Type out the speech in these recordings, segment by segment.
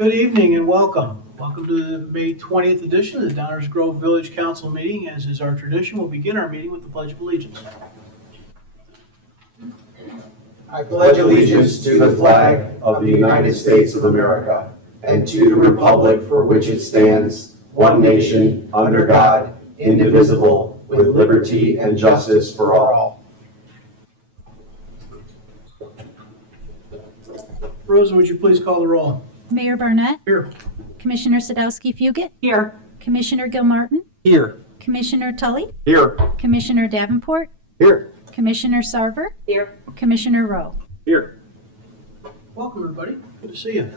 Good evening and welcome. Welcome to the May 20th edition of the Downers Grove Village Council meeting. As is our tradition, we'll begin our meeting with the Pledge of Allegiance. I pledge allegiance to the flag of the United States of America and to the republic for which it stands, one nation, under God, indivisible, with liberty and justice for all. Rosa, would you please call the roll? Mayor Barnett. Here. Commissioner Sadowski-Fugit. Here. Commissioner Gilmartin. Here. Commissioner Tully. Here. Commissioner Davenport. Here. Commissioner Sarver. Here. Commissioner Rowe. Here. Welcome, everybody. Good to see you.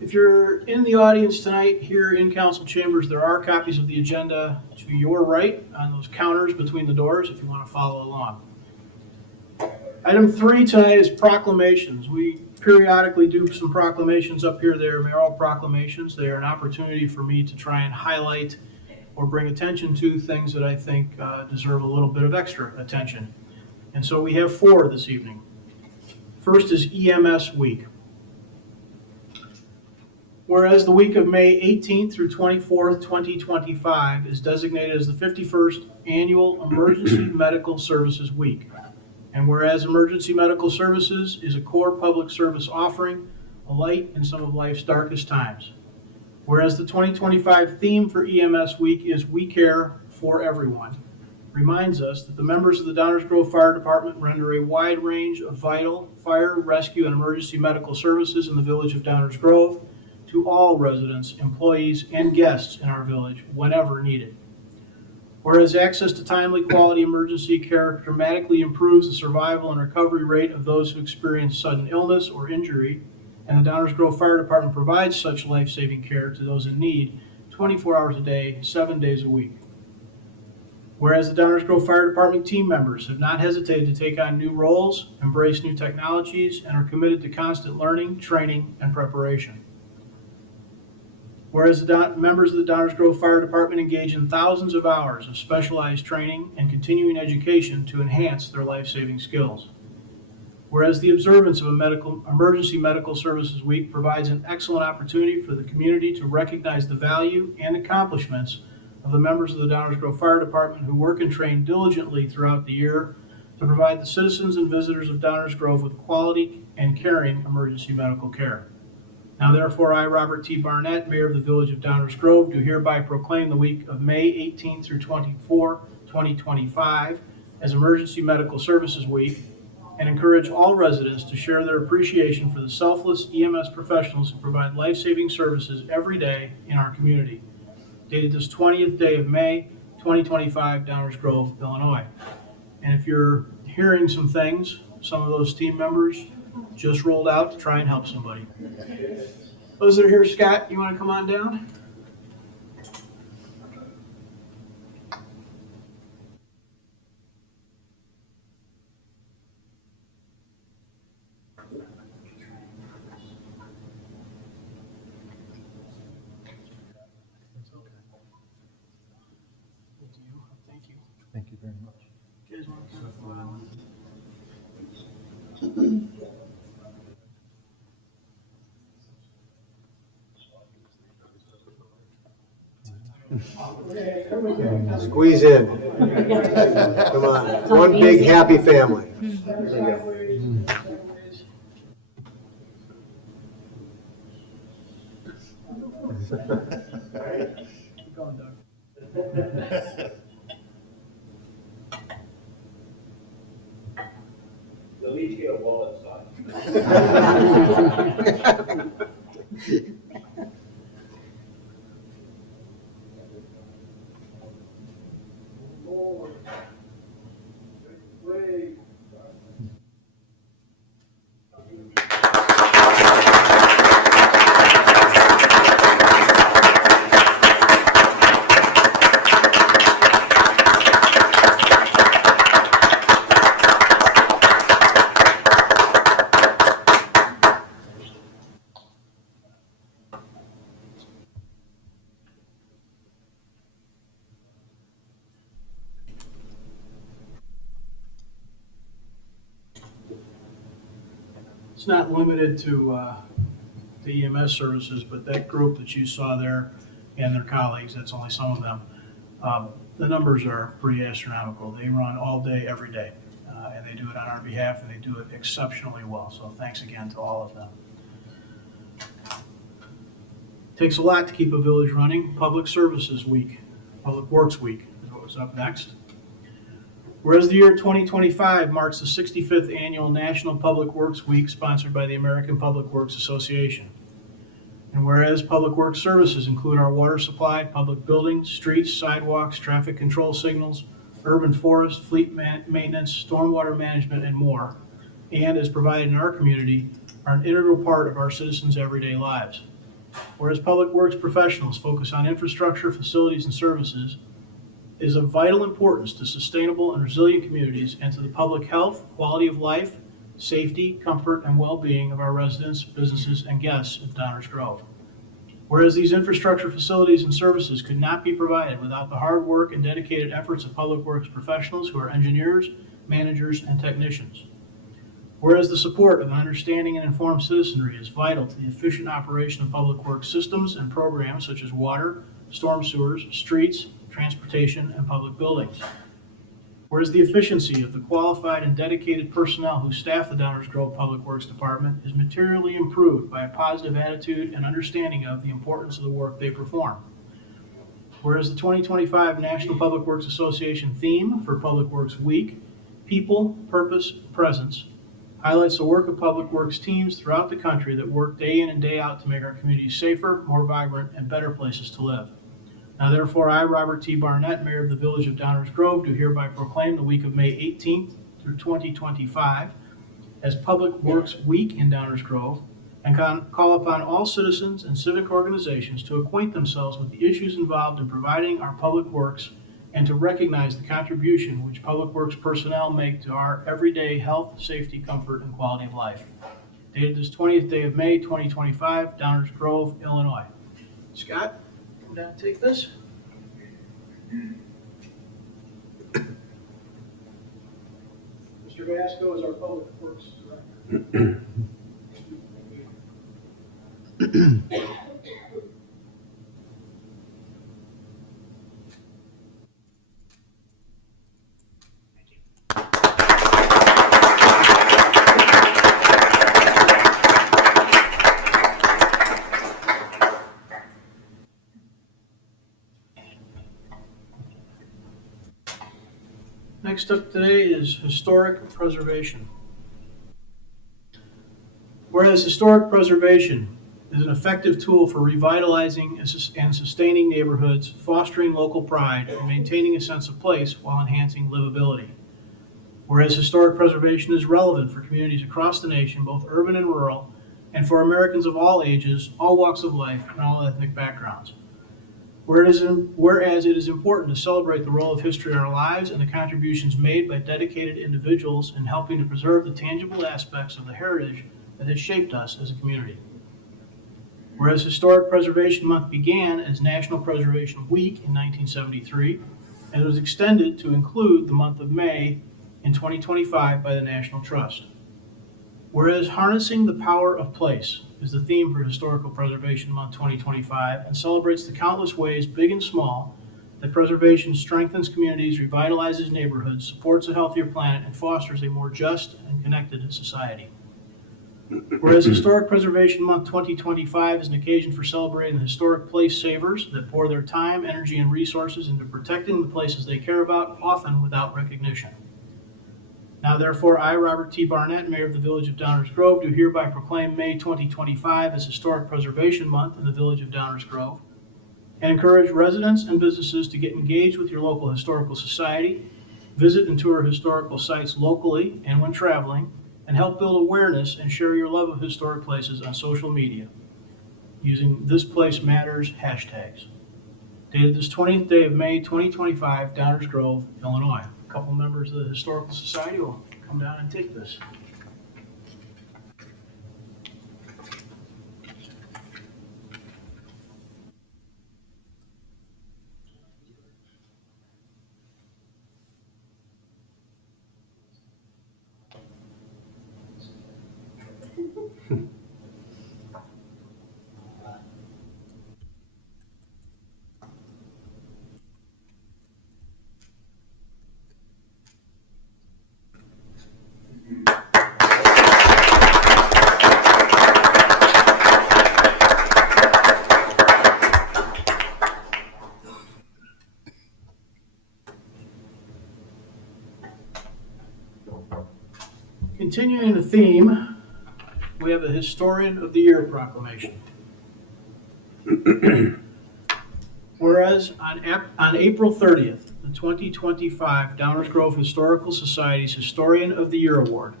If you're in the audience tonight here in council chambers, there are copies of the agenda to your right on those counters between the doors if you want to follow along. Item 3 tonight is proclamations. We periodically do some proclamations up here. They're mayoral proclamations. They are an opportunity for me to try and highlight or bring attention to things that I think deserve a little bit of extra attention. And so we have 4 this evening. First is EMS Week. Whereas the week of May 18th through 24th, 2025 is designated as the 51st Annual Emergency Medical Services Week. And whereas emergency medical services is a core public service offering, a light in some of life's darkest times. Whereas the 2025 theme for EMS Week is We Care for Everyone, reminds us that the members of the Downers Grove Fire Department render a wide range of vital fire, rescue, and emergency medical services in the village of Downers Grove to all residents, employees, and guests in our village whenever needed. Whereas access to timely, quality emergency care dramatically improves the survival and recovery rate of those who experience sudden illness or injury, and the Downers Grove Fire Department provides such life-saving care to those in need 24 hours a day, 7 days a week. Whereas the Downers Grove Fire Department team members have not hesitated to take on new roles, embrace new technologies, and are committed to constant learning, training, and preparation. Whereas the members of the Downers Grove Fire Department engage in thousands of hours of specialized training and continuing education to enhance their life-saving skills. Whereas the observance of Emergency Medical Services Week provides an excellent opportunity for the community to recognize the value and accomplishments of the members of the Downers Grove Fire Department who work and train diligently throughout the year to provide the citizens and visitors of Downers Grove with quality and caring emergency medical care. Now therefore, I, Robert T. Barnett, Mayor of the Village of Downers Grove, do hereby proclaim the week of May 18 through 24, 2025 as Emergency Medical Services Week, and encourage all residents to share their appreciation for the selfless EMS professionals who provide life-saving services every day in our community. Dated this 20th day of May, 2025, Downers Grove, Illinois. And if you're hearing some things, some of those team members just rolled out to try and help somebody. Those that are here, Scott, you want to come on down? Thank you. Thank you very much. You guys want to come up? Squeeze in. Come on. One big happy family. There you go. Keep going, Doug. They'll each get a wallet size. It's not limited to the EMS services, but that group that you saw there and their colleagues, that's only some of them, the numbers are pretty astronomical. They run all day, every day, and they do it on our behalf, and they do it exceptionally well. So thanks again to all of them. Takes a lot to keep a village running. Public Services Week, Public Works Week is what was up next. Whereas the year 2025 marks the 65th annual National Public Works Week sponsored by the American Public Works Association. And whereas public works services include our water supply, public buildings, streets, sidewalks, traffic control signals, urban forest, fleet maintenance, stormwater management, and more, and as provided in our community, are an integral part of our citizens' everyday lives. Whereas public works professionals focus on infrastructure, facilities, and services, is of vital importance to sustainable and resilient communities and to the public health, quality of life, safety, comfort, and well-being of our residents, businesses, and guests of Downers Grove. Whereas these infrastructure facilities and services could not be provided without the hard work and dedicated efforts of public works professionals who are engineers, managers, and technicians. Whereas the support of an understanding and informed citizenry is vital to the efficient operation of public works systems and programs such as water, storm sewers, streets, transportation, and public buildings. Whereas the efficiency of the qualified and dedicated personnel who staff the Downers Grove Public Works Department is materially improved by a positive attitude and understanding of the importance of the work they perform. Whereas the 2025 National Public Works Association theme for Public Works Week, People, Purpose, Presence, highlights the work of public works teams throughout the country that work day in and day out to make our communities safer, more vibrant, and better places to live. Now therefore, I, Robert T. Barnett, Mayor of the Village of Downers Grove, do hereby proclaim the week of May 18th through 2025 as Public Works Week in Downers Grove, and call upon all citizens and civic organizations to acquaint themselves with the issues involved in providing our public works and to recognize the contribution which public works personnel make to our everyday health, safety, comfort, and quality of life. Dated this 20th day of May, 2025, Downers Grove, Illinois. Scott, come down and take this. Mr. Vasco is our Public Works Director. Next up today is historic preservation. Whereas historic preservation is an effective tool for revitalizing and sustaining neighborhoods, fostering local pride, and maintaining a sense of place while enhancing livability. Whereas historic preservation is relevant for communities across the nation, both urban and rural, and for Americans of all ages, all walks of life, and all ethnic backgrounds. Whereas it is important to celebrate the role of history in our lives and the contributions made by dedicated individuals in helping to preserve the tangible aspects of the heritage that has shaped us as a community. Whereas Historic Preservation Month began as National Preservation Week in 1973 and was extended to include the month of May in 2025 by the National Trust. Whereas Harnessing the Power of Place is the theme for Historical Preservation Month 2025 and celebrates the countless ways, big and small, that preservation strengthens communities, revitalizes neighborhoods, supports a healthier planet, and fosters a more just and connected society. Whereas Historic Preservation Month 2025 is an occasion for celebrating the historic place savers that pour their time, energy, and resources into protecting the places they care about, often without recognition. Now therefore, I, Robert T. Barnett, Mayor of the Village of Downers Grove, do hereby proclaim May 2025 as Historic Preservation Month in the Village of Downers Grove, and encourage residents and businesses to get engaged with your local historical society, visit and tour historical sites locally and when traveling, and help build awareness and share your love of historic places on social media using This Place Matters hashtags. Dated this 20th day of May 2025, Downers Grove, Illinois. A couple members of the Historical Society will come down and take this. we have a Historian of the Year proclamation. Whereas on April 30th, the 2025 Downers Grove Historical Society's Historian of the Year Award,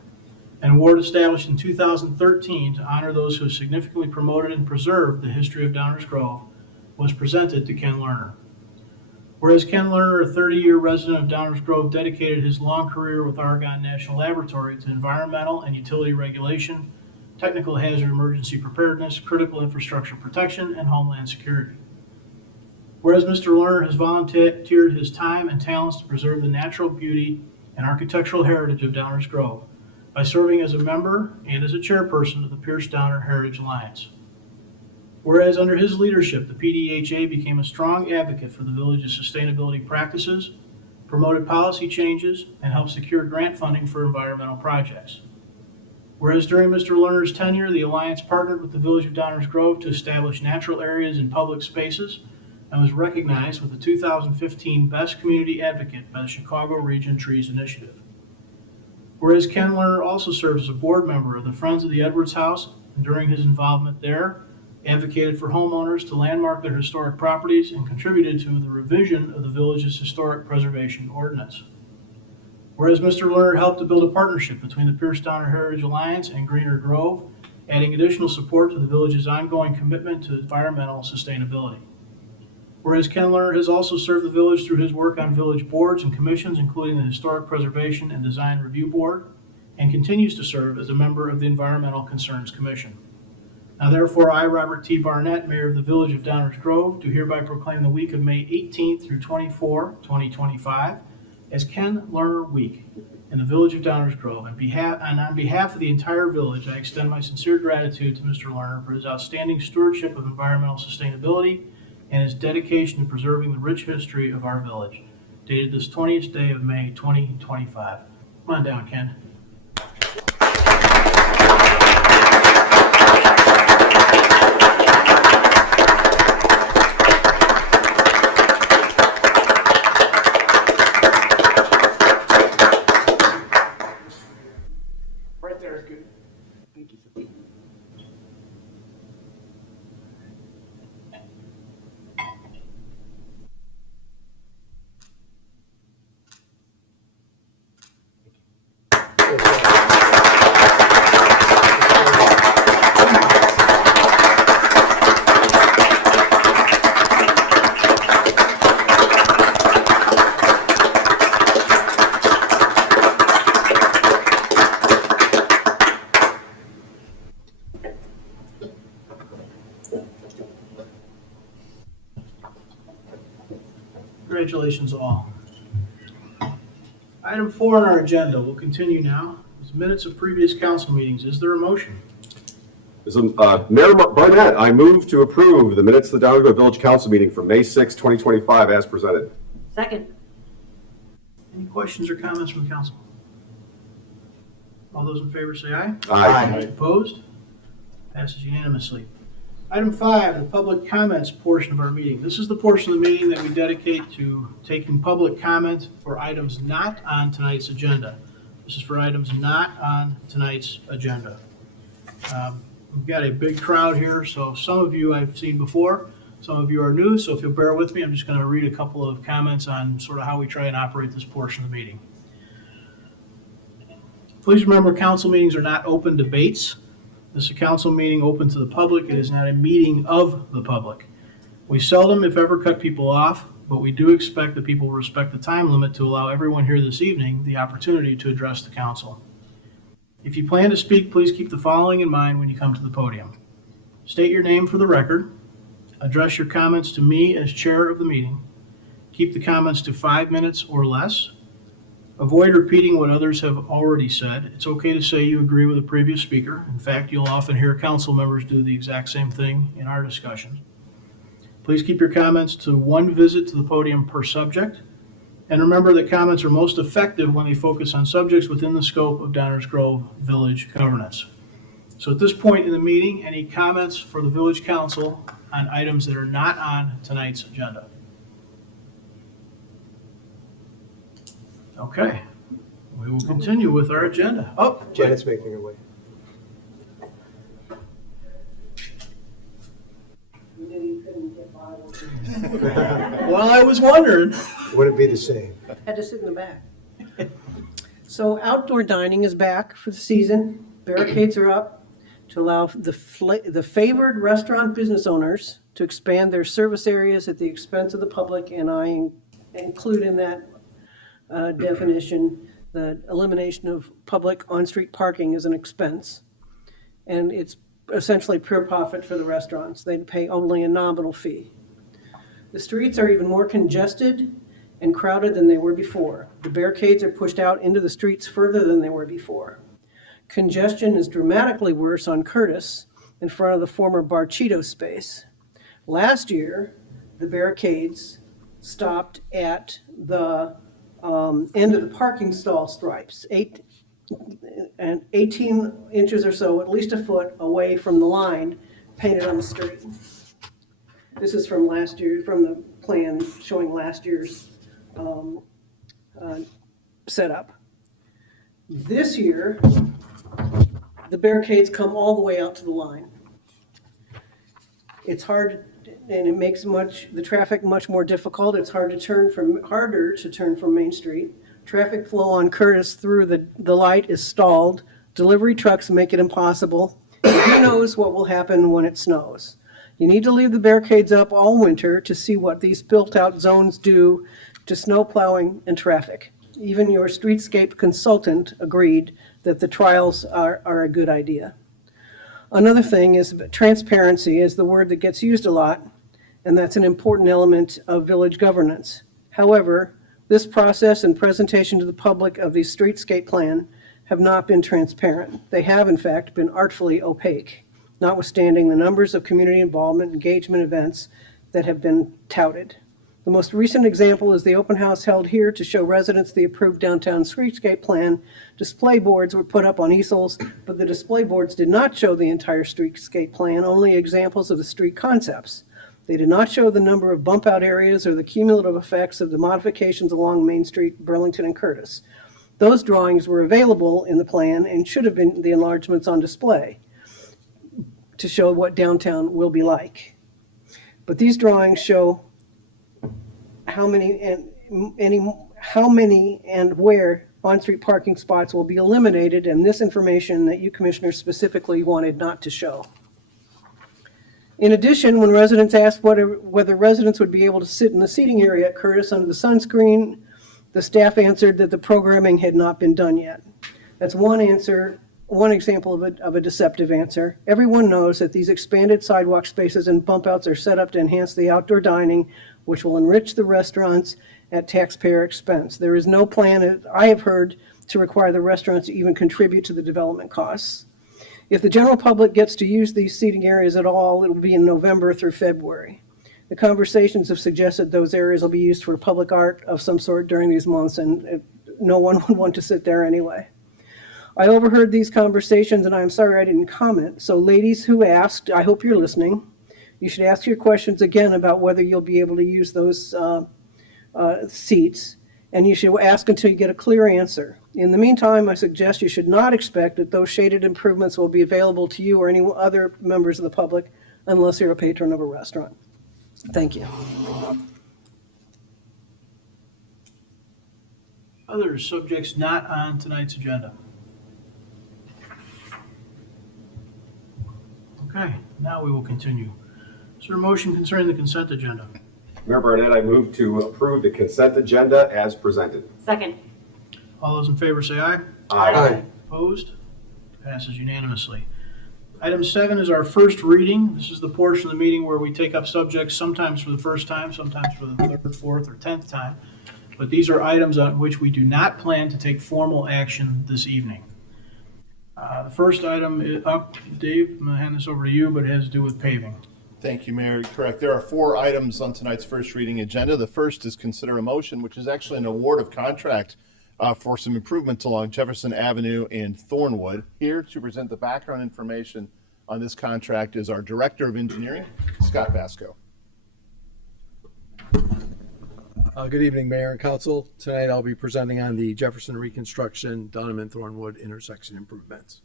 an award established in 2013 to honor those who have significantly promoted and preserved the history of Downers Grove, was presented to Ken Lerner. Whereas Ken Lerner, a 30-year resident of Downers Grove, dedicated his long career with Argonne National Laboratory to environmental and utility regulation, technical hazard emergency preparedness, critical infrastructure protection, and homeland security. Whereas Mr. Lerner has volunteered his time and talents to preserve the natural beauty and architectural heritage of Downers Grove by serving as a member and as a chairperson of the Pierce Downer Heritage Alliance. Whereas under his leadership, the PDHA became a strong advocate for the village's sustainability practices, promoted policy changes, and helped secure grant funding for environmental projects. Whereas during Mr. Lerner's tenure, the Alliance partnered with the Village of Downers Grove to establish natural areas and public spaces and was recognized with the 2015 Best Community Advocate by the Chicago Region Trees Initiative. Whereas Ken Lerner also serves as a board member of the Friends of the Edwards House, and during his involvement there, advocated for homeowners to landmark their historic properties and contributed to the revision of the village's historic preservation ordinance. Whereas Mr. Lerner helped to build a partnership between the Pierce Downer Heritage Alliance and Greener Grove, adding additional support to the village's ongoing commitment to environmental sustainability. Whereas Ken Lerner has also served the village through his work on village boards and commissions, including the Historic Preservation and Design Review Board, and continues to serve as a member of the Environmental Concerns Commission. Now therefore, I, Robert T. Barnett, Mayor of the Village of Downers Grove, do hereby proclaim the week of May 18th through 24, 2025, as Ken Lerner Week in the Village of Downers Grove. On behalf of the entire village, I extend my sincere gratitude to Mr. Lerner for his outstanding stewardship of environmental sustainability and his dedication to preserving the rich history of our village. Dated this 20th day of May, 2025. Come on down, Ken. Right there is good. Thank you. Congratulations all. Item 4 on our agenda, we'll continue now, is minutes of previous council meetings. Is there a motion? Mayor Barnett, I move to approve the minutes of the Downers Grove Village Council meeting for May 6, 2025 as presented. Second. Any questions or comments from council? All those in favor say aye. Aye. Opposed? Passes unanimously. Item 5, the public comments portion of our meeting. This is the portion of the meeting that we dedicate to taking public comment for items not on tonight's agenda. This is for items not on tonight's agenda. We've got a big crowd here, so some of you I've seen before, some of you are new, so if you'll bear with me, I'm just going to read a couple of comments on sort of how we try and operate this portion of the meeting. Please remember, council meetings are not open debates. This is a council meeting open to the public. It is not a meeting of the public. We seldom, if ever, cut people off, but we do expect that people will respect the time limit to allow everyone here this evening the opportunity to address the council. If you plan to speak, please keep the following in mind when you come to the podium. State your name for the record. Address your comments to me as chair of the meeting. Keep the comments to 5 minutes or less. Avoid repeating what others have already said. It's okay to say you agree with a previous speaker. In fact, you'll often hear council members do the exact same thing in our discussions. Please keep your comments to 1 visit to the podium per subject. And remember that comments are most effective when they focus on subjects within the scope of Downers Grove Village governance. So at this point in the meeting, any comments for the Village Council on items that are not on tonight's agenda? Okay, we will continue with our agenda. Oh, Janet's making her way. Well, I was wondering. Wouldn't be the same. Had to sit in the back. So outdoor dining is back for the season. Barricades are up to allow the favored restaurant business owners to expand their service areas at the expense of the public, and I include in that definition the elimination of public on-street parking as an expense. And it's essentially pure profit for the restaurants. They pay only a nominal fee. The streets are even more congested and crowded than they were before. The barricades are pushed out into the streets further than they were before. Congestion is dramatically worse on Curtis in front of the former Barchito space. Last year, the barricades stopped at the end of the parking stall stripes, 18 inches or so, at least a foot away from the line painted on the street. This is from last year, from the plan showing last year's setup. This year, the barricades come all the way out to the line. It's hard, and it makes the traffic much more difficult. It's harder to turn from Main Street. Traffic flow on Curtis through the light is stalled. Delivery trucks make it impossible. Who knows what will happen when it snows? You need to leave the barricades up all winter to see what these built-out zones do to snow plowing and traffic. Even your streetscape consultant agreed that the trials are a good idea. Another thing is transparency is the word that gets used a lot, and that's an important element of village governance. However, this process and presentation to the public of the streetscape plan have not been transparent. They have, in fact, been artfully opaque, notwithstanding the numbers of community involvement engagement events that have been touted. The most recent example is the open house held here to show residents the approved downtown streetscape plan. Display boards were put up on easels, but the display boards did not show the entire streetscape plan, only examples of the street concepts. They did not show the number of bump out areas or the cumulative effects of the modifications along Main Street, Burlington, and Curtis. Those drawings were available in the plan and should have been the enlargements on display to show what downtown will be like. But these drawings show how many and where on-street parking spots will be eliminated, and this information that you commissioners specifically wanted not to show. In addition, when residents asked whether residents would be able to sit in the seating area at Curtis under the sunscreen, the staff answered that the programming had not been done yet. That's one example of a deceptive answer. Everyone knows that these expanded sidewalk spaces and bump outs are set up to enhance the outdoor dining, which will enrich the restaurants at taxpayer expense. There is no plan, I have heard, to require the restaurants to even contribute to the development costs. If the general public gets to use these seating areas at all, it will be in November through February. The conversations have suggested those areas will be used for public art of some sort during these months, and no one would want to sit there anyway. I overheard these conversations, and I'm sorry I didn't comment. So ladies who asked, I hope you're listening. You should ask your questions again about whether you'll be able to use those seats, and you should ask until you get a clear answer. In the meantime, I suggest you should not expect that those shaded improvements will be available to you or any other members of the public unless you're a patron of a restaurant. Thank you. Other subjects not on tonight's agenda. Okay, now we will continue. Is there a motion concerning the consent agenda? Mayor Barnett, I move to approve the consent agenda as presented. Second. All those in favor say aye. Aye. Opposed? Passes unanimously. Item 7 is our first reading. This is the portion of the meeting where we take up subjects sometimes for the first time, sometimes for the third, fourth, or 10th time. But these are items on which we do not plan to take formal action this evening. The first item is up. Dave, I'm going to hand this over to you, but it has to do with paving. Thank you, Mayor. Correct. There are 4 items on tonight's first reading agenda. The first is consider a motion, which is actually an award of contract for some improvements along Jefferson Avenue and Thornwood. Here to present the background information on this contract is our Director of Engineering, Scott Vasco. Good evening, Mayor and Council. Tonight I'll be presenting on the Jefferson reconstruction, Dunham and Thornwood intersection improvements.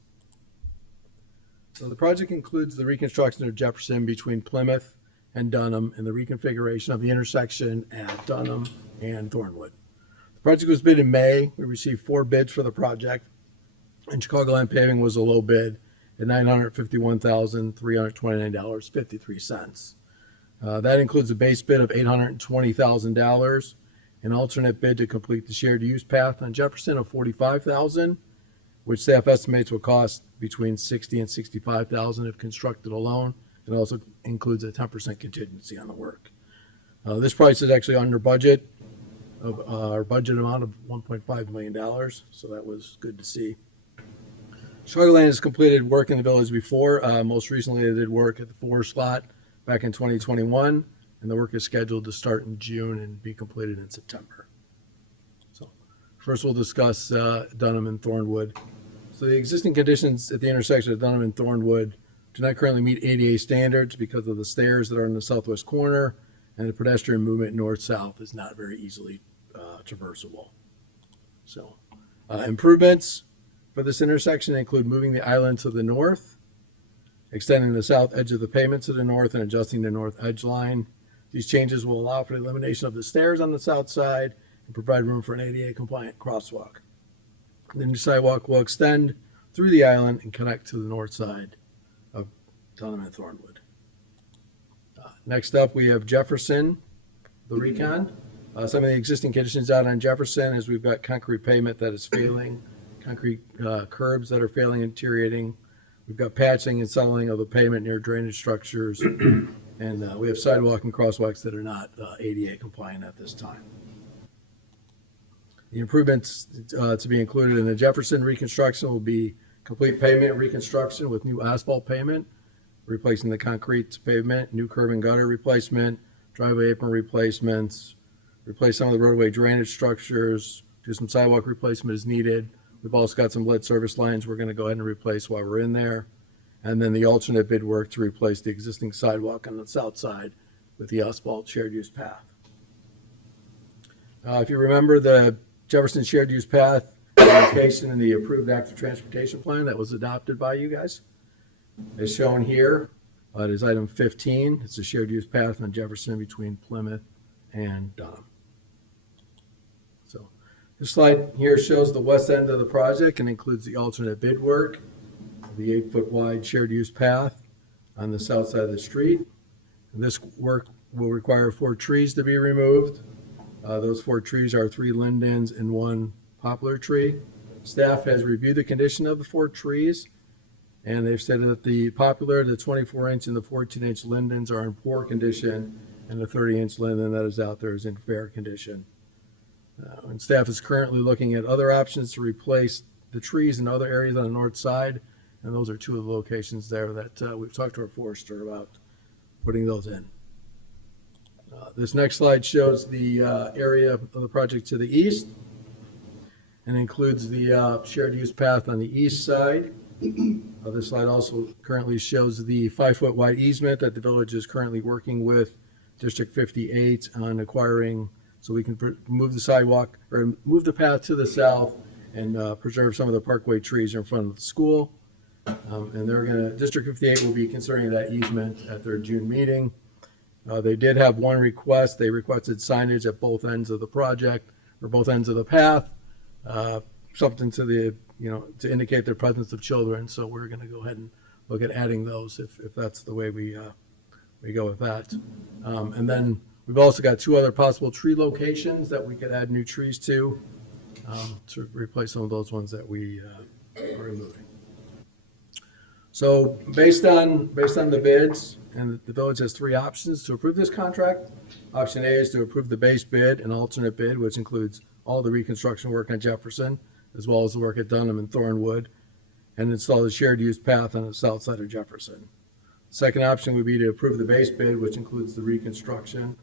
So the project includes the reconstruction of Jefferson between Plymouth and Dunham and the reconfiguration of the intersection at Dunham and Thornwood. The project was bid in May. We received 4 bids for the project, and Chicagoland Paving was a low bid at $951,329.53. That includes a base bid of $820,000, an alternate bid to complete the shared use path on Jefferson of $45,000, which staff estimates will cost between $60,000 and $65,000 if constructed alone. It also includes a 10% contingency on the work. This price is actually under budget of our budget amount of $1.5 million, so that was good to see. Chicagoland has completed work in the village before. Most recently, they did work at the Forest Lot back in 2021, and the work is scheduled to start in June and be completed in September. So first we'll discuss Dunham and Thornwood. So the existing conditions at the intersection of Dunham and Thornwood do not currently meet ADA standards because of the stairs that are in the southwest corner, and the pedestrian movement north-south is not very easily traversable. So improvements for this intersection include moving the island to the north, extending the south edge of the pavement to the north, and adjusting the north edge line. These changes will allow for the elimination of the stairs on the south side and provide room for an ADA compliant crosswalk. The new sidewalk will extend through the island and connect to the north side of Dunham and Thornwood. Next up, we have Jefferson, the recon. Some of the existing conditions out on Jefferson is we've got concrete pavement that is failing, concrete curbs that are failing and deteriorating. We've got patching and settling of the pavement near drainage structures, and we have sidewalk and crosswalks that are not ADA compliant at this time. The improvements to be included in the Jefferson reconstruction will be complete pavement reconstruction with new asphalt pavement, replacing the concrete pavement, new curb and gutter replacement, driveway apron replacements, replace some of the roadway drainage structures, do some sidewalk replacement as needed. We've also got some lead service lines we're going to go ahead and replace while we're in there. And then the alternate bid work to replace the existing sidewalk on the south side with the asphalt shared use path. If you remember, the Jefferson shared use path location in the approved active transportation plan that was adopted by you guys is shown here. It is item 15. It's a shared use path on Jefferson between Plymouth and Dunham. So this slide here shows the west end of the project and includes the alternate bid work, the 8-foot wide shared use path on the south side of the street. And this work will require 4 trees to be removed. Those 4 trees are 3 lindens and 1 poplar tree. Staff has reviewed the condition of the 4 trees, and they've said that the poplar, the 24-inch and the 14-inch lindens are in poor condition, and the 30-inch linden that is out there is in fair condition. And staff is currently looking at other options to replace the trees in other areas on the north side, and those are 2 of the locations there that we've talked to our forester about putting those in. This next slide shows the area of the project to the east and includes the shared use path on the east side. This slide also currently shows the 5-foot wide easement that the village is currently working with District 58 on acquiring, so we can move the sidewalk or move the path to the south and preserve some of the parkway trees in front of the school. And District 58 will be considering that easement at their June meeting. They did have one request. They requested signage at both ends of the project or both ends of the path, something to to indicate the presence of children. So we're going to go ahead and look at adding those if that's the way we go with that. And then we've also got 2 other possible tree locations that we could add new trees to replace some of those ones that we are removing. So based on the bids, and the village has 3 options to approve this contract. Option A is to approve the base bid and alternate bid, which includes all the reconstruction work on Jefferson, as well as the work at Dunham and Thornwood, and install the shared use path on the south side of Jefferson. Second option would be to approve the base bid, which includes the reconstruction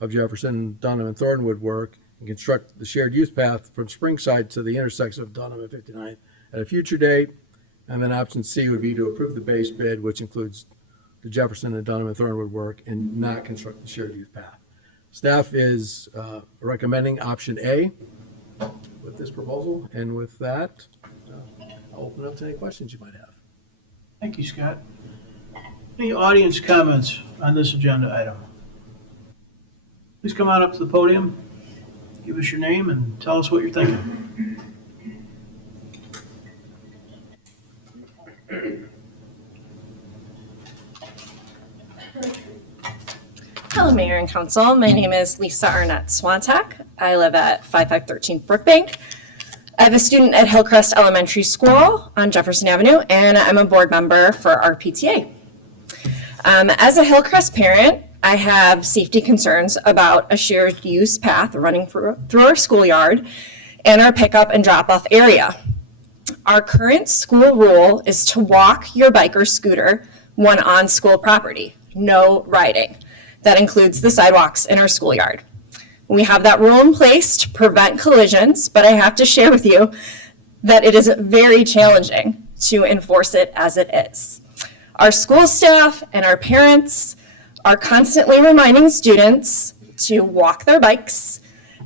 of Jefferson, Dunham, and Thornwood work, and construct the shared use path from Springside to the intersection of Dunham and 59th at a future date. And then option C would be to approve the base bid, which includes the Jefferson and Dunham and Thornwood work, and not construct the shared use path. Staff is recommending option A with this proposal, and with that, I'll open up to any questions you might have. Thank you, Scott. Any audience comments on this agenda item? Please come on up to the podium, give us your name, and tell us what you're thinking. Hello, Mayor and Council. My name is Lisa Arnett Swantek. I live at 5513 Brookbank. I have a student at Hillcrest Elementary School on Jefferson Avenue, and I'm a board member for our PTA. As a Hillcrest parent, I have safety concerns about a shared use path running through our schoolyard and our pickup and drop-off area. Our current school rule is to walk your bike or scooter when on school property, no riding. That includes the sidewalks in our schoolyard. We have that rule in place to prevent collisions, but I have to share with you that it is very challenging to enforce it as it is. Our school staff and our parents are constantly reminding students to walk their bikes,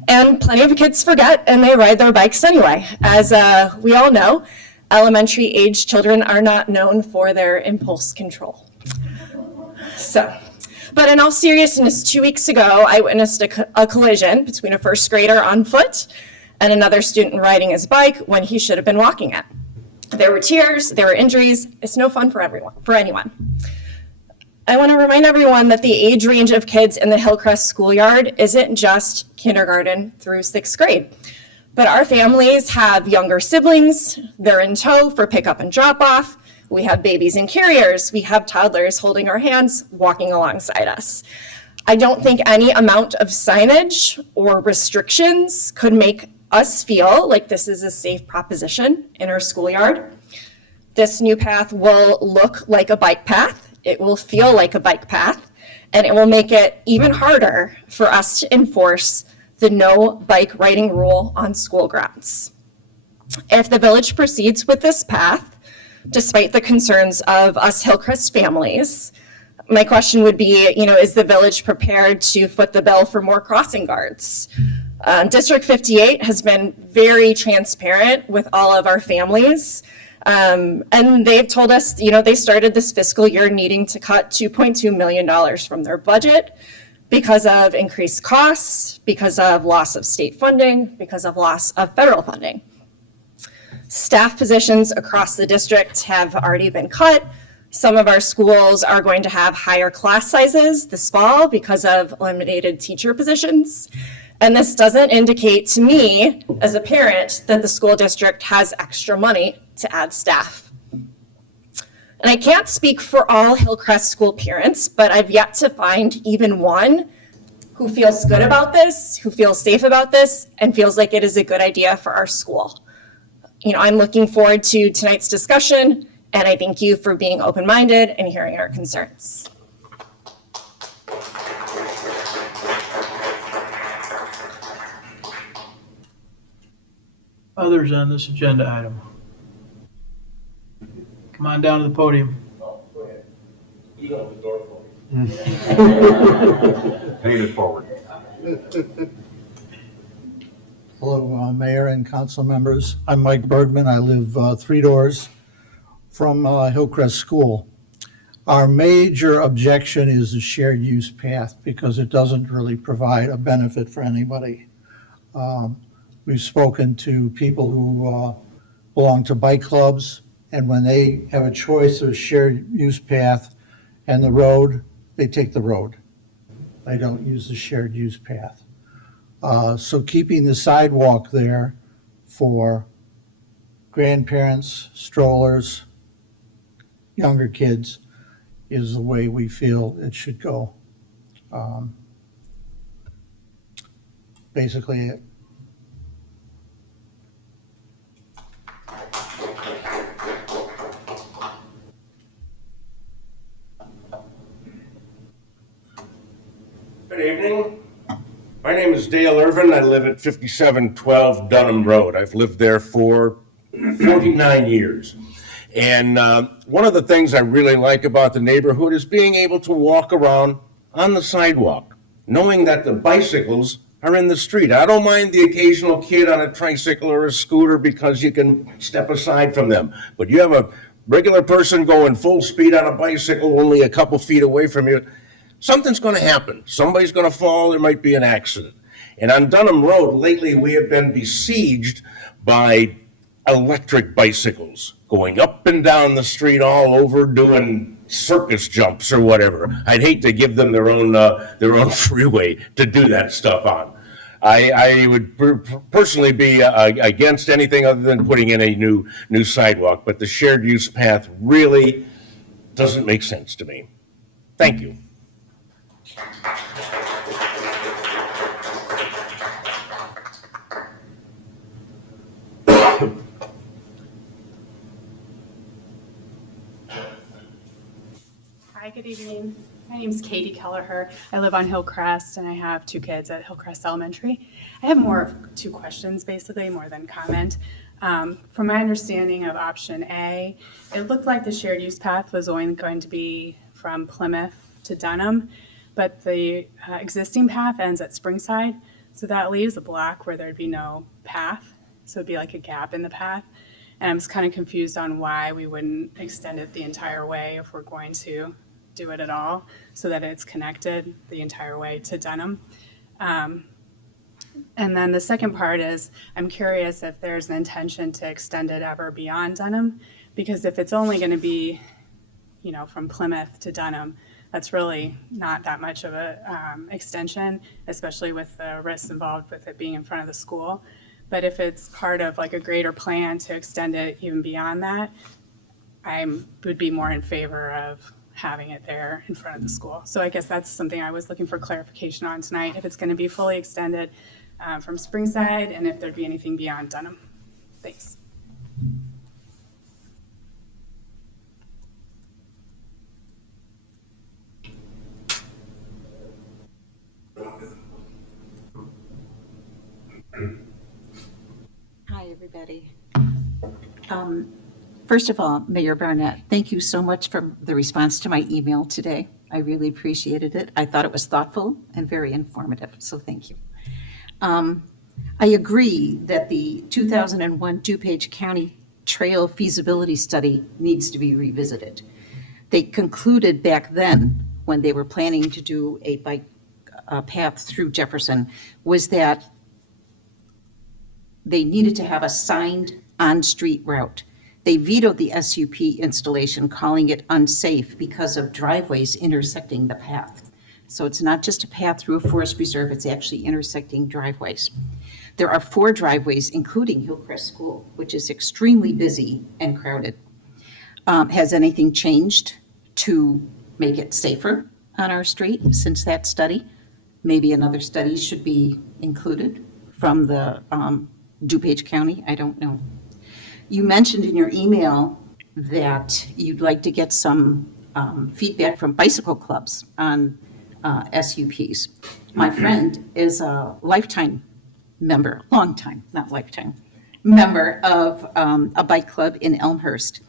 and plenty of kids forget and they ride their bikes anyway. As we all know, elementary age children are not known for their impulse control. But in all seriousness, 2 weeks ago, I witnessed a collision between a first grader on foot and another student riding his bike when he should have been walking it. There were tears, there were injuries. It's no fun for anyone. I want to remind everyone that the age range of kids in the Hillcrest schoolyard isn't just kindergarten through 6th grade. But our families have younger siblings, they're in tow for pickup and drop off. We have babies in carriers. We have toddlers holding our hands, walking alongside us. I don't think any amount of signage or restrictions could make us feel like this is a safe proposition in our schoolyard. This new path will look like a bike path. It will feel like a bike path, and it will make it even harder for us to enforce the no bike riding rule on school grounds. If the village proceeds with this path, despite the concerns of us Hillcrest families, my question would be, is the village prepared to foot the bill for more crossing guards? District 58 has been very transparent with all of our families. And they've told us, they started this fiscal year needing to cut $2.2 million from their budget because of increased costs, because of loss of state funding, because of loss of federal funding. Staff positions across the district have already been cut. Some of our schools are going to have higher class sizes this fall because of eliminated teacher positions. And this doesn't indicate to me, as a parent, that the school district has extra money to add staff. And I can't speak for all Hillcrest school parents, but I've yet to find even one who feels good about this, who feels safe about this, and feels like it is a good idea for our school. I'm looking forward to tonight's discussion, and I thank you for being open-minded and hearing our concerns. Others on this agenda item? Come on down to the podium. Oh, go ahead. You know the door for Paying it forward. Hello, Mayor and council members. I'm Mike Bergman. I live 3 doors from Hillcrest School. Our major objection is the shared use path because it doesn't really provide a benefit for anybody. We've spoken to people who belong to bike clubs, and when they have a choice of a shared use path and the road, they take the road. They don't use the shared use path. So keeping the sidewalk there for grandparents, strollers, younger kids is the way we feel it should go. Basically it. Good evening. My name is Dale Irvin. I live at 5712 Dunham Road. I've lived there for 49 years. And one of the things I really like about the neighborhood is being able to walk around on the sidewalk, knowing that the bicycles are in the street. I don't mind the occasional kid on a tricycle or a scooter because you can step aside from them. But you have a regular person going full speed on a bicycle only a couple feet away from you. something's going to happen. Somebody's going to fall. There might be an accident. And on Dunham Road, lately, we have been besieged by electric bicycles going up and down the street all over doing circus jumps or whatever. I'd hate to give them their own freeway to do that stuff on. I would personally be against anything other than putting in a new sidewalk, but the shared use path really doesn't make sense to me. Thank you. Hi, good evening. My name is Katie Kelleher. I live on Hillcrest and I have 2 kids at Hillcrest Elementary. I have more of 2 questions, basically, more than comment. From my understanding of option A, it looked like the shared use path was only going to be from Plymouth to Dunham, but the existing path ends at Springside, so that leaves a block where there'd be no path, so it'd be like a gap in the path. And I'm just kind of confused on why we wouldn't extend it the entire way if we're going to do it at all, so that it's connected the entire way to Dunham. And then the second part is, I'm curious if there's an intention to extend it ever beyond Dunham, because if it's only going to be, from Plymouth to Dunham, that's really not that much of a extension, especially with the risks involved with it being in front of the school. But if it's part of like a greater plan to extend it even beyond that, I would be more in favor of having it there in front of the school. So I guess that's something I was looking for clarification on tonight, if it's going to be fully extended from Springside and if there'd be anything beyond Dunham. Thanks. Hi, everybody. First of all, Mayor Barnett, thank you so much for the response to my email today. I really appreciated it. I thought it was thoughtful and very informative, so thank you. I agree that the 2001 DuPage County Trail Feasibility Study needs to be revisited. They concluded back then, when they were planning to do a bike path through Jefferson, was that they needed to have a signed on-street route. They vetoed the SUP installation, calling it unsafe because of driveways intersecting the path. So it's not just a path through a forest reserve, it's actually intersecting driveways. There are 4 driveways, including Hillcrest School, which is extremely busy and crowded. Has anything changed to make it safer on our street since that study? Maybe another study should be included from the DuPage County, I don't know. You mentioned in your email that you'd like to get some feedback from bicycle clubs on SUPs. My friend is a lifetime member, long time, not lifetime, member of a bike club in Elmhurst.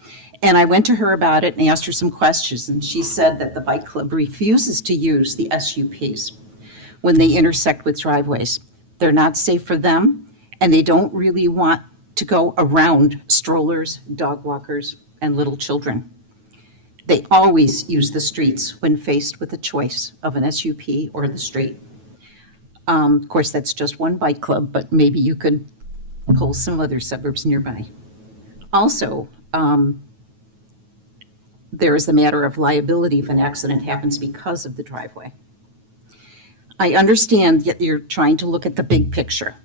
And I went to her about it and asked her some questions, and she said that the bike club refuses to use the SUPs when they intersect with driveways. They're not safe for them, and they don't really want to go around strollers, dog walkers, and little children. They always use the streets when faced with a choice of an SUP or the street. Of course, that's just one bike club, but maybe you could pull some other suburbs nearby. Also, there is the matter of liability if an accident happens because of the driveway. I understand that you're trying to look at the big picture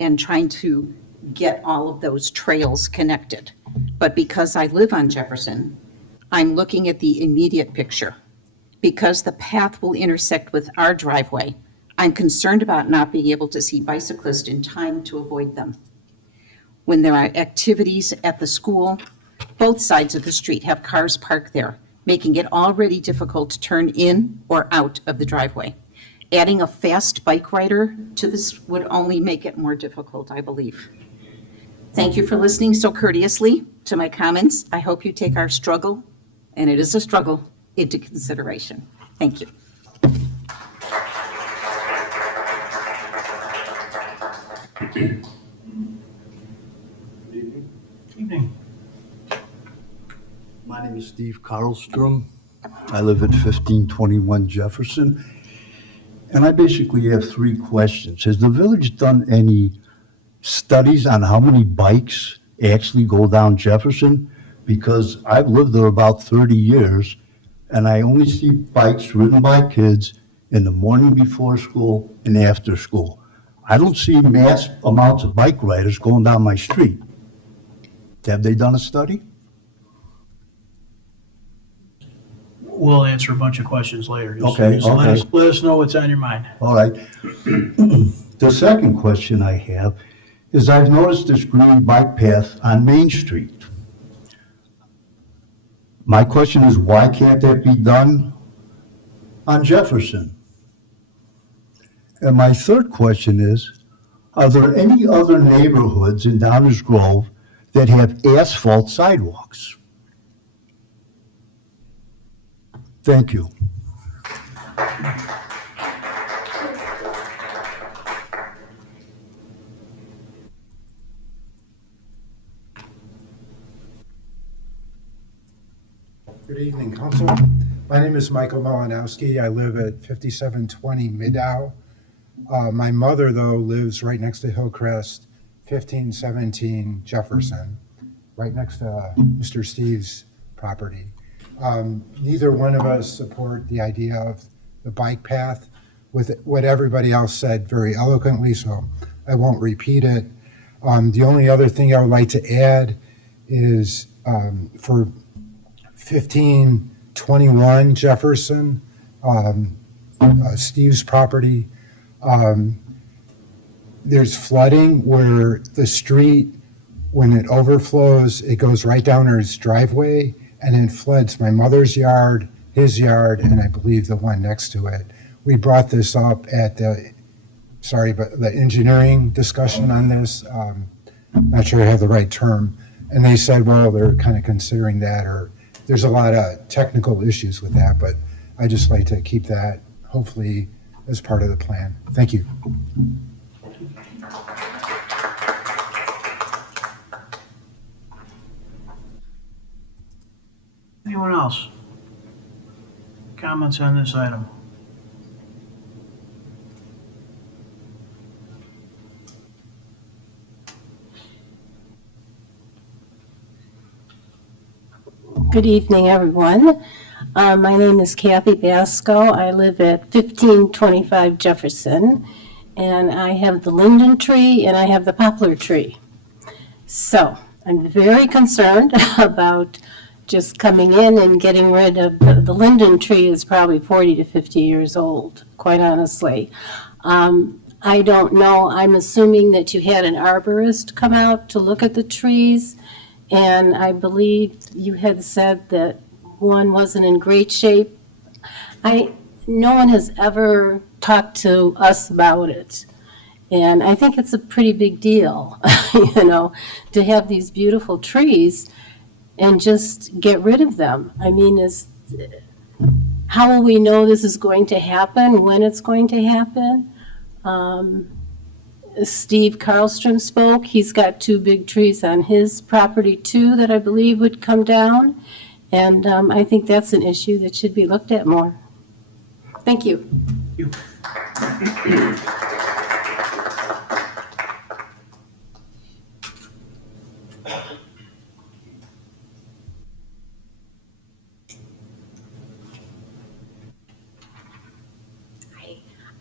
and trying to get all of those trails connected. But because I live on Jefferson, I'm looking at the immediate picture. Because the path will intersect with our driveway, I'm concerned about not being able to see bicyclists in time to avoid them. When there are activities at the school, both sides of the street have cars parked there, making it already difficult to turn in or out of the driveway. Adding a fast bike rider to this would only make it more difficult, I believe. Thank you for listening so courteously to my comments. I hope you take our struggle, and it is a struggle, into consideration. Thank you. Good evening. My name is Steve Karlstrom. I live at 1521 Jefferson. And I basically have three questions. Has the village done any studies on how many bikes actually go down Jefferson? Because I've lived there about 30 years, and I only see bikes ridden by kids in the morning before school and after school. I don't see mass amounts of bike riders going down my street. Have they done a study? We'll answer a bunch of questions later. Just- Okay, just let okay. let us know what's on your mind. All right. The second question I have is I've noticed this green bike path on Main Street. My question is, why can't that be done on Jefferson? And my third question is, are there any other neighborhoods in Downers Grove that have asphalt sidewalks? Thank you. Good evening, Council. My name is Michael Malinowski. I live at 5720 Middow. My mother, though, lives right next to Hillcrest, 1517 Jefferson, right next to Mr. Steve's property. Neither one of us support the idea of the bike path with what everybody else said very eloquently, so I won't repeat it. The only other thing I would like to add is for 1521 Jefferson, Steve's property, there's flooding where the street, when it overflows, it goes right down his driveway and it floods my mother's yard, his yard, and I believe the one next to it. We brought this up at the engineering discussion on this. Not sure I have the right term. And they said, well, they're kind of considering that, or there's a lot of technical issues with that, but I just like to keep that hopefully as part of the plan. Thank you. Anyone else? Comments on this item? Good evening, everyone. My name is Kathy Basco. I live at 1525 Jefferson, and I have the linden tree and I have the poplar tree. So I'm very concerned about just coming in and getting rid of the linden tree is probably 40 to 50 years old, quite honestly. I don't know. I'm assuming that you had an arborist come out to look at the trees. And I believe you had said that one wasn't in great shape. No one has ever talked to us about it. And I think it's a pretty big deal, to have these beautiful trees and just get rid of them. I mean, how will we know this is going to happen, when it's going to happen? Steve Karlstrom spoke. He's got two big trees on his property too that I believe would come down. And I think that's an issue that should be looked at more. Thank you.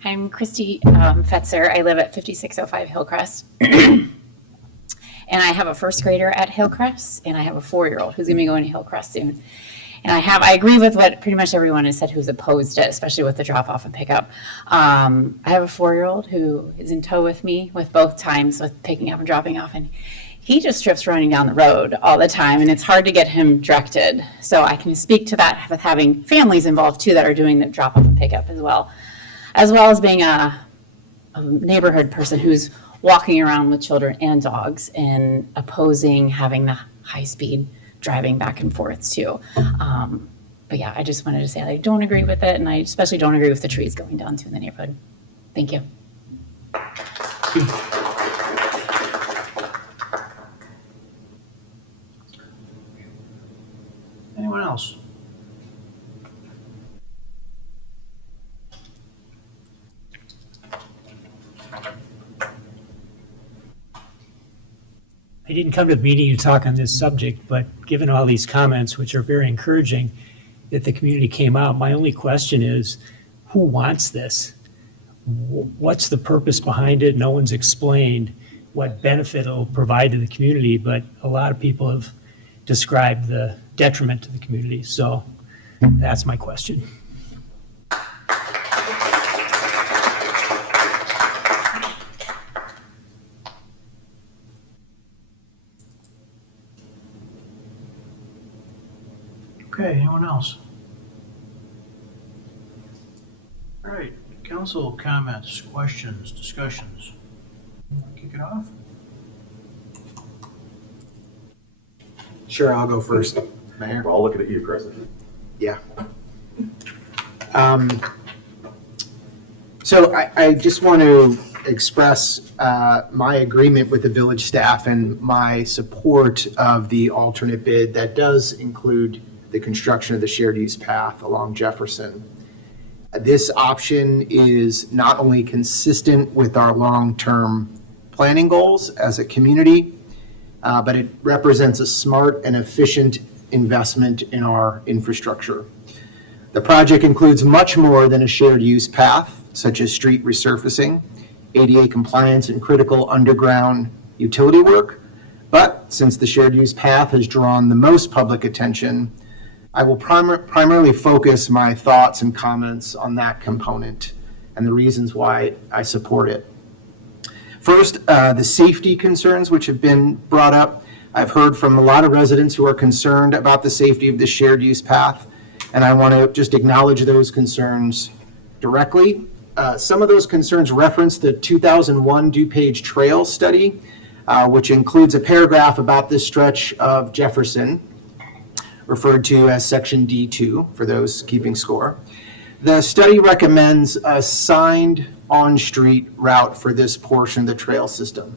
I'm Christy Fetzer. I live at 5605 Hillcrest. And I have a first grader at Hillcrest, and I have a 4-year-old who's going to be going to Hillcrest soon. And I agree with what pretty much everyone has said who's opposed it, especially with the drop-off and pickup. I have a 4-year-old who is in tow with me with both times with picking up and dropping off, and he just trips running down the road all the time, and it's hard to get him directed. So I can speak to that with having families involved too that are doing the drop-off and pickup as well as being a neighborhood person who's walking around with children and dogs and opposing having the high-speed driving back and forth too. But yeah, I just wanted to say I don't agree with it, and I especially don't agree with the trees going down too in the neighborhood. Thank you. Anyone else? I didn't come to the meeting to talk on this subject, but given all these comments, which are very encouraging, that the community came out, my only question is, who wants this? What's the purpose behind it? No one's explained what benefit it'll provide to the community, but a lot of people have described the detriment to the community. So that's my question. Okay, anyone else? All right, council comments, questions, discussions. Kick it off. Sure, I'll go first, Mayor. We're all looking at you, Chris. Yeah. So I just want to express my agreement with the village staff and my support of the alternate bid that does include the construction of the shared use path along Jefferson. This option is not only consistent with our long-term planning goals as a community, but it represents a smart and efficient investment in our infrastructure. The project includes much more than a shared use path, such as street resurfacing, ADA compliance, and critical underground utility work. But since the shared use path has drawn the most public attention, I will primarily focus my thoughts and comments on that component and the reasons why I support it. First, the safety concerns which have been brought up. I've heard from a lot of residents who are concerned about the safety of the shared use path, and I want to just acknowledge those concerns directly. Some of those concerns reference the 2001 DuPage Trail study, which includes a paragraph about this stretch of Jefferson, referred to as Section D2 for those keeping score. The study recommends a signed on-street route for this portion of the trail system.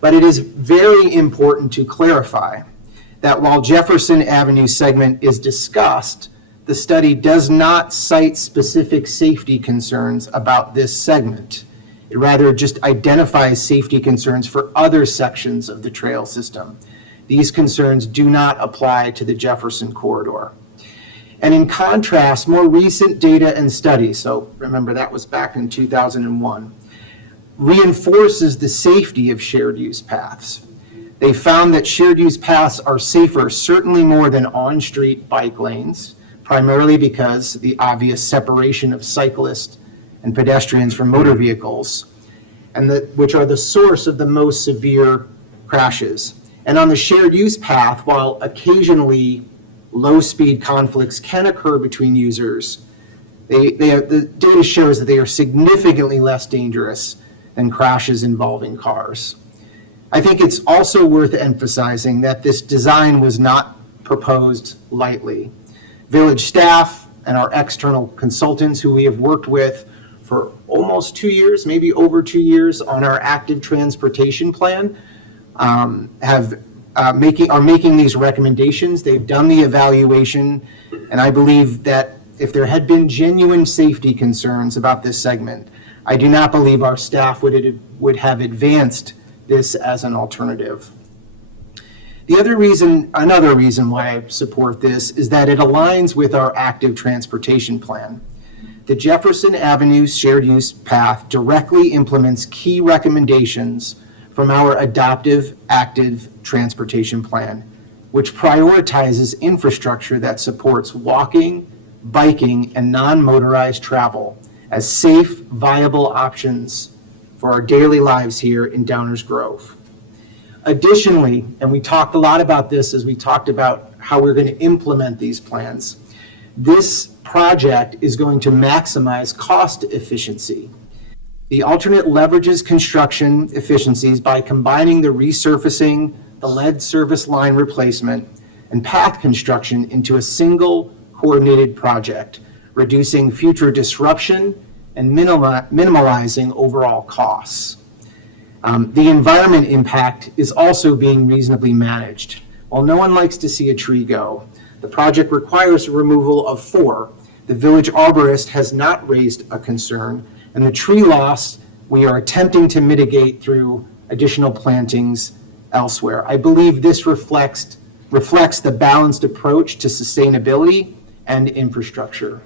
But it is very important to clarify that while Jefferson Avenue segment is discussed, the study does not cite specific safety concerns about this segment. It rather just identifies safety concerns for other sections of the trail system. These concerns do not apply to the Jefferson corridor. And in contrast, more recent data and studies, so remember that was back in 2001, reinforces the safety of shared use paths. They found that shared use paths are safer, certainly more than on-street bike lanes, primarily because the obvious separation of cyclists and pedestrians from motor vehicles, and which are the source of the most severe crashes. And on the shared use path, while occasionally low-speed conflicts can occur between users, the data shows that they are significantly less dangerous than crashes involving cars. I think it's also worth emphasizing that this design was not proposed lightly. Village staff and our external consultants who we have worked with for almost 2 years, maybe over 2 years on our active transportation plan, are making these recommendations. They've done the evaluation, and I believe that if there had been genuine safety concerns about this segment, I do not believe our staff would have advanced this as an alternative. Another reason why I support this is that it aligns with our active transportation plan. The Jefferson Avenue shared use path directly implements key recommendations from our adoptive active transportation plan, which prioritizes infrastructure that supports walking, biking, and non-motorized travel as safe, viable options for our daily lives here in Downers Grove. Additionally, and we talked a lot about this as we talked about how we're going to implement these plans, this project is going to maximize cost efficiency. The alternate leverages construction efficiencies by combining the resurfacing, the lead service line replacement, and path construction into a single coordinated project, reducing future disruption and minimalizing overall costs. The environment impact is also being reasonably managed. While no one likes to see a tree go, the project requires the removal of 4. The village arborist has not raised a concern, and the tree loss we are attempting to mitigate through additional plantings elsewhere. I believe this reflects the balanced approach to sustainability and infrastructure.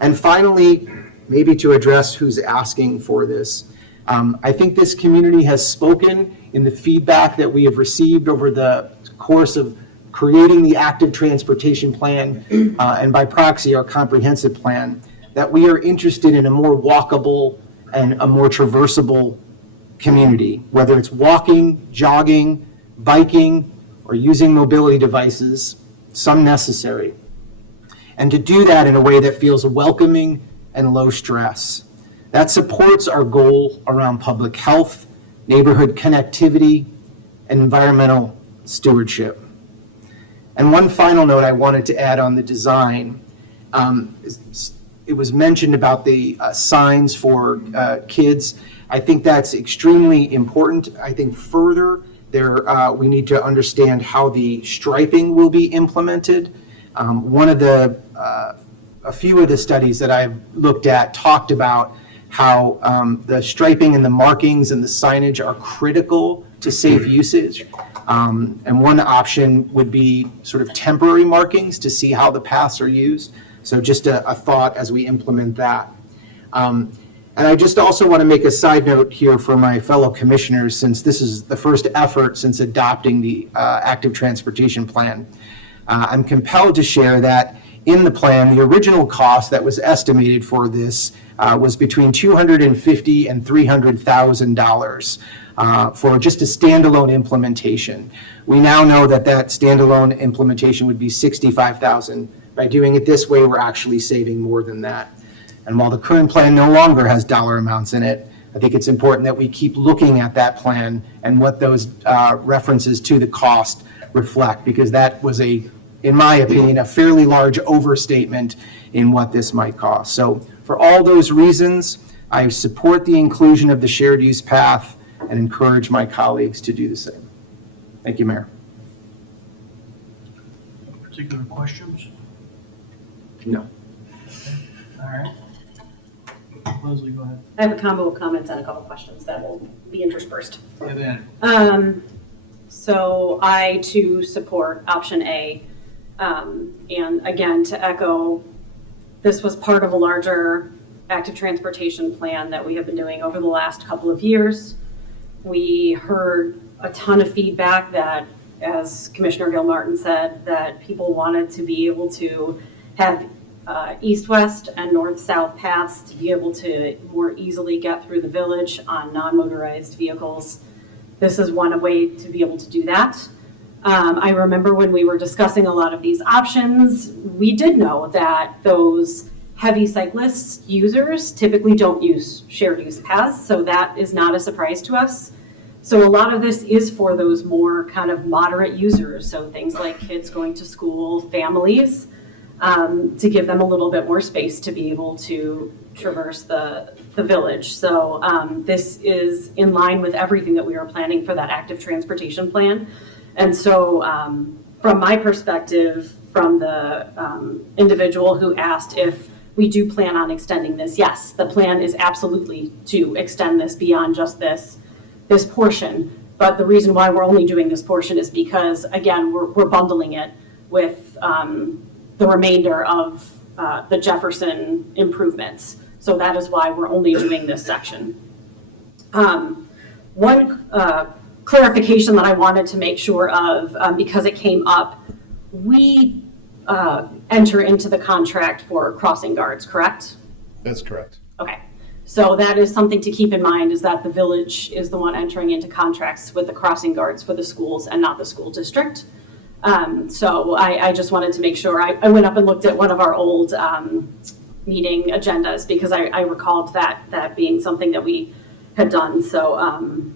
And finally, maybe to address who's asking for this, I think this community has spoken in the feedback that we have received over the course of creating the active transportation plan, and by proxy, our comprehensive plan, that we are interested in a more walkable and a more traversable community, whether it's walking, jogging, biking, or using mobility devices, some necessary. And to do that in a way that feels welcoming and low stress. That supports our goal around public health, neighborhood connectivity, and environmental stewardship. And one final note I wanted to add on the design. It was mentioned about the signs for kids. I think that's extremely important. I think further, we need to understand how the striping will be implemented. A few of the studies that I've looked at talked about how the striping and the markings and the signage are critical to safe usage. And one option would be sort of temporary markings to see how the paths are used. So just a thought as we implement that. And I just also want to make a side note here for my fellow commissioners, since this is the first effort since adopting the active transportation plan. I'm compelled to share that in the plan, the original cost that was estimated for this was between $250,000 and $300,000 for just a standalone implementation. We now know that standalone implementation would be $65,000. By doing it this way, we're actually saving more than that. And while the current plan no longer has dollar amounts in it, I think it's important that we keep looking at that plan and what those references to the cost reflect, because that was in my opinion, a fairly large overstatement in what this might cost. So for all those reasons, I support the inclusion of the shared use path and encourage my colleagues to do the same. Thank you, Mayor. Particular questions? No. All right. Leslie, go ahead. I have a combo of comments and a couple questions that will be interspersed. Yeah, then. So I too support option A. And again, to echo, this was part of a larger active transportation plan that we have been doing over the last couple of years. We heard a ton of feedback that, as Commissioner Gilmartin said, that people wanted to be able to have east-west and north-south paths to be able to more easily get through the village on non-motorized vehicles. This is one way to be able to do that. I remember when we were discussing a lot of these options, we did know that those heavy cyclists users typically don't use shared use paths, so that is not a surprise to us. So a lot of this is for those more kind of moderate users, so things like kids going to school, families, to give them a little bit more space to be able to traverse the village. So this is in line with everything that we are planning for that active transportation plan. And so from my perspective, from the individual who asked if we do plan on extending this, yes, the plan is absolutely to extend this beyond just this portion. But the reason why we're only doing this portion is because, again, we're bundling it with the remainder of the Jefferson improvements. So that is why we're only doing this section. One clarification that I wanted to make sure of, because it came up, we enter into the contract for crossing guards, correct? That's correct. Okay. So that is something to keep in mind, is that the village is the one entering into contracts with the crossing guards for the schools and not the school district. So I just wanted to make sure. I went up and looked at one of our old meeting agendas because I recalled that being something that we had done. So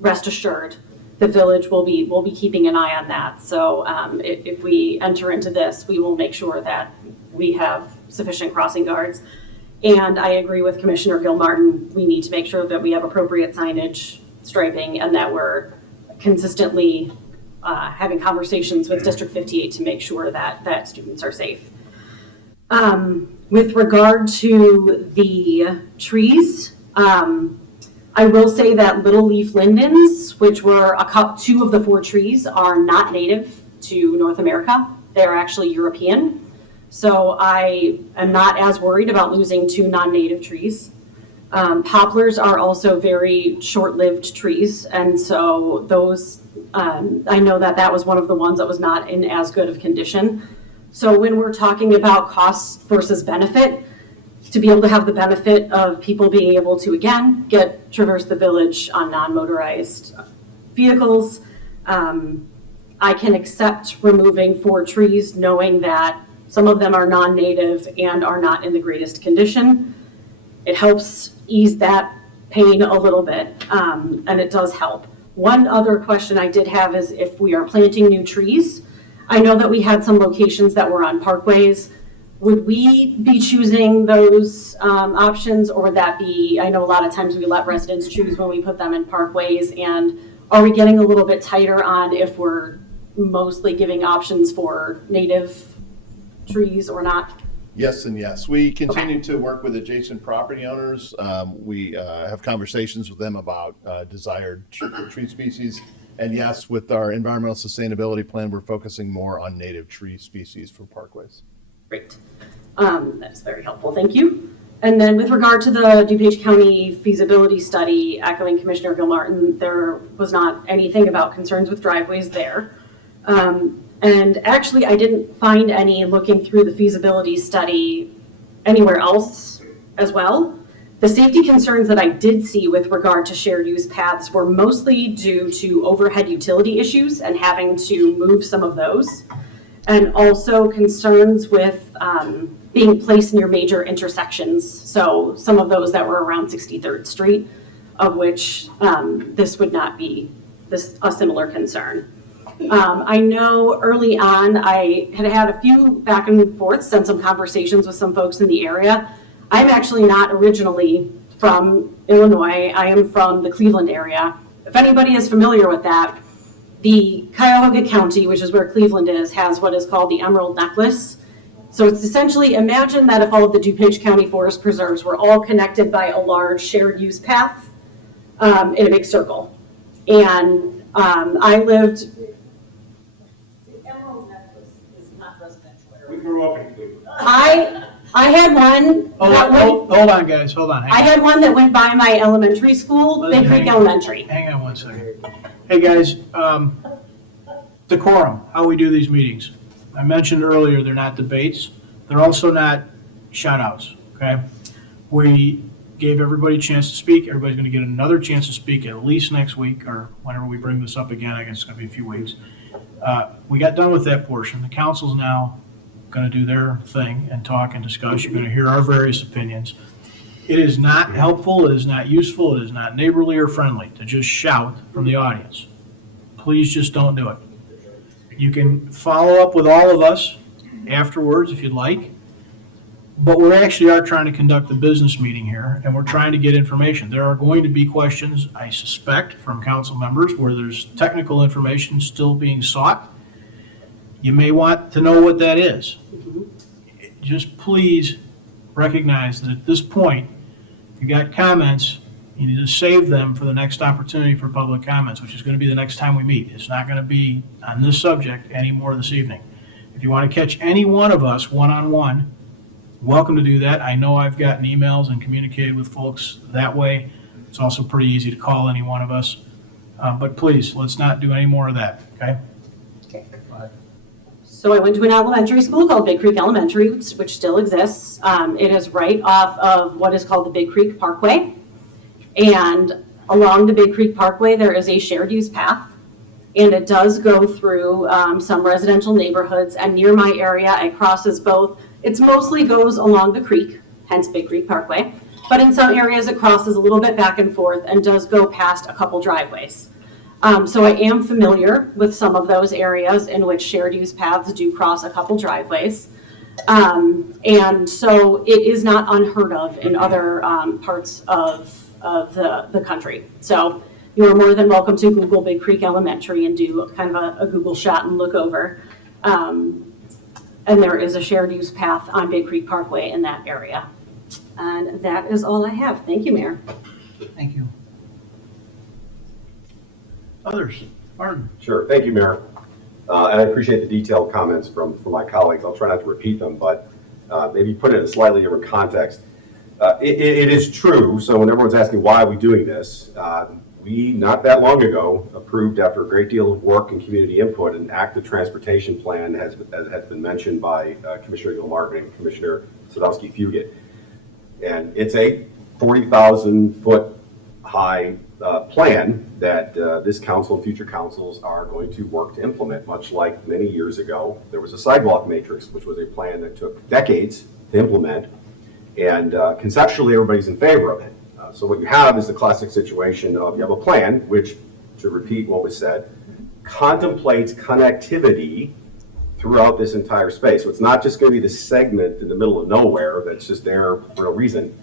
rest assured, the village will be keeping an eye on that. So if we enter into this, we will make sure that we have sufficient crossing guards. And I agree with Commissioner Gilmartin, we need to make sure that we have appropriate signage, striping, and that we're consistently having conversations with District 58 to make sure that students are safe. With regard to the trees, I I will say that little leaf lindens, which were two of the 4 trees, are not native to North America. They're actually European. So I am not as worried about losing 2 non-native trees. Poplars are also very short-lived trees, and so those, I know that that was one of the ones that was not in as good of condition. So when we're talking about cost versus benefit, to be able to have the benefit of people being able to, again, traverse the village on non-motorized vehicles, I can accept removing 4 trees knowing that some of them are non-native and are not in the greatest condition. It helps ease that pain a little bit, and it does help. One other question I did have is if we are planting new trees. I know that we had some locations that were on parkways. Would we be choosing those options, or would that be, I know a lot of times we let residents choose when we put them in parkways, and are we getting a little bit tighter on if we're mostly giving options for native trees or not? Yes and yes. We continue to work with adjacent property owners. We have conversations with them about desired tree species. And yes, with our environmental sustainability plan, we're focusing more on native tree species for parkways. Great. That's very helpful. Thank you. And then with regard to the DuPage County feasibility study, echoing Commissioner Gilmartin, there was not anything about concerns with driveways there. And actually, I didn't find any looking through the feasibility study anywhere else as well. The safety concerns that I did see with regard to shared use paths were mostly due to overhead utility issues and having to move some of those, and also concerns with being placed near major intersections. So some of those that were around 63rd Street, of which this would not be a similar concern. I know early on I had a few back and forths and some conversations with some folks in the area. I'm actually not originally from Illinois. I am from the Cleveland area. If anybody is familiar with that, the Cuyahoga County, which is where Cleveland is, has what is called the Emerald Necklace. So it's essentially, imagine that if all of the DuPage County Forest Preserves were all connected by a large shared use path in a big circle. And I lived... We grew up in Cleveland. I had one. Hold on, guys. Hold on. I had one that went by my elementary school, Big Creek Elementary. Hang on one second. Hey, guys, decorum, how we do these meetings. I mentioned earlier, they're not debates. They're also not shout-outs, okay? We gave everybody a chance to speak. Everybody's going to get another chance to speak at least next week, or whenever we bring this up again. I guess it's going to be a few weeks. We got done with that portion. The council's now going to do their thing and talk and discuss. You're going to hear our various opinions. It is not helpful, it is not useful, it is not neighborly or friendly to just shout from the audience. Please just don't do it. You can follow up with all of us afterwards if you'd like, but we actually are trying to conduct a business meeting here, and we're trying to get information. There are going to be questions, I suspect, from council members where there's technical information still being sought. You may want to know what that is. Just please recognize that at this point, if you got comments, you need to save them for the next opportunity for public comments, which is going to be the next time we meet. It's not going to be on this subject anymore this evening. If you want to catch any one of us one-on-one, welcome to do that. I know I've gotten emails and communicated with folks that way. It's also pretty easy to call any one of us. But please, let's not do any more of that, okay? So I went to an elementary school called Big Creek Elementary, which still exists. It is right off of what is called the Big Creek Parkway. And along the Big Creek Parkway, there is a shared use path. And it does go through some residential neighborhoods. And near my area, it crosses both. It mostly goes along the creek, hence Big Creek Parkway. But in some areas, it crosses a little bit back and forth and does go past a couple driveways. So I am familiar with some of those areas in which shared use paths do cross a couple driveways. And so it is not unheard of in other parts of the country. So you are more than welcome to Google Big Creek Elementary and do kind of a Google shot and look over. And there is a shared use path on Big Creek Parkway in that area. And that is all I have. Thank you, Mayor. Thank you. Others? Martin? Sure. Thank you, Mayor. And I appreciate the detailed comments from my colleagues. I'll try not to repeat them, but maybe put it in a slightly different context. It is true. So when everyone's asking why are we doing this, we, not that long ago, approved, after a great deal of work and community input, an active transportation plan has been mentioned by Commissioner Gilmartin and Commissioner Sadowski-Fugit. And it's a 40,000-foot high plan that this council and future councils are going to work to implement, much like many years ago. There was a sidewalk matrix, which was a plan that took decades to implement, and conceptually everybody's in favor of it. So what you have is the classic situation of you have a plan, which, to repeat what was said, contemplates connectivity throughout this entire space. So it's not just going to be this segment in the middle of nowhere that's just there for no reason,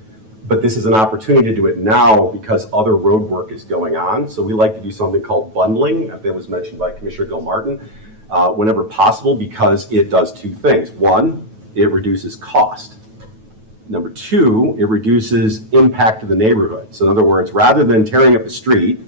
but this is an opportunity to do it now because other road work is going on. So we like to do something called bundling, that was mentioned by Commissioner Gilmartin, whenever possible, because it does two things. One, it reduces cost. Number two, it reduces impact to the neighborhood. So in other words, rather than tearing up the street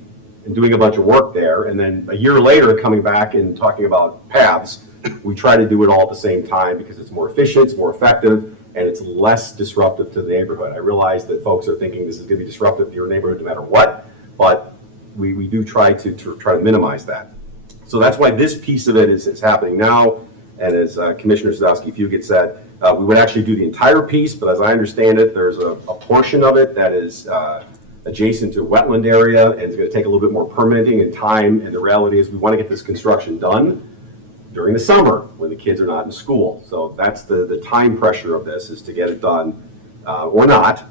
and doing a bunch of work there, and then a year later coming back and talking about paths, we try to do it all at the same time because it's more efficient, it's more effective, and it's less disruptive to the neighborhood. I realize that folks are thinking this is going to be disruptive to your neighborhood no matter what, but we do try to minimize that. So that's why this piece of it is happening now. And as Commissioner Sadowski-Fugit said, we would actually do the entire piece, but as I understand it, there's a portion of it that is adjacent to a wetland area, and it's going to take a little bit more permitting and time. And the reality is we want to get this construction done during the summer when the kids are not in school. So that's the time pressure of this, is to get it done or not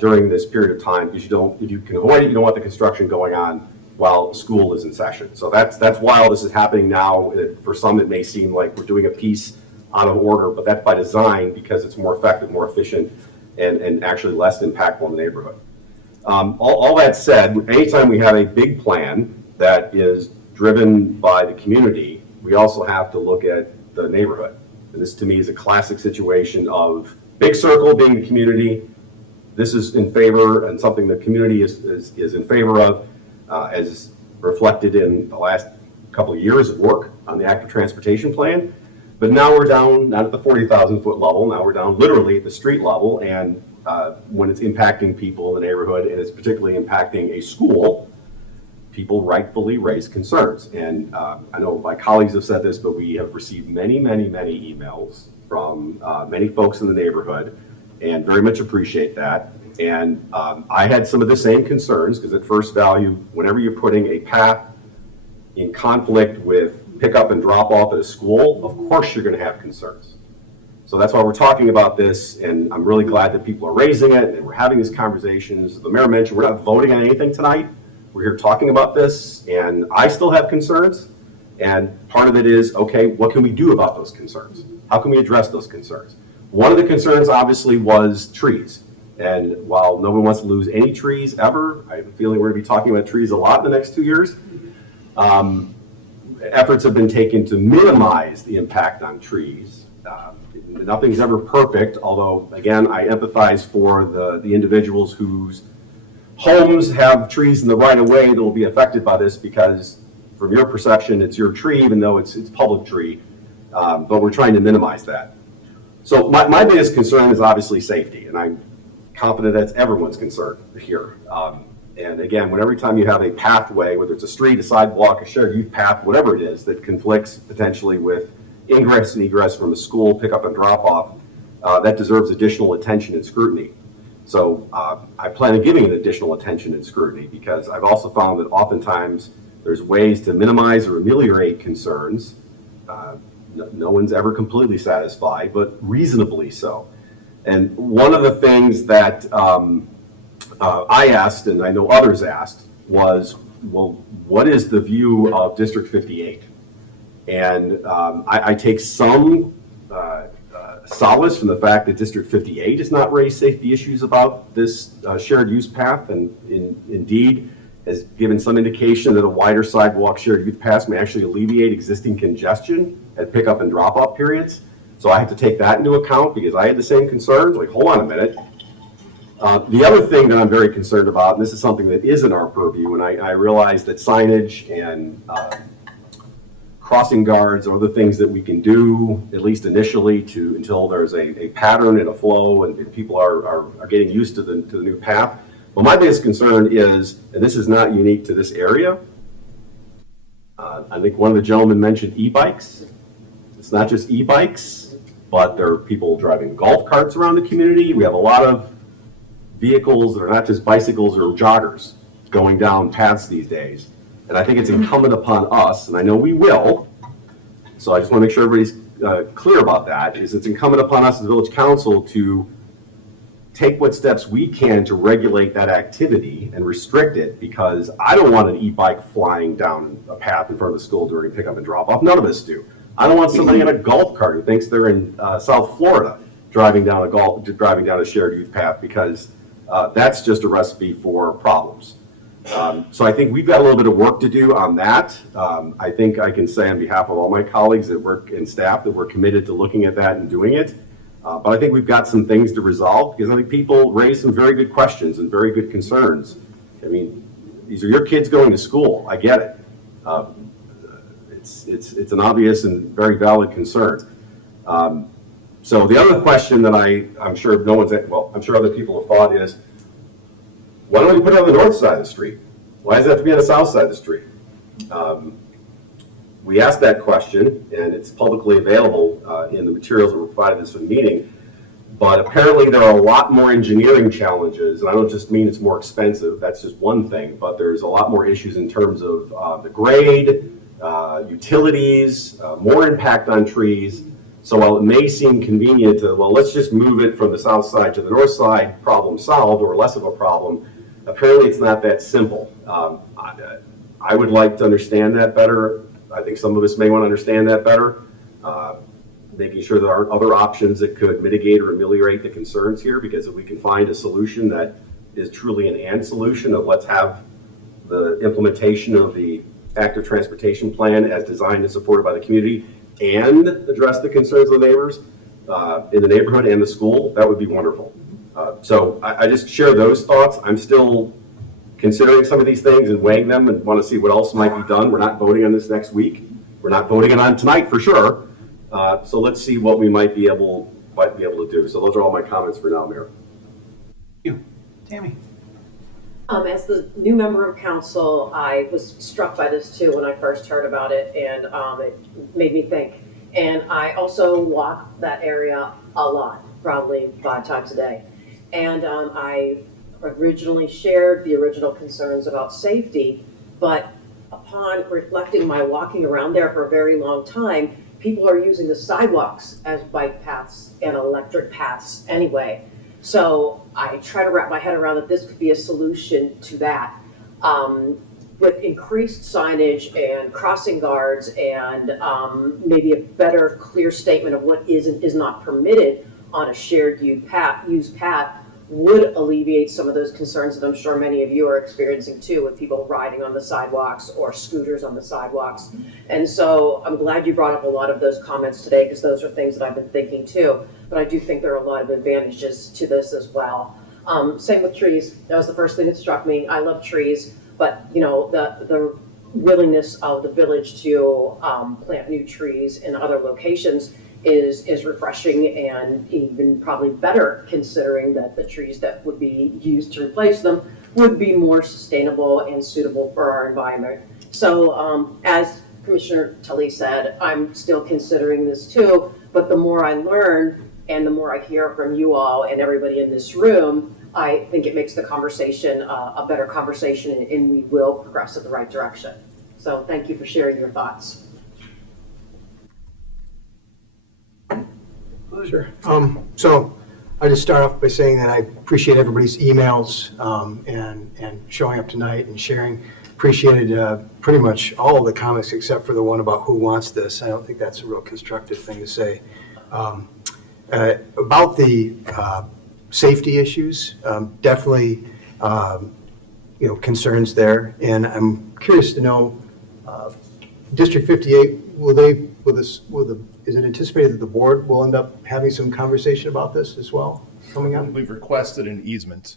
during this period of time, because if you can avoid it, you don't want the construction going on while school is in session. So that's why all this is happening now. For some, it may seem like we're doing a piece out of order, but that's by design because it's more effective, more efficient, and actually less impactful in the neighborhood. All that said, anytime we have a big plan that is driven by the community, we also have to look at the neighborhood. And this to me is a classic situation of big circle being the community. This is in favor and something the community is in favor of, as reflected in the last couple of years of work on the active transportation plan. But now we're down, not at the 40,000-foot level, now we're down literally at the street level, and when it's impacting people in the neighborhood, and it's particularly impacting a school, people rightfully raise concerns. And I know my colleagues have said this, but we have received many, many, many emails from many folks in the neighborhood, and very much appreciate that. And I had some of the same concerns, because at first value, whenever you're putting a path in conflict with pick up and drop off at a school, of course you're going to have concerns. So that's why we're talking about this, and I'm really glad that people are raising it, and we're having these conversations. As the mayor mentioned, we're not voting on anything tonight. We're here talking about this, and I still have concerns, and part of it is, okay, what can we do about those concerns? How can we address those concerns? One of the concerns, obviously, was trees. And while no one wants to lose any trees ever, I have a feeling we're going to be talking about trees a lot in the next 2 years. Efforts have been taken to minimize the impact on trees. Nothing's ever perfect, although, again, I empathize for the individuals whose homes have trees in the right of way that will be affected by this, because from your perception, it's your tree, even though it's public tree. But we're trying to minimize that. So my biggest concern is obviously safety, and I'm confident that's everyone's concern here. And again, every time you have a pathway, whether it's a street, a sidewalk, a shared youth path, whatever it is, that conflicts potentially with ingress and egress from a school, pick up and drop off, that deserves additional attention and scrutiny. So I plan on giving it additional attention and scrutiny, because I've also found that oftentimes there's ways to minimize or ameliorate concerns. No one's ever completely satisfied, but reasonably so. And one of the things that I asked, and I know others asked, was, well, what is the view of District 58? And I take some solace from the fact that District 58 has not raised safety issues about this shared use path, and indeed has given some indication that a wider sidewalk shared use path may actually alleviate existing congestion at pickup and drop off periods. So I have to take that into account, because I had the same concerns. Like, hold on a minute. The other thing that I'm very concerned about, and this is something that is in our purview, and I realize that signage and crossing guards are the things that we can do, at least initially, until there's a pattern and a flow and people are getting used to the new path. But my biggest concern is, and this is not unique to this area, I think one of the gentlemen mentioned e-bikes. It's not just e-bikes, but there are people driving golf carts around the community. We have a lot of vehicles that are not just bicycles or joggers going down paths these days. And I think it's incumbent upon us, and I know we will, so I just want to make sure everybody's clear about that, is it's incumbent upon us as a village council to take what steps we can to regulate that activity and restrict it, because I don't want an e-bike flying down a path in front of the school during pickup and drop off. None of us do. I don't want somebody in a golf cart who thinks they're in South Florida driving down a shared use path, because that's just a recipe for problems. So I think we've got a little bit of work to do on that. I think I can say on behalf of all my colleagues that work and staff that we're committed to looking at that and doing it. But I think we've got some things to resolve, because I think people raise some very good questions and very good concerns. I mean, these are your kids going to school. I get it. It's an obvious and very valid concern. So the other question that I'm sure no one's, well, I'm sure other people have thought is, why don't we put it on the north side of the street? Why does it have to be on the south side of the street? We asked that question, and it's publicly available in the materials that were provided this meeting. But apparently there are a lot more engineering challenges, and I don't just mean it's more expensive, that's just one thing, but there's a lot more issues in terms of the grade, utilities, more impact on trees. So while it may seem convenient to, well, let's just move it from the south side to the north side, problem solved, or less of a problem, apparently it's not that simple. I would like to understand that better. I think some of us may want to understand that better. Making sure there aren't other options that could mitigate or ameliorate the concerns here, because if we can find a solution that is truly an and solution of let's have the implementation of the active transportation plan as designed and supported by the community and address the concerns of the neighbors in the neighborhood and the school, that would be wonderful. So I just share those thoughts. I'm still considering some of these things and weighing them and want to see what else might be done. We're not voting on this next week. We're not voting on tonight for sure. So let's see what we might be able to do. So those are all my comments for now, Mayor. You, Tammy. As the new member of council, I was struck by this too when I first heard about it, and it made me think. And I also walk that area a lot, probably 5 times a day. And I originally shared the original concerns about safety, but upon reflecting my walking around there for a very long time, people are using the sidewalks as bike paths and electric paths anyway. So I try to wrap my head around that this could be a solution to that. With increased signage and crossing guards and maybe a better, clear statement of what is and is not permitted on a shared use path would alleviate some of those concerns that I'm sure many of you are experiencing too, with people riding on the sidewalks or scooters on the sidewalks. And so I'm glad you brought up a lot of those comments today, because those are things that I've been thinking too. But I do think there are a lot of advantages to this as well. Same with trees. That was the first thing that struck me. I love trees, but you know, the willingness of the village to plant new trees in other locations is refreshing, and even probably better, considering that the trees that would be used to replace them would be more sustainable and suitable for our environment. So as Commissioner Tully said, I'm still considering this too, but the more I learn and the more I hear from you all and everybody in this room, I think it makes the conversation a better conversation, and we will progress in the right direction. So thank you for sharing your thoughts. Sure. So I just start off by saying that I appreciate everybody's emails and showing up tonight and sharing. Appreciated pretty much all of the comments except for the one about who wants this. I don't think that's a real constructive thing to say. About the safety issues, definitely concerns there. And I'm curious to know, District 58, is it anticipated that the board will end up having some conversation about this as well? coming up? We've requested an easement.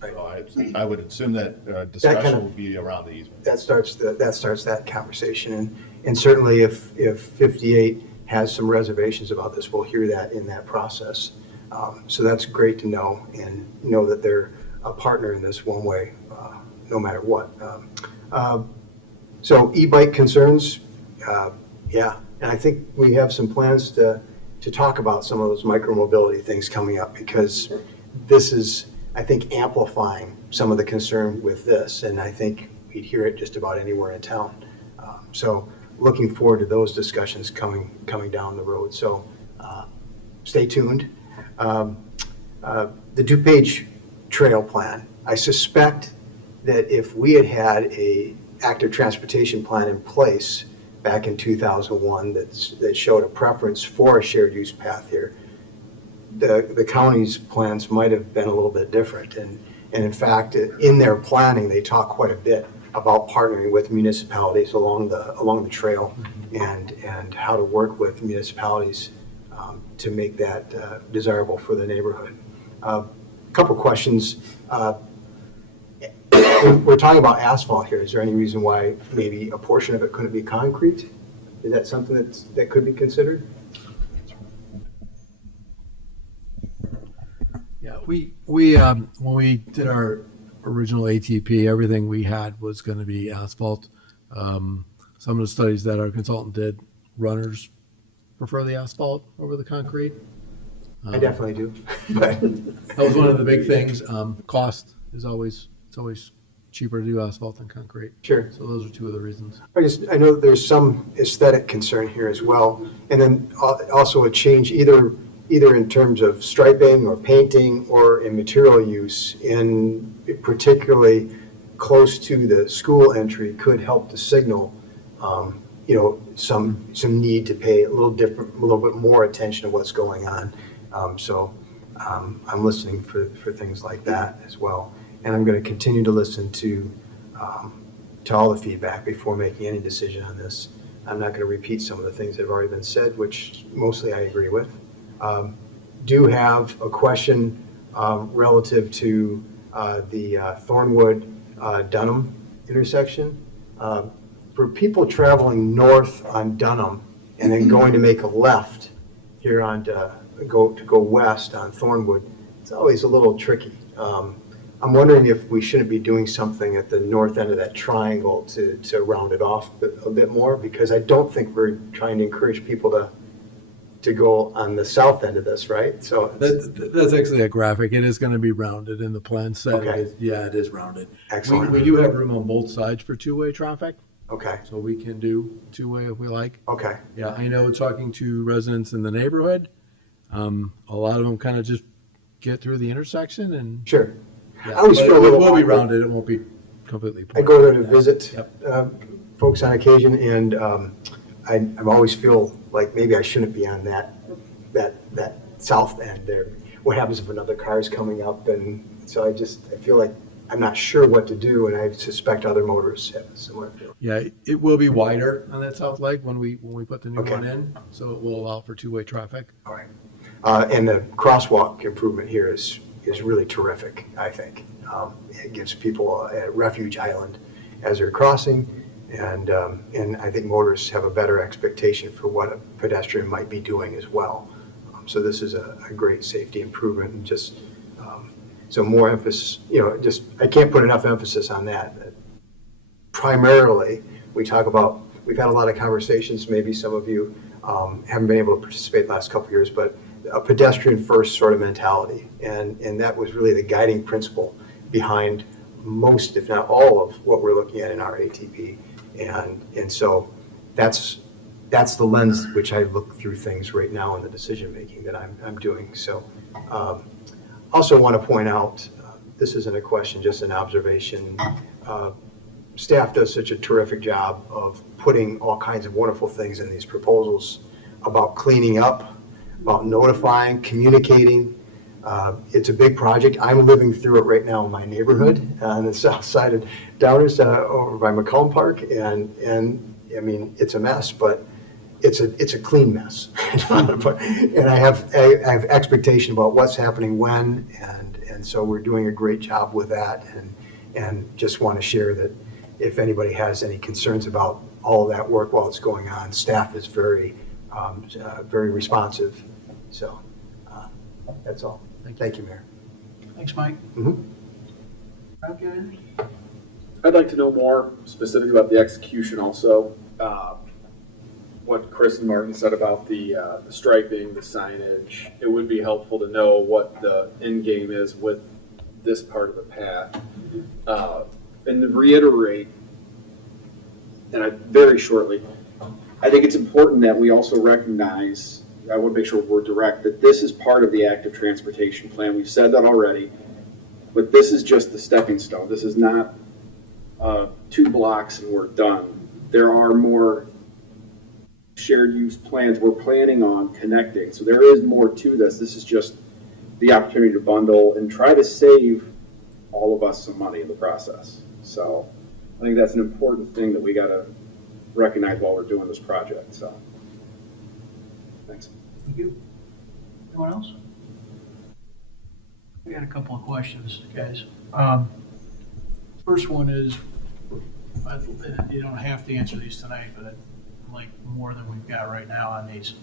So I would assume that kind of- discussion will be around the easement. That starts that conversation. And certainly if 58 has some reservations about this, we'll hear that in that process. So that's great to know, and know that they're a partner in this one way, no matter what. So e-bike concerns, yeah. And I think we have some plans to talk about some of those micromobility things coming up, because this is, I think, amplifying some of the concern with this. And I think we'd hear it just about anywhere in town. So looking forward to those discussions coming down the road. So stay tuned. The DuPage Trail Plan, I suspect that if we had had a active transportation plan in place back in 2001 that showed a preference for a shared use path here, the county's plans might have been a little bit different. And in fact, in their planning, they talk quite a bit about partnering with municipalities along the trail, and how to work with municipalities to make that desirable for the neighborhood. A couple questions. We're talking about asphalt here. Is there any reason why maybe a portion of it couldn't be concrete? Is that something that could be considered? Yeah, we when we did our original ATP, everything we had was going to be asphalt. Some of the studies that our consultant did, runners prefer the asphalt over the concrete. I definitely do. But that was one of the big things. Cost is always cheaper to do asphalt than concrete. Sure. So those are two of the reasons. I know there's some aesthetic concern here as well, and then also a change either in terms of striping or painting or in material use, in particularly close to the school entry, could help to signal, some need to pay a little bit more attention to what's going on. So I'm listening for things like that as well. And I'm going to continue to listen to all the feedback before making any decision on this. I'm not going to repeat some of the things that have already been said, which mostly I agree with. Do have a question relative to the Thornwood-Dunham intersection. For people traveling north on Dunham and then going to make a left here on to go west on Thornwood, it's always a little tricky. I'm wondering if we shouldn't be doing something at the north end of that triangle to round it off a bit more, because I don't think we're trying to encourage people to go on the south end of this, right? So That's actually a graphic. It is going to be rounded in the plan set. Okay. It is rounded. Excellent. We do have room on both sides for two-way traffic. Okay. So we can do two-way if we like. Okay. Yeah, I know, talking to residents in the neighborhood, a lot of them kind of just get through the intersection and. Sure. Yeah, I always but feel a it little will be awkward. rounded. It won't be completely. I go there to visit Yep. folks on occasion, and I always feel like maybe I shouldn't be on that south end there. What happens if another car is coming up? And so I feel like I'm not sure what to do, and I suspect other motorists have a similar feeling. Yeah, it will be wider on that south leg when we put the new Okay. one in, so it will allow for two-way traffic. All right. And the crosswalk improvement here is really terrific, I think. It gives people a refuge island as they're crossing, and I think motorists have a better expectation for what a pedestrian might be doing as well. So this is a great safety improvement, and just so more emphasis, I can't put enough emphasis on that. Primarily, we've had a lot of conversations, maybe some of you haven't been able to participate the last couple of years, but a pedestrian first sort of mentality. And that was really the guiding principle behind most, if not all, of what we're looking at in our ATP. And so that's the lens which I look through things right now in the decision making that I'm doing. So also want to point out, this isn't a question, just an observation. Staff does such a terrific job of putting all kinds of wonderful things in these proposals about cleaning up, about notifying, communicating. It's a big project. I'm living through it right now in my neighborhood on the south side of Downers over by McCollum Park. And I mean, it's a mess, but it's a clean mess. And I have expectation about what's happening when, and so we're doing a great job with that. And just want to share that if anybody has any concerns about all of that work while it's going on, staff is very responsive. So that's all. Thank you, Mayor. Thanks, Mike. Mhm. Rob, you have anything? I'd like to know more specifically about the execution also. What Chris and Martin said about the striping, the signage. It would be helpful to know what the end game is with this part of the path. And to reiterate, very shortly, I think it's important that we also recognize, I want to make sure we're direct, that this is part of the active transportation plan. We've said that already, but this is just the stepping stone. This is not 2 blocks and we're done. There are more shared use plans we're planning on connecting. So there is more to this. This is just the opportunity to bundle and try to save all of us some money in the process. So I think that's an important thing that we got to recognize while we're doing this project. So thanks. Thank you. Anyone else? We got a couple of questions, guys. First one is, you don't have to answer these tonight, but I'd like more than we've got right now on these.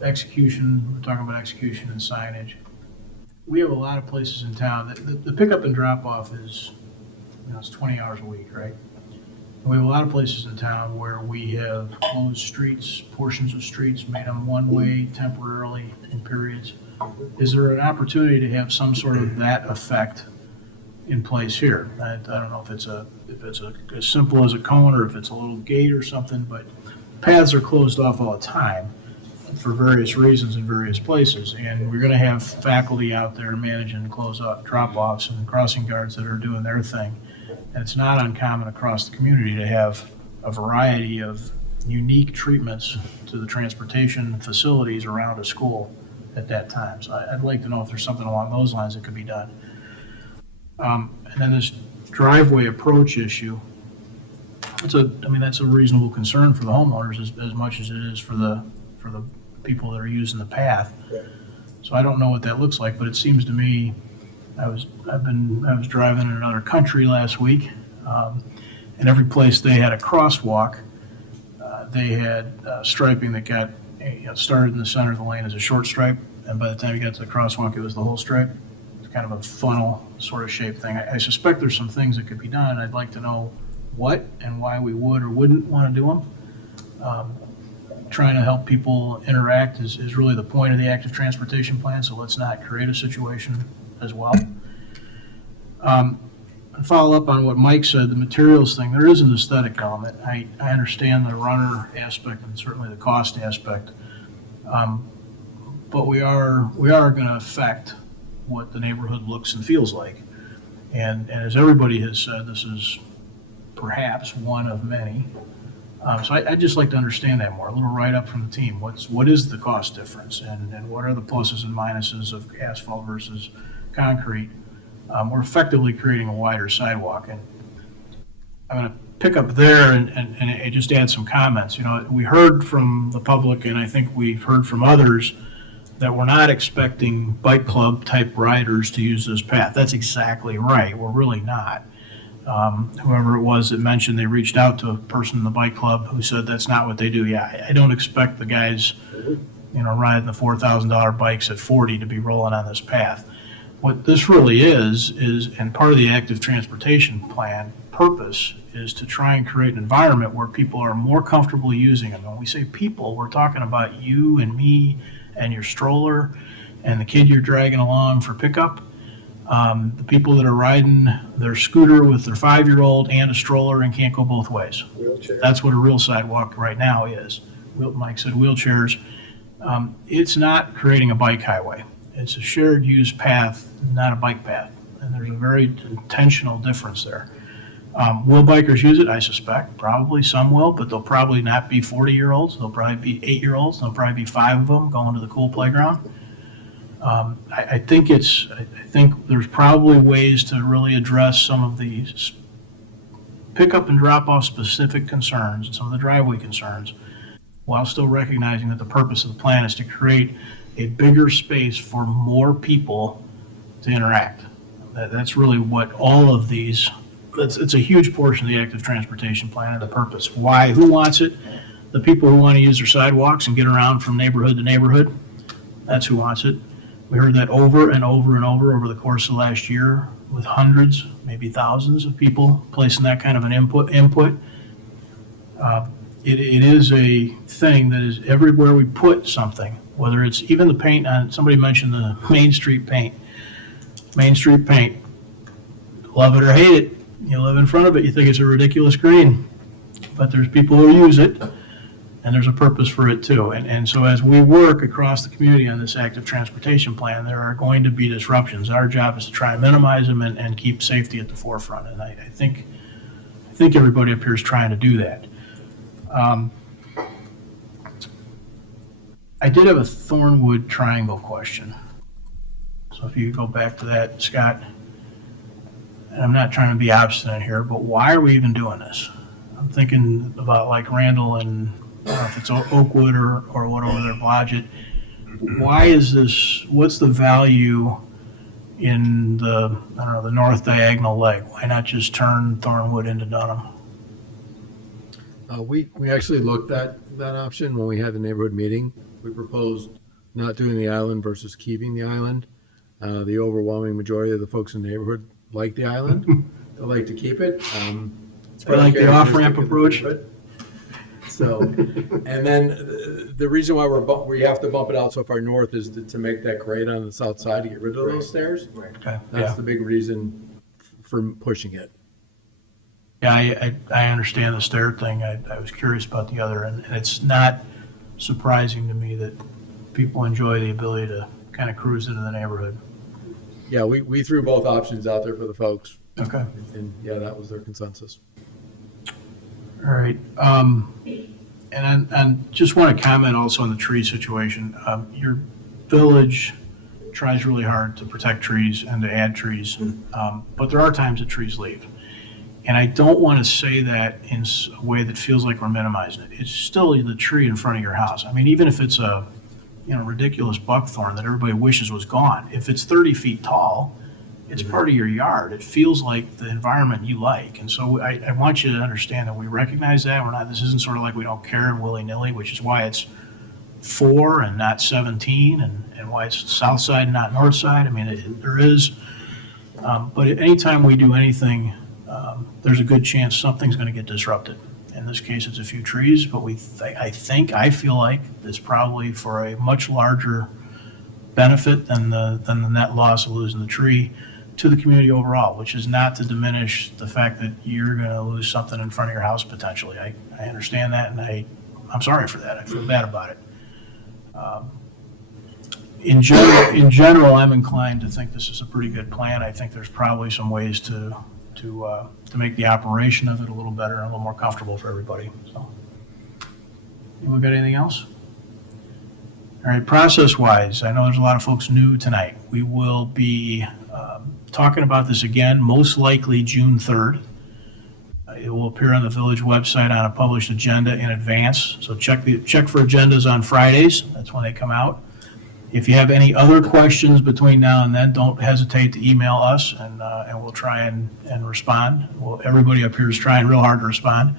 Execution, we're talking about execution and signage. We have a lot of places in town that the pickup and drop off is, it's 20 hours a week, right? And we have a lot of places in town where we have closed streets, portions of streets, made them one-way temporarily in periods. Is there an opportunity to have some sort of that effect in place here? I don't know if it's as simple as a cone or if it's a little gate or something, but paths are closed off all the time for various reasons in various places, and we're going to have faculty out there managing to close up drop-offs and crossing guards that are doing their thing. And it's not uncommon across the community to have a variety of unique treatments to the transportation facilities around a school at that time. So I'd like to know if there's something along those lines that could be done. And then this driveway approach issue, that's a reasonable concern for the homeowners as much as it is for the people that are using the path. So I don't know what that looks like, but it seems to me, I was driving in another country last week, and every place they had a crosswalk, they had striping that got started in the center of the lane as a short stripe, and by the time you got to the crosswalk, it was the whole stripe. It's kind of a funnel sort of shape thing. I suspect there's some things that could be done. I'd like to know what and why we would or wouldn't want to do them. Trying to help people interact is really the point of the active transportation plan, so let's not create a situation as well. And follow up on what Mike said, the materials thing, there is an aesthetic element. I understand the runner aspect and certainly the cost aspect, but we are going to affect what the neighborhood looks and feels like. And as everybody has said, this is perhaps one of many. So I'd just like to understand that more, a little write-up from the team. What is the cost difference, and what are the pluses and minuses of asphalt versus concrete? We're effectively creating a wider sidewalk, and I'm going to pick up there and just add some comments. We heard from the public, and I think we've heard from others, that we're not expecting bike club type riders to use this path. That's exactly right. We're really not. Whoever it was that mentioned they reached out to a person in the bike club who said that's not what they do. Yeah, I don't expect the guys, riding the $4,000 bikes at 40 to be rolling on this path. What this really is, and part of the active transportation plan purpose is to try and create an environment where people are more comfortable using them. When we say people, we're talking about you and me and your stroller and the kid you're dragging along for pickup. The people that are riding their scooter with their 5-year-old and a stroller and can't go both ways. Wheelchair. That's what a real sidewalk right now is. Mike said wheelchairs. It's not creating a bike highway. It's a shared use path, not a bike path. And there's a very intentional difference there. Will bikers use it? I suspect. Probably some will, but they'll probably not be 40-year-olds. They'll probably be 8-year-olds. There'll probably be 5 of them going to the cool playground. I think there's probably ways to really address some of the pick up and drop off specific concerns and some of the driveway concerns, while still recognizing that the purpose of the plan is to create a bigger space for more people to interact. That's really what all of these, it's a huge portion of the active transportation plan and the purpose. Why, who wants it? The people who want to use their sidewalks and get around from neighborhood to neighborhood, that's who wants it. We heard that over and over and over the course of last year with hundreds, maybe thousands of people placing that kind of an input. It is a thing that is everywhere we put something, whether it's even the paint on, somebody mentioned the Main Street paint. Main Street paint, love it or hate it, you live in front of it, you think it's a ridiculous green, but there's people who use it, and there's a purpose for it too. And so as we work across the community on this active transportation plan, there are going to be disruptions. Our job is to try and minimize them and keep safety at the forefront, and I think everybody up here is trying to do that. I did have a Thornwood Triangle question. So if you go back to that, Scott, and I'm not trying to be obstinate here, but why are we even doing this? I'm thinking about like Randall and I don't know if it's Oakwood or what over there, Blodgett. Why is this, what's the value in the, I don't know, the north diagonal leg? Why not just turn Thornwood into Dunham? We actually looked at that option when we had the neighborhood meeting. We proposed not doing the island versus keeping the island. The overwhelming majority of the folks in the neighborhood like the island. They like to keep it. I like the off-ramp approach. So, and then the reason why we have to bump it out so far north is to make that grade on the south side to get rid of those stairs. Okay. That's the big reason for pushing it. Yeah, I understand the stair thing. I was curious about the other, and it's not surprising to me that people enjoy the ability to kind of cruise into the neighborhood. Yeah, we threw both options out there for the folks. Okay. And yeah, that was their consensus. All right. And just want to comment also on the tree situation. Your village tries really hard to protect trees and to add trees, but there are times that trees leave. And I don't want to say that in a way that feels like we're minimizing it. It's still the tree in front of your house. I mean, even if it's a ridiculous buckthorn that everybody wishes was gone, if it's 30 feet tall, it's part of your yard. It feels like the environment you like. And so I want you to understand that we recognize that. This isn't sort of like we don't care and willy-nilly, which is why it's 4 and not 17 and why it's south side and not north side. I mean, there is, but anytime we do anything, there's a good chance something's going to get disrupted. In this case, it's a few trees, but I feel like it's probably for a much larger benefit than the net loss of losing the tree to the community overall, which is not to diminish the fact that you're going to lose something in front of your house potentially. I understand that, and I'm sorry for that. I feel bad about it. In general, I'm inclined to think this is a pretty good plan. I think there's probably some ways to make the operation of it a little better and a little more comfortable for everybody. So, anyone got anything else? All right, process-wise, I know there's a lot of folks new tonight. We will be talking about this again, most likely June 3rd. It will appear on the village website on a published agenda in advance. So check for agendas on Fridays. That's when they come out. If you have any other questions between now and then, don't hesitate to email us, and we'll try and respond. Everybody up here is trying real hard to respond.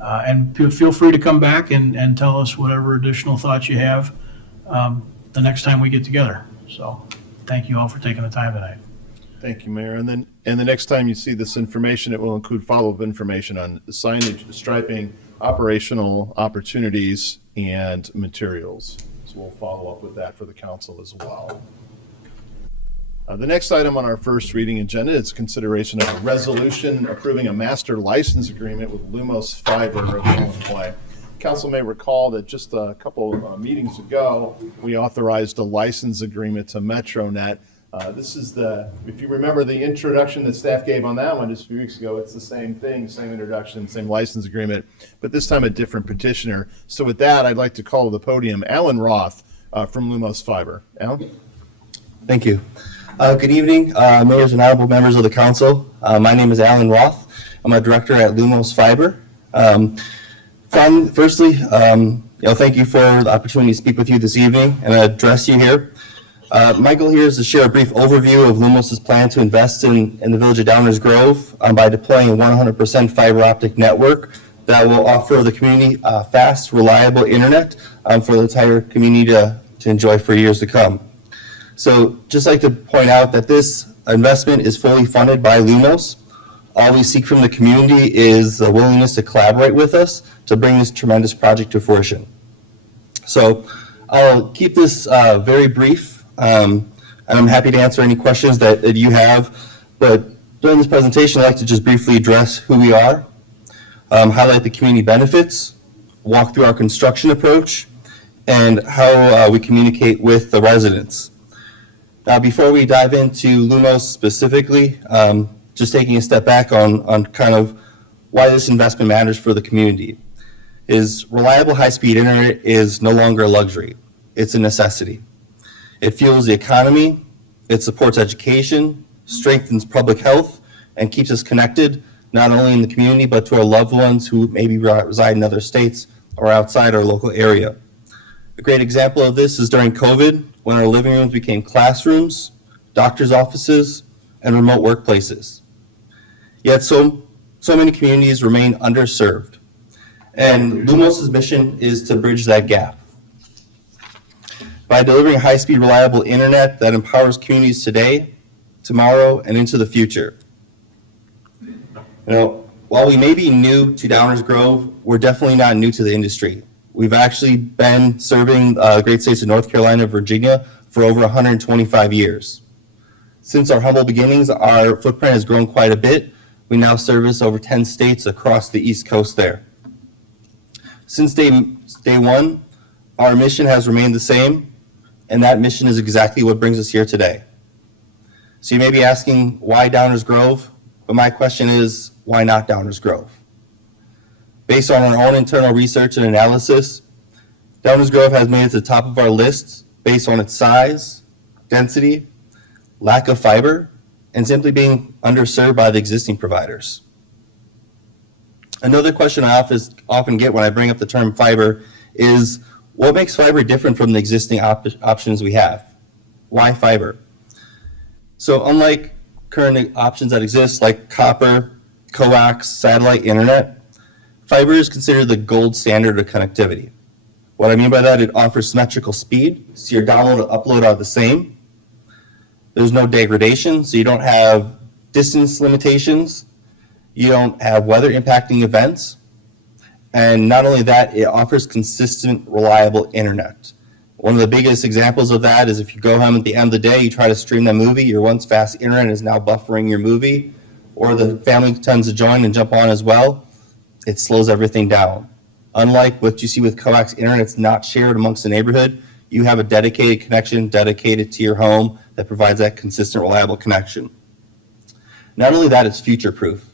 And feel free to come back and tell us whatever additional thoughts you have the next time we get together. So thank you all for taking the time tonight. Thank you, Mayor. And the next time you see this information, it will include follow-up information on signage, striping, operational opportunities, and materials. So we'll follow up with that for the council as well. The next item on our first reading agenda is consideration of a resolution approving a master license agreement with Lumos Fiber of Illinois. Council may recall that just a couple meetings ago, we authorized a license agreement to MetroNet. This is if you remember the introduction that staff gave on that one just a few weeks ago, it's the same thing, same introduction, same license agreement, but this time a different petitioner. So with that, I'd like to call to the podium Alan Roth from Lumos Fiber. Alan? Thank you. Good evening, mayors and honorable members of the council. My name is Alan Roth, I'm a director at Lumos Fiber. Firstly, thank you for the opportunity to speak with you this evening and address you here. My goal here is to share a brief overview of Lumos' plan to invest in the village of Downers Grove by deploying a 100% fiber optic network that will offer the community fast, reliable internet for the entire community to enjoy for years to come. So just like to point out that this investment is fully funded by Lumos. All we seek from the community is the willingness to collaborate with us to bring this tremendous project to fruition. So I'll keep this very brief, and I'm happy to answer any questions that you have. But during this presentation, I'd like to just briefly address who we are, highlight the community benefits, walk through our construction approach, and how we communicate with the residents. Now, before we dive into Lumos specifically, just taking a step back on kind of why this investment matters for the community is reliable high-speed internet is no longer a luxury. It's a necessity. It fuels the economy, it supports education, strengthens public health, and keeps us connected not only in the community but to our loved ones who maybe reside in other states or outside our local area. A great example of this is during COVID when our living rooms became classrooms, doctors' offices, and remote workplaces. Yet so many communities remain underserved. And Lumos' mission is to bridge that gap. By delivering high-speed, reliable internet that empowers communities today, tomorrow, and into the future. While we may be new to Downers Grove, we're definitely not new to the industry. We've actually been serving the great states of North Carolina and Virginia for over 125 years. Since our humble beginnings, our footprint has grown quite a bit. We now service over 10 states across the East Coast there. Since day one, our mission has remained the same, and that mission is exactly what brings us here today. So you may be asking, why Downers Grove? But my question is, why not Downers Grove? Based on our own internal research and analysis, Downers Grove has made it to the top of our list based on its size, density, lack of fiber, and simply being underserved by the existing providers. Another question I often get when I bring up the term fiber is, what makes fiber different from the existing options we have? Why fiber? So unlike current options that exist like copper, coax, satellite internet, fiber is considered the gold standard of connectivity. What I mean by that, it offers symmetrical speed, so your download and upload are the same. There's no degradation, so you don't have distance limitations. You don't have weather impacting events. And not only that, it offers consistent, reliable internet. One of the biggest examples of that is if you go home at the end of the day, you try to stream that movie, your once fast internet is now buffering your movie, or the family tends to join and jump on as well, it slows everything down. Unlike what you see with coax internet, it's not shared amongst the neighborhood. You have a dedicated connection dedicated to your home that provides that consistent, reliable connection. Not only that, it's future-proof.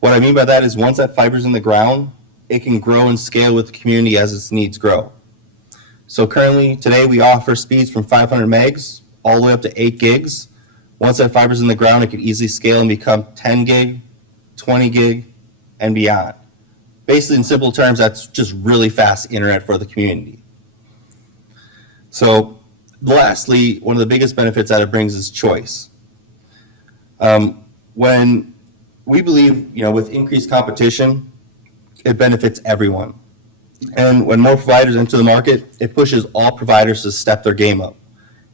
What I mean by that is once that fiber's in the ground, it can grow and scale with the community as its needs grow. So currently, today, we offer speeds from 500 megs all the way up to 8 gigs. Once that fiber's in the ground, it can easily scale and become 10 gig, 20 gig, and beyond. Basically, in simple terms, that's just really fast internet for the community. So lastly, one of the biggest benefits that it brings is choice. When we believe, with increased competition, it benefits everyone. And when more providers enter the market, it pushes all providers to step their game up.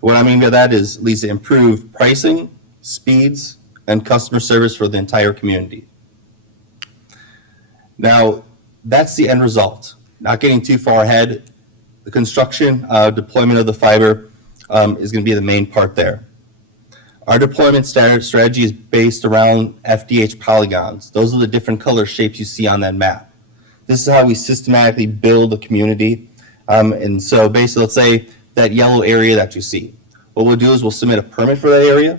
What I mean by that is it leads to improved pricing, speeds, and customer service for the entire community. Now, that's the end result. Not getting too far ahead, the construction, deployment of the fiber is going to be the main part there. Our deployment strategy is based around FDH polygons. Those are the different color shapes you see on that map. This is how we systematically build a community. And so basically, let's say that yellow area that you see. What we'll do is we'll submit a permit for that area.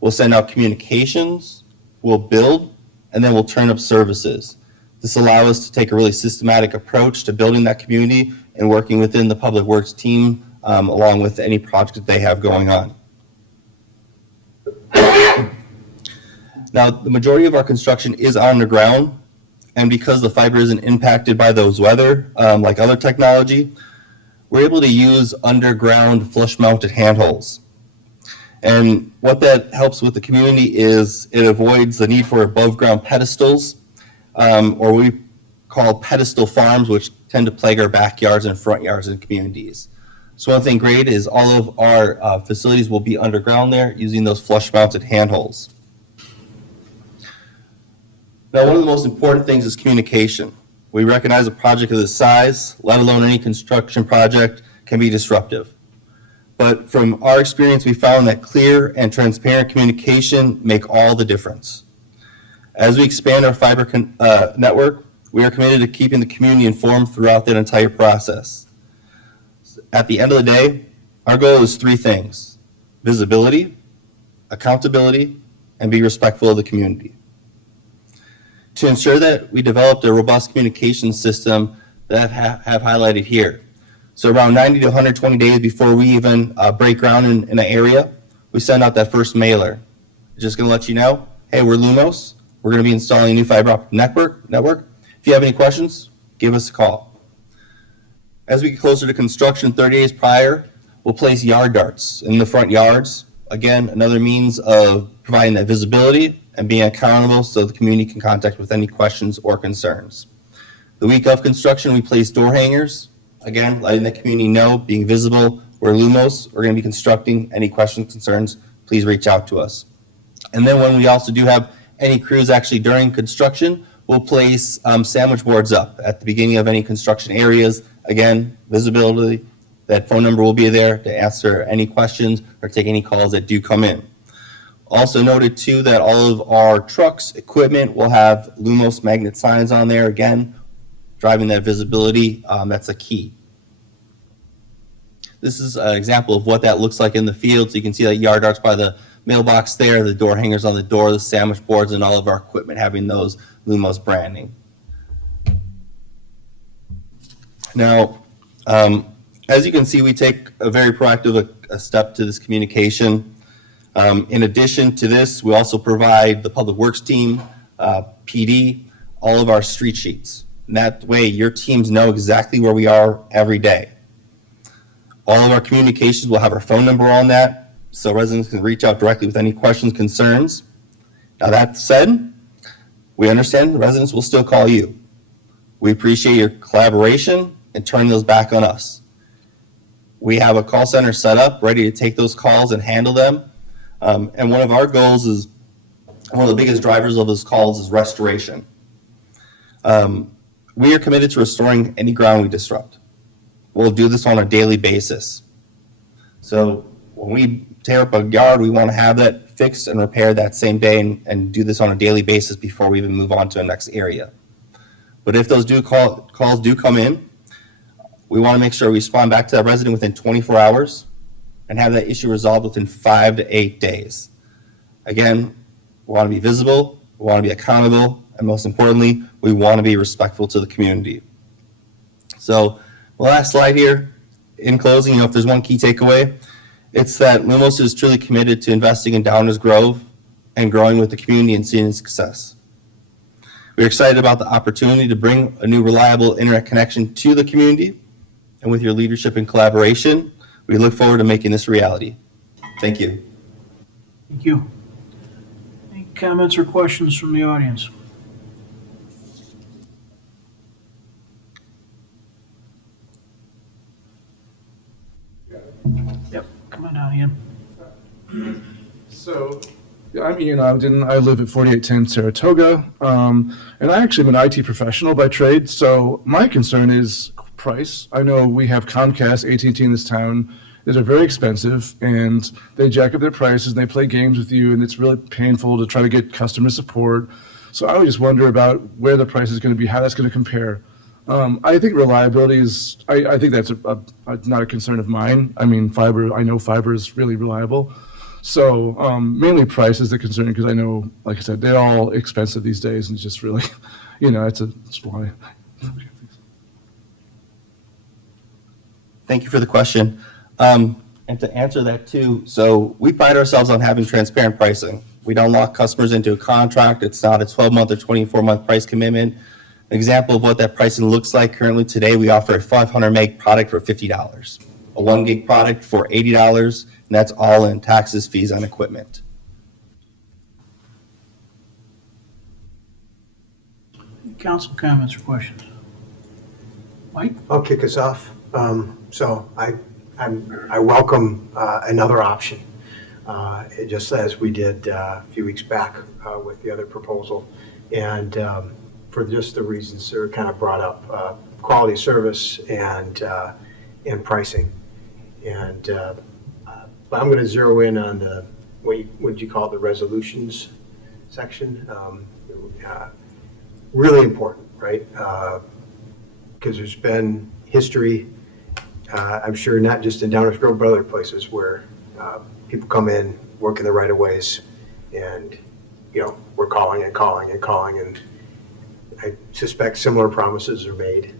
We'll send out communications. We'll build, and then we'll turn up services. This allows us to take a really systematic approach to building that community and working within the Public Works team along with any project that they have going on. Now, the majority of our construction is underground, and because the fiber isn't impacted by those weather, like other technology, we're able to use underground flush-mounted handholds. And what that helps with the community is it avoids the need for above-ground pedestals, or we call pedestal farms, which tend to plague our backyards and front yards in communities. So one thing great is all of our facilities will be underground there using those flush-mounted handholds. Now, one of the most important things is communication. We recognize a project of this size, let alone any construction project, can be disruptive. But from our experience, we found that clear and transparent communication make all the difference. As we expand our fiber network, we are committed to keeping the community informed throughout that entire process. At the end of the day, our goal is three things: visibility, accountability, and be respectful of the community. To ensure that, we developed a robust communication system that I have highlighted here. So around 90 to 120 days before we even break ground in an area, we send out that first mailer. Just going to let you know, hey, we're Lumos. We're going to be installing a new fiber optic network. If you have any questions, give us a call. As we get closer to construction 30 days prior, we'll place yard darts in the front yards. Again, another means of providing that visibility and being accountable so the community can contact with any questions or concerns. The week of construction, we place door hangers. Again, letting the community know, being visible. We're Lumos. We're going to be constructing. Any questions, concerns, please reach out to us. And then when we also do have any crews actually during construction, we'll place sandwich boards up at the beginning of any construction areas. Again, visibility. That phone number will be there to answer any questions or take any calls that do come in. Also noted too that all of our trucks, equipment will have Lumos magnet signs on there. Again, driving that visibility, that's a key. This is an example of what that looks like in the field. So you can see that yard darts by the mailbox there, the door hangers on the door, the sandwich boards, and all of our equipment having those Lumos branding. Now, as you can see, we take a very proactive step to this communication. In addition to this, we also provide the Public Works team, PD, all of our street sheets. And that way, your teams know exactly where we are every day. All of our communications will have our phone number on that, so residents can reach out directly with any questions, concerns. Now, that said, we understand the residents will still call you. We appreciate your collaboration and turn those back on us. We have a call center set up, ready to take those calls and handle them. And one of our goals is, one of the biggest drivers of those calls is restoration. We are committed to restoring any ground we disrupt. We'll do this on a daily basis. So when we tear up a yard, we want to have that fixed and repaired that same day and do this on a daily basis before we even move on to the next area. But if those calls do come in, we want to make sure we respond back to that resident within 24 hours and have that issue resolved within 5 to 8 days. Again, we want to be visible, we want to be accountable, and most importantly, we want to be respectful to the community. So the last slide here, in closing, if there's one key takeaway, it's that Lumos is truly committed to investing in Downers Grove and growing with the community and seeing success. We're excited about the opportunity to bring a new reliable internet connection to the community, and with your leadership and collaboration, we look forward to making this a reality. Thank you. Thank you. Any comments or questions from the audience? Yep, come on down, Ian. So, I'm Ian Ogden. I live at 4810 Saratoga. And I actually am an IT professional by trade, so my concern is price. I know we have Comcast, AT&T in this town that are very expensive, and they jack up their prices, and they play games with you, and it's really painful to try to get customer support. So I would just wonder about where the price is going to be, how that's going to compare. I think reliability is, I think that's not a concern of mine. I mean, I know fiber is really reliable. So mainly price is the concern, because I know, like I said, they're all expensive these days, and it's just really, that's why. Thank you for the question. And to answer that too, so we pride ourselves on having transparent pricing. We don't lock customers into a contract. It's not a 12-month or 24-month price commitment. An example of what that pricing looks like currently today, we offer a 500 meg product for $50, a 1 gig product for $80, and that's all in taxes, fees, and equipment. Council comments or questions? Mike? I'll kick us off. So I welcome another option, just as we did a few weeks back with the other proposal. And for just the reasons that are kind of brought up, quality service and pricing. And but I'm going to zero in on the, what you call it, the resolutions section. Really important, right? Because there's been history, I'm sure not just in Downers Grove, but other places where people come in, work in the right of ways, and, you know, we're calling and calling and calling, and I suspect similar promises are made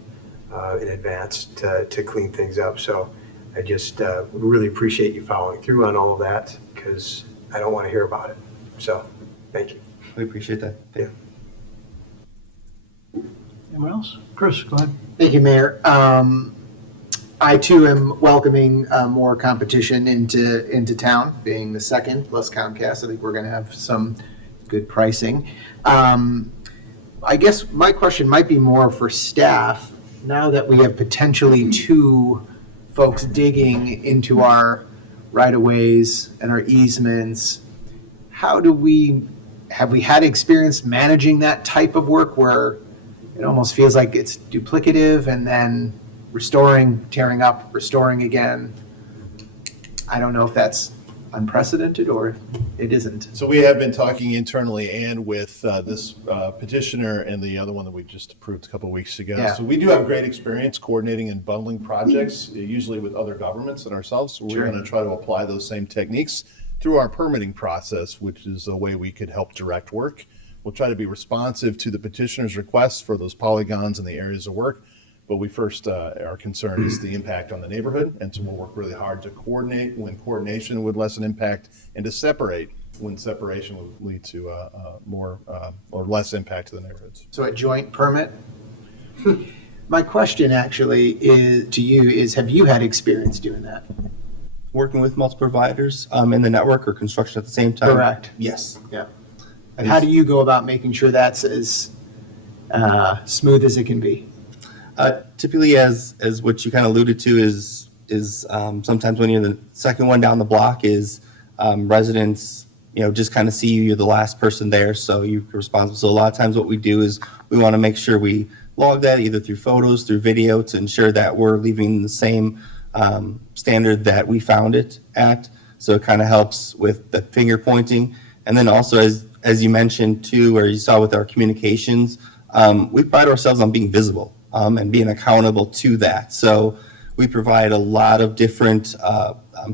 in advance to clean things up. So I just would really appreciate you following through on all of that, because I don't want to hear about it. So, thank you. We appreciate that. Yeah. Anyone else? Chris, go ahead. Thank you, Mayor. I too am welcoming more competition into town, being the second plus Comcast. I think we're going to have some good pricing. I guess my question might be more for staff. Now that we have potentially two folks digging into our right-of-ways and our easements, have we had experience managing that type of work where it almost feels like it's duplicative and then restoring, tearing up, restoring again? I don't know if that's unprecedented or it isn't. So we have been talking internally and with this petitioner and the other one that we just approved a couple of weeks ago. Yeah. So we do have great experience coordinating and bundling projects, usually with other governments and ourselves. So we're Sure. going to try to apply those same techniques through our permitting process, which is a way we could help direct work. We'll try to be responsive to the petitioner's requests for those polygons and the areas of work. But we first, our concern is the impact on the neighborhood. And so we'll work really hard to coordinate when coordination would lessen impact, and to separate when separation would lead to more or less impact to the neighborhoods. So a joint permit? My question actually is to you is, have you had experience doing that? Working with multiple providers in the network or construction at the same time? Correct. Yes. Yeah. And how do you go about making sure that's as smooth as it can be? Typically, as what you kind of alluded to, is sometimes when you're the second one down the block, is residents, just kind of see you're the last person there, so you're responsible. So a lot of times what we do is we want to make sure we log that either through photos, through video, to ensure that we're leaving the same standard that we found it at. So it kind of helps with the finger pointing. And then also, as you mentioned too, or you saw with our communications, we pride ourselves on being visible and being accountable to that. So we provide a lot of different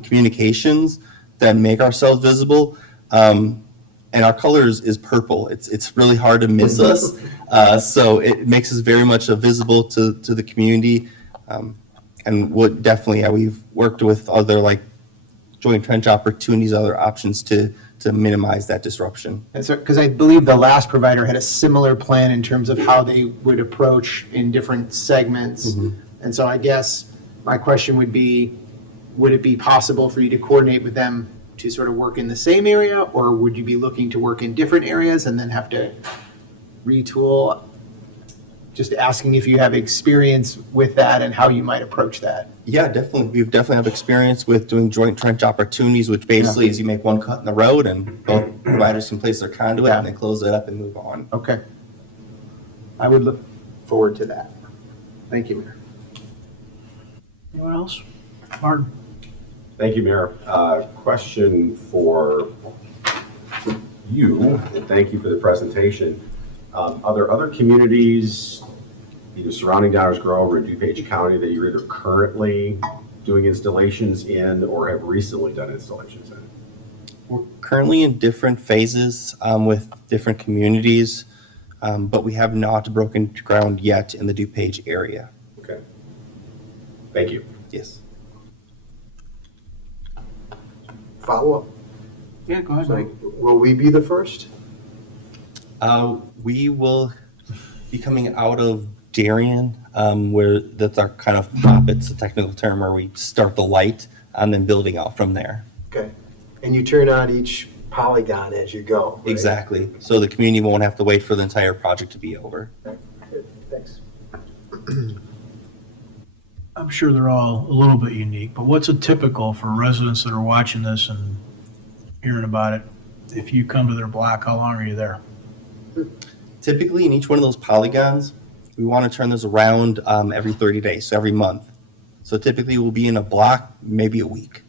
communications that make ourselves visible. And our colors is purple. It's really hard to miss us. So it makes us very much visible to the community. And what definitely, we've worked with other like joint trench opportunities, other options to minimize that disruption. And so, because I believe the last provider had a similar plan in terms of how they would approach in different segments. Mm-hmm. And so I guess my question would be, would it be possible for you to coordinate with them to sort of work in the same area, or would you be looking to work in different areas and then have to retool? Just asking if you have experience with that and how you might approach that. Yeah, definitely. We've definitely have experience with doing joint trench opportunities, which basically is you make one cut in the road and both providers can place their conduit and then close it up and move on. Okay. I would look forward to that. Thank you, Mayor. Anyone else? Martin? Thank you, Mayor. Question for you, and thank you for the presentation. Are there other communities, either surrounding Downers Grove or DuPage County, that you're either currently doing installations in or have recently done installations in? We're currently in different phases with different communities, but we have not broken ground yet in the DuPage area. Okay. Thank you. Yes. Follow up? Yeah, go ahead, So Mike. will we be the first? We will be coming out of Darien, where that's our kind of pop, it's a technical term where we start the light and then building out from there. Okay. And you turn on each polygon as you go, right? Exactly. So the community won't have to wait for the entire project to be over. Good, thanks. I'm sure they're all a little bit unique, but what's a typical for residents that are watching this and hearing about it? If you come to their block, how long are you there? Typically, in each one of those polygons, we want to turn those around every 30 days, so every month. So typically, we'll be in a block maybe a week.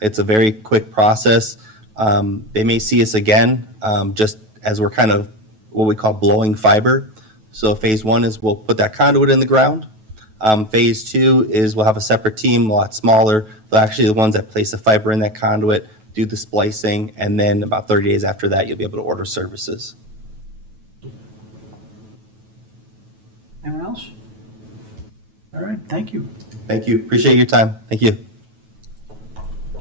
It's a very quick process. They may see us again just as we're kind of what we call blowing fiber. So phase one is we'll put that conduit in the ground. Phase two is we'll have a separate team, a lot smaller. They're actually the ones that place the fiber in that conduit, do the splicing, and then about 30 days after that, you'll be able to order services. Anyone else? All right, thank you. Thank you. Appreciate your time. Thank you.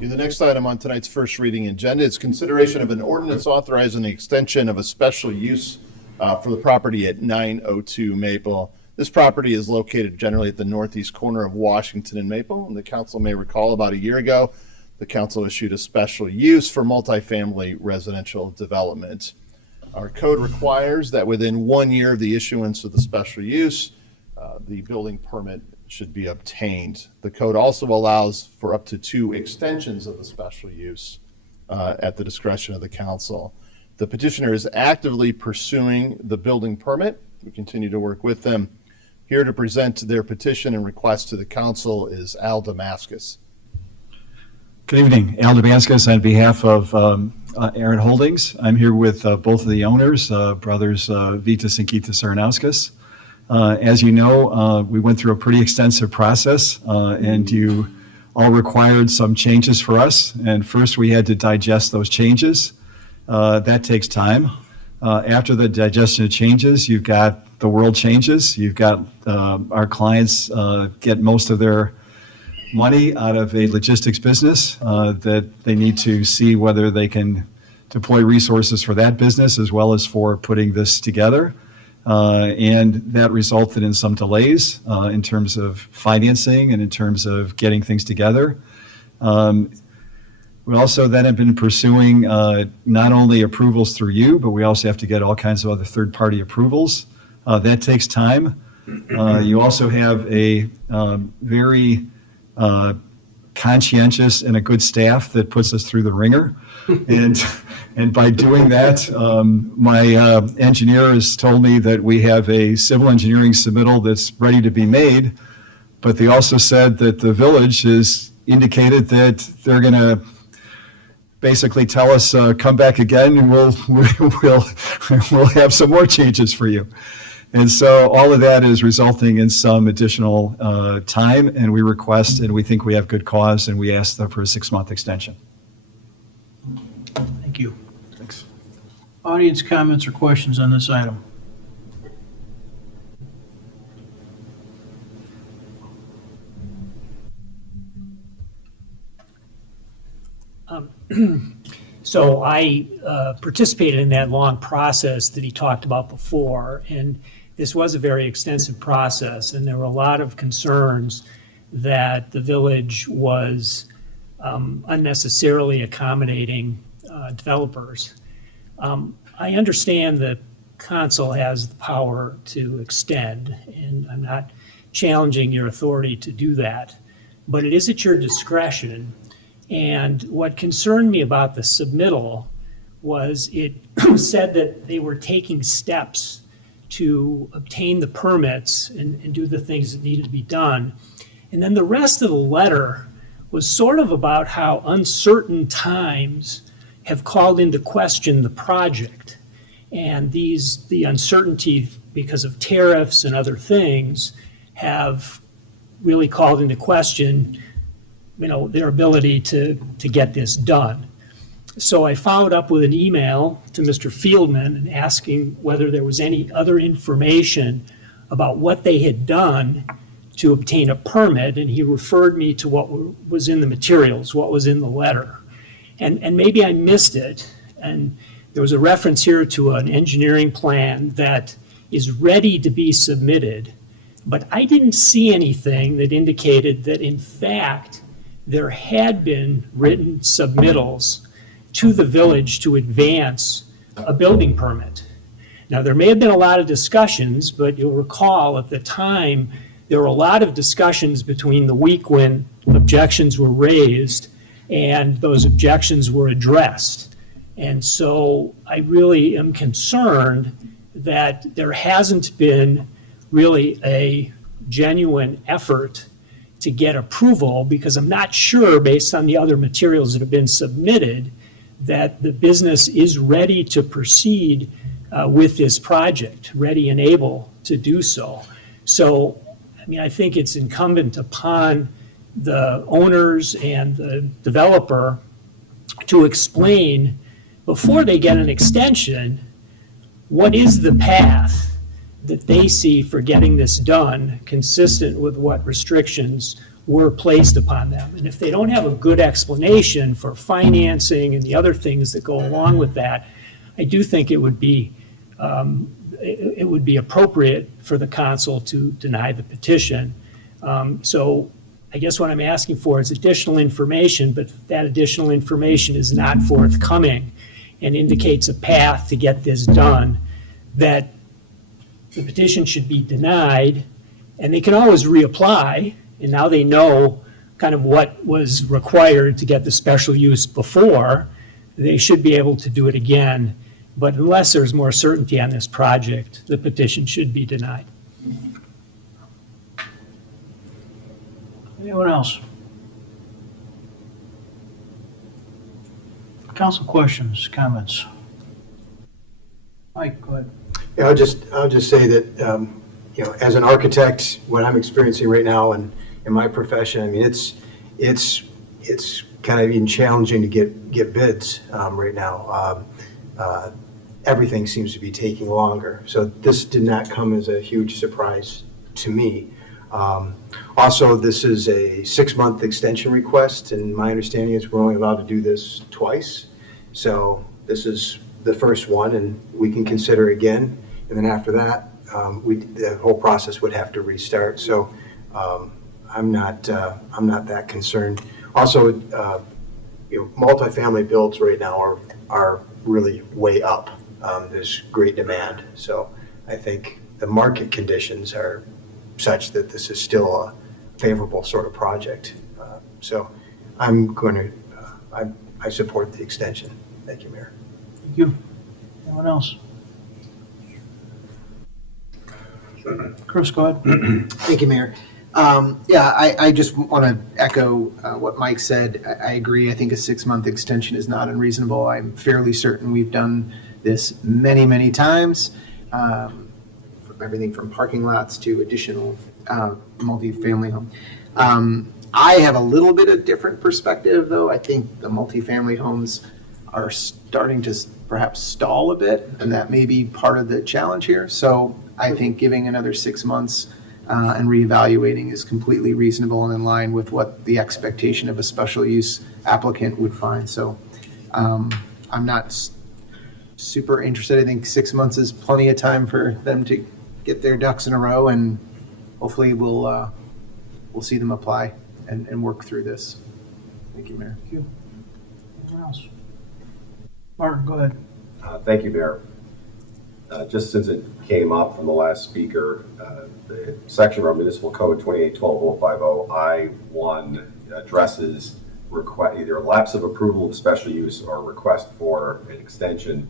The next item on tonight's first reading agenda is consideration of an ordinance authorizing the extension of a special use for the property at 902 Maple. This property is located generally at the northeast corner of Washington and Maple. And the council may recall about a year ago, the council issued a special use for multifamily residential development. Our code requires that within 1 year of the issuance of the special use, the building permit should be obtained. The code also allows for up to 2 extensions of the special use at the discretion of the council. The petitioner is actively pursuing the building permit. We continue to work with them. Here to present their petition and request to the council is Al Damascus. Good evening, Al Damascus on behalf of Aaron Holdings. I'm here with both of the owners, brothers Vitas and Gitas Aranauskas. As you know, we went through a pretty extensive process and you all required some changes for us. And first we had to digest those changes. That takes time. After the digestion of changes, you've got the world changes. You've got our clients get most of their money out of a logistics business that they need to see whether they can deploy resources for that business as well as for putting this together. And that resulted in some delays in terms of financing and in terms of getting things together. We also then have been pursuing not only approvals through you, but we also have to get all kinds of other third-party approvals. That takes time. You also have a very conscientious and a good staff that puts us through the ringer. And by doing that, my engineer has told me that we have a civil engineering submittal that's ready to be made, but they also said that the village has indicated that they're going to basically tell us, come back again and we'll have some more changes for you. And so all of that is resulting in some additional time, and we request, and we think we have good cause, and we ask them for a 6-month extension. Thank you. Thanks. Audience comments or questions on this item? So I participated in that long process that he talked about before, and this was a very extensive process, and there were a lot of concerns that the village was unnecessarily accommodating developers. I understand that council has the power to extend, and I'm not challenging your authority to do that, but it is at your discretion. And what concerned me about the submittal was it said that they were taking steps to obtain the permits and do the things that needed to be done. And then the rest of the letter was sort of about how uncertain times have called into question the project. And the uncertainty because of tariffs and other things have really called into question their ability to get this done. So I followed up with an email to Mr. Fieldman and asking whether there was any other information about what they had done to obtain a permit, and he referred me to what was in the materials, what was in the letter. and maybe I missed it, and there was a reference here to an engineering plan that is ready to be submitted, but I didn't see anything that indicated that in fact there had been written submittals to the village to advance a building permit. Now, there may have been a lot of discussions, but you'll recall at the time, there were a lot of discussions between the week when objections were raised and those objections were addressed. And so I really am concerned that there hasn't been really a genuine effort to get approval, because I'm not sure, based on the other materials that have been submitted, that the business is ready to proceed with this project, ready and able to do so. So, I mean, I think it's incumbent upon the owners and the developer to explain, before they get an extension, what is the path that they see for getting this done, consistent with what restrictions were placed upon them. And if they don't have a good explanation for financing and the other things that go along with that, I do think it would be appropriate for the council to deny the petition. So I guess what I'm asking for is additional information, but if that additional information is not forthcoming and indicates a path to get this done, that the petition should be denied, and they can always reapply, and now they know kind of what was required to get the special use before, they should be able to do it again. But unless there's more certainty on this project, the petition should be denied. Anyone else? Council questions, comments? Mike, go ahead. Yeah, I'll just say that, as an architect, what I'm experiencing right now in my profession, I mean, it's kind of even challenging to get bids right now. Everything seems to be taking longer. So this did not come as a huge surprise to me. Also, this is a 6-month extension request, and my understanding is we're only allowed to do this twice. So this is the first one, and we can consider again. And then after that, the whole process would have to restart. So I'm not that concerned. Also, multifamily builds right now are really way up. There's great demand. So I think the market conditions are such that this is still a favorable sort of project. So I'm going to, I support the extension. Thank you, Mayor. Thank you. Anyone else? Chris, go ahead. Thank you, Mayor. I just want to echo what Mike said. I agree. I think a 6-month extension is not unreasonable. I'm fairly certain we've done this many, many times. From everything from parking lots to additional multifamily home. I have a little bit of different perspective, though. I think the multifamily homes are starting to perhaps stall a bit, and that may be part of the challenge here. So I think giving another 6 months and reevaluating is completely reasonable and in line with what the expectation of a special use applicant would find. So I'm not super interested. I think 6 months is plenty of time for them to get their ducks in a row, and hopefully we'll see them apply and work through this. Thank you, Mayor. Thank you. Anyone else? Martin, go ahead. Thank you, Mayor. Just since it came up from the last speaker, the section of our municipal code 2812.050 I1 addresses either a lapse of approval of special use or a request for an extension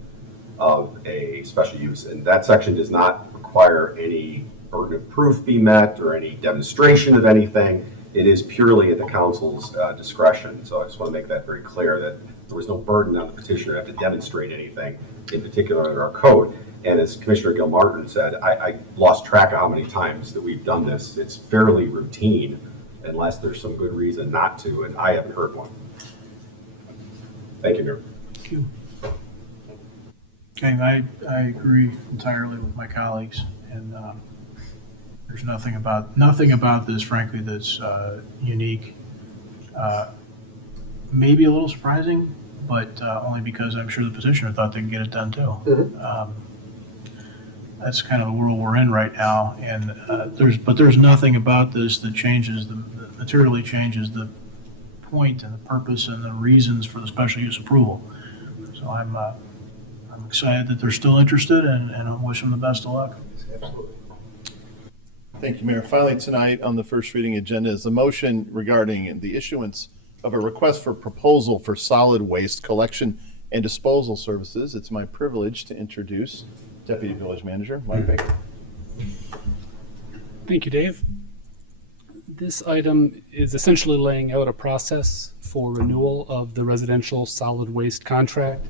of a special use. And that section does not require any burden of proof be met or any demonstration of anything. It is purely at the council's discretion. So I just want to make that very clear that there was no burden on the petitioner to have to demonstrate anything in particular under our code. And as Commissioner Gilmartin said, I lost track of how many times that we've done this. It's fairly routine unless there's some good reason not to, and I haven't heard one. Thank you, Mayor. Thank you. Okay, I agree entirely with my colleagues, and there's nothing about this, frankly, that's unique. Maybe a little surprising, but only because I'm sure the petitioner thought they could get it done too. That's kind of the world we're in right now, and there's nothing about this that materially changes the point and the purpose and the reasons for the special use approval. So I'm excited that they're still interested, and I wish them the best of luck. Absolutely. Thank you, Mayor. Finally, tonight on the first reading agenda is a motion regarding the issuance of a request for proposal for solid waste collection and disposal services. It's my privilege to introduce Deputy Village Manager Mike Baker. Thank you, Dave. This item is essentially laying out a process for renewal of the residential solid waste contract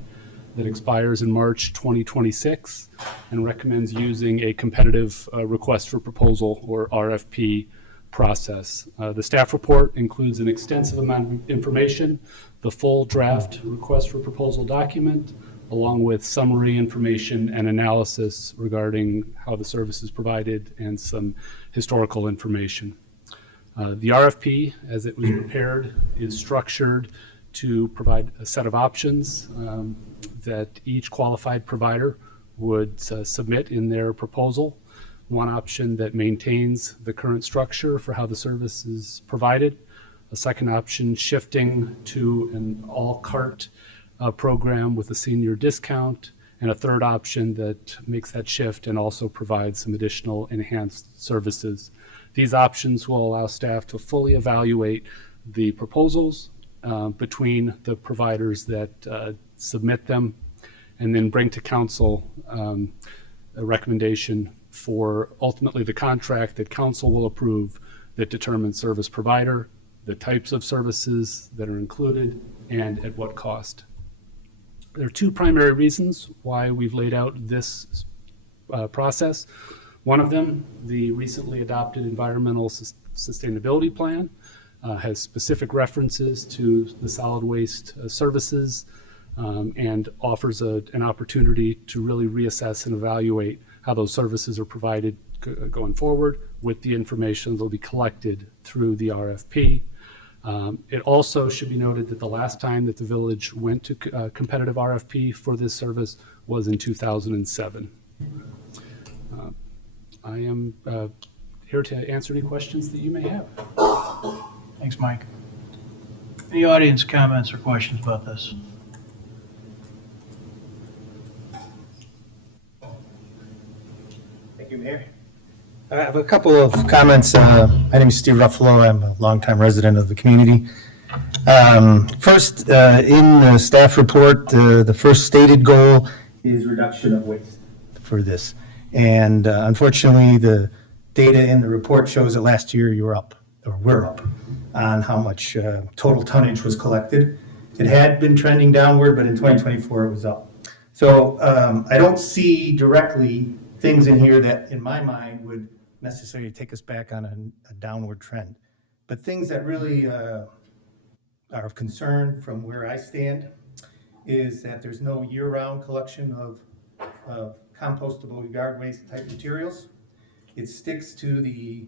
that expires in March 2026 and recommends using a competitive request for proposal or RFP process. The staff report includes an extensive amount of information, the full draft request for proposal document, along with summary information and analysis regarding how the service is provided and some historical information. The RFP, as it was prepared, is structured to provide a set of options that each qualified provider would submit in their proposal. One option that maintains the current structure for how the service is provided. A second option shifting to an all-cart program with a senior discount. And a third option that makes that shift and also provides some additional enhanced services. These options will allow staff to fully evaluate the proposals between the providers that submit them, and then bring to council a recommendation for ultimately the contract that council will approve that determines service provider, the types of services that are included, and at what cost. There are two primary reasons why we've laid out this process. One of them, the recently adopted environmental sustainability plan, has specific references to the solid waste services and offers an opportunity to really reassess and evaluate how those services are provided going forward with the information that will be collected through the RFP. It also should be noted that the last time that the village went to competitive RFP for this service was in 2007. I am here to answer any questions that you may have. Thanks, Mike. Any audience comments or questions about this? Thank you, Mayor. I have a couple of comments. My name is Steve Ruffalo. I'm a longtime resident of the community. First, in the staff report, the first stated goal is reduction of waste for this. And unfortunately, the data in the report shows that last year we're up on how much total tonnage was collected. It had been trending downward, but in 2024 it was up. So I don't see directly things in here that, in my mind, would necessarily take us back on a downward trend. But things that really are of concern from where I stand is that there's no year-round collection of compostable yard waste type materials. It sticks to the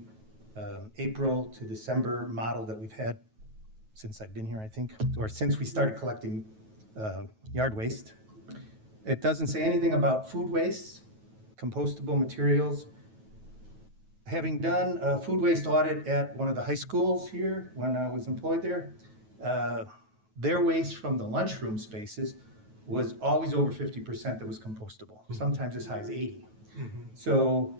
April to December model that we've had since I've been here, I think, or since we started collecting yard waste. It doesn't say anything about food waste, compostable materials. Having done a food waste audit at one of the high schools here when I was employed there, their waste from the lunchroom spaces was always over 50% that was compostable, sometimes as high as 80. So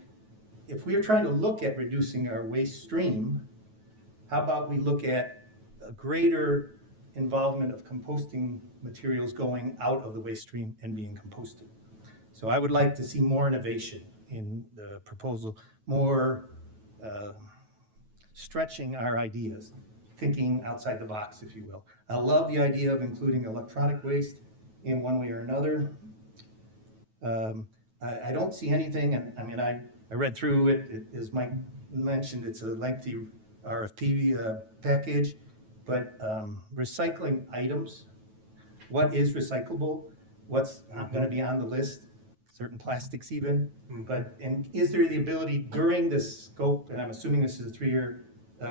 if we are trying to look at reducing our waste stream, how about we look at a greater involvement of composting materials going out of the waste stream and being composted? So I would like to see more innovation in the proposal, more stretching our ideas, thinking outside the box, if you will. I love the idea of including electronic waste in one way or another. I don't see anything, and I mean, I read through it, as Mike mentioned, it's a lengthy RFP package, but recycling items, what is recyclable, what's going to be on the list, certain plastics even, but and is there the ability during this scope, and I'm assuming this is a 3-year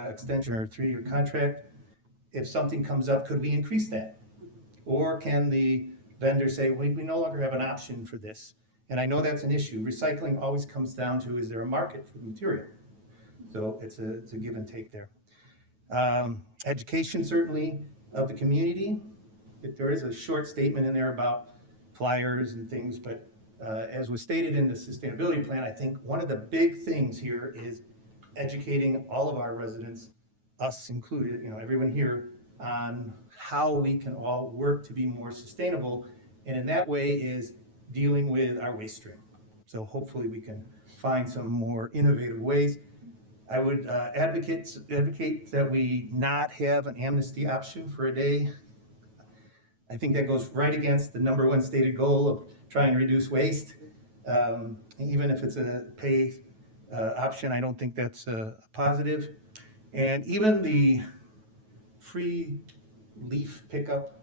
extension or a 3-year contract, if something comes up, could we increase that? Or can the vendor say, we no longer have an option for this? And I know that's an issue. Recycling always comes down to, is there a market for the material? So it's a give and take there. Education certainly of the community. There is a short statement in there about flyers and things, but as was stated in the sustainability plan, I think one of the big things here is educating all of our residents, us included, everyone here, on how we can all work to be more sustainable. And in that way is dealing with our waste stream. So hopefully we can find some more innovative ways. I would advocate that we not have an amnesty option for a day. I think that goes right against the number one stated goal of trying to reduce waste. Even if it's a pay option, I don't think that's a positive. And even the free leaf pickup,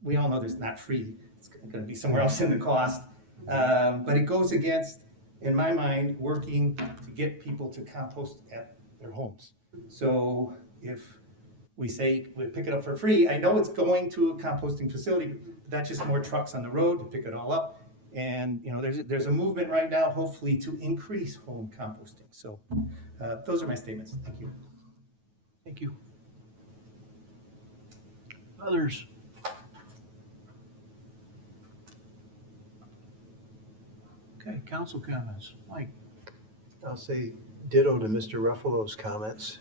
we all know there's not free. It's going to be somewhere else in the cost. But it goes against, in my mind, working to get people to compost at their homes. So if we say we pick it up for free, I know it's going to a composting facility, but that's just more trucks on the road to pick it all up. And there's a movement right now, hopefully, to increase home composting. So those are my statements. Thank you. Thank you. Others? Okay, council comments. Mike? I'll say ditto to Mr. Ruffalo's comments.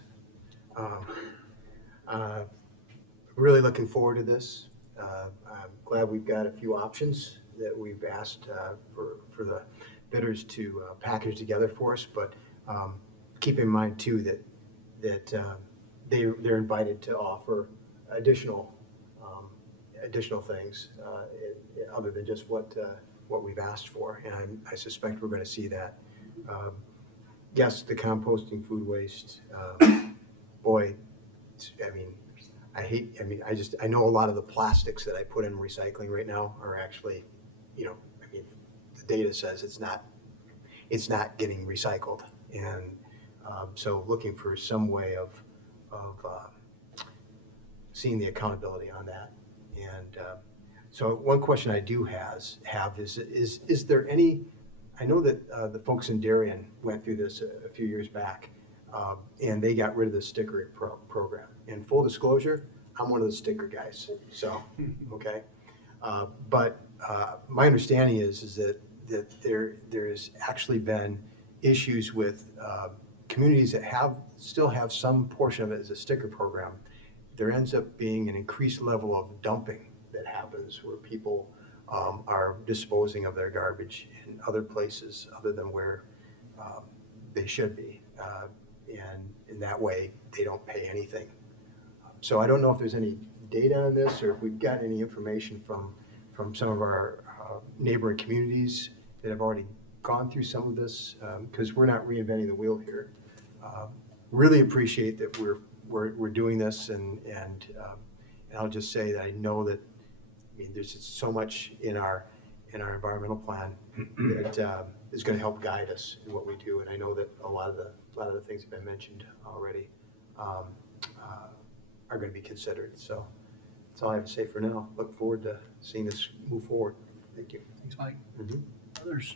Really looking forward to this. I'm glad we've got a few options that we've asked for the bidders to package together for us, but keep in mind too that they're invited to offer additional things other than just what we've asked for, and I suspect we're going to see that. Yes, the composting food waste, boy, I know a lot of the plastics that I put in recycling right now are actually, the data says it's not getting recycled, and so looking for some way of seeing the accountability on that. And so one question I do have is there any, I know that the folks in Darien went through this a few years back, and they got rid of the sticker program. And full disclosure, I'm one of the sticker guys, so, okay. But my understanding is that there's actually been issues with communities that still have some portion of it as a sticker program. There ends up being an increased level of dumping that happens where people are disposing of their garbage in other places other than where they should be. And in that way, they don't pay anything. So I don't know if there's any data on this or if we've got any information from some of our neighboring communities that have already gone through some of this, because we're not reinventing the wheel here. Really appreciate that we're doing this, and I'll just say that I know that there's just so much in our environmental plan that is going to help guide us in what we do, and I know that a lot of the things that have been mentioned already are going to be considered. So that's all I have to say for now. Look forward to seeing this move forward. Thank you. Thanks, Mike. Others?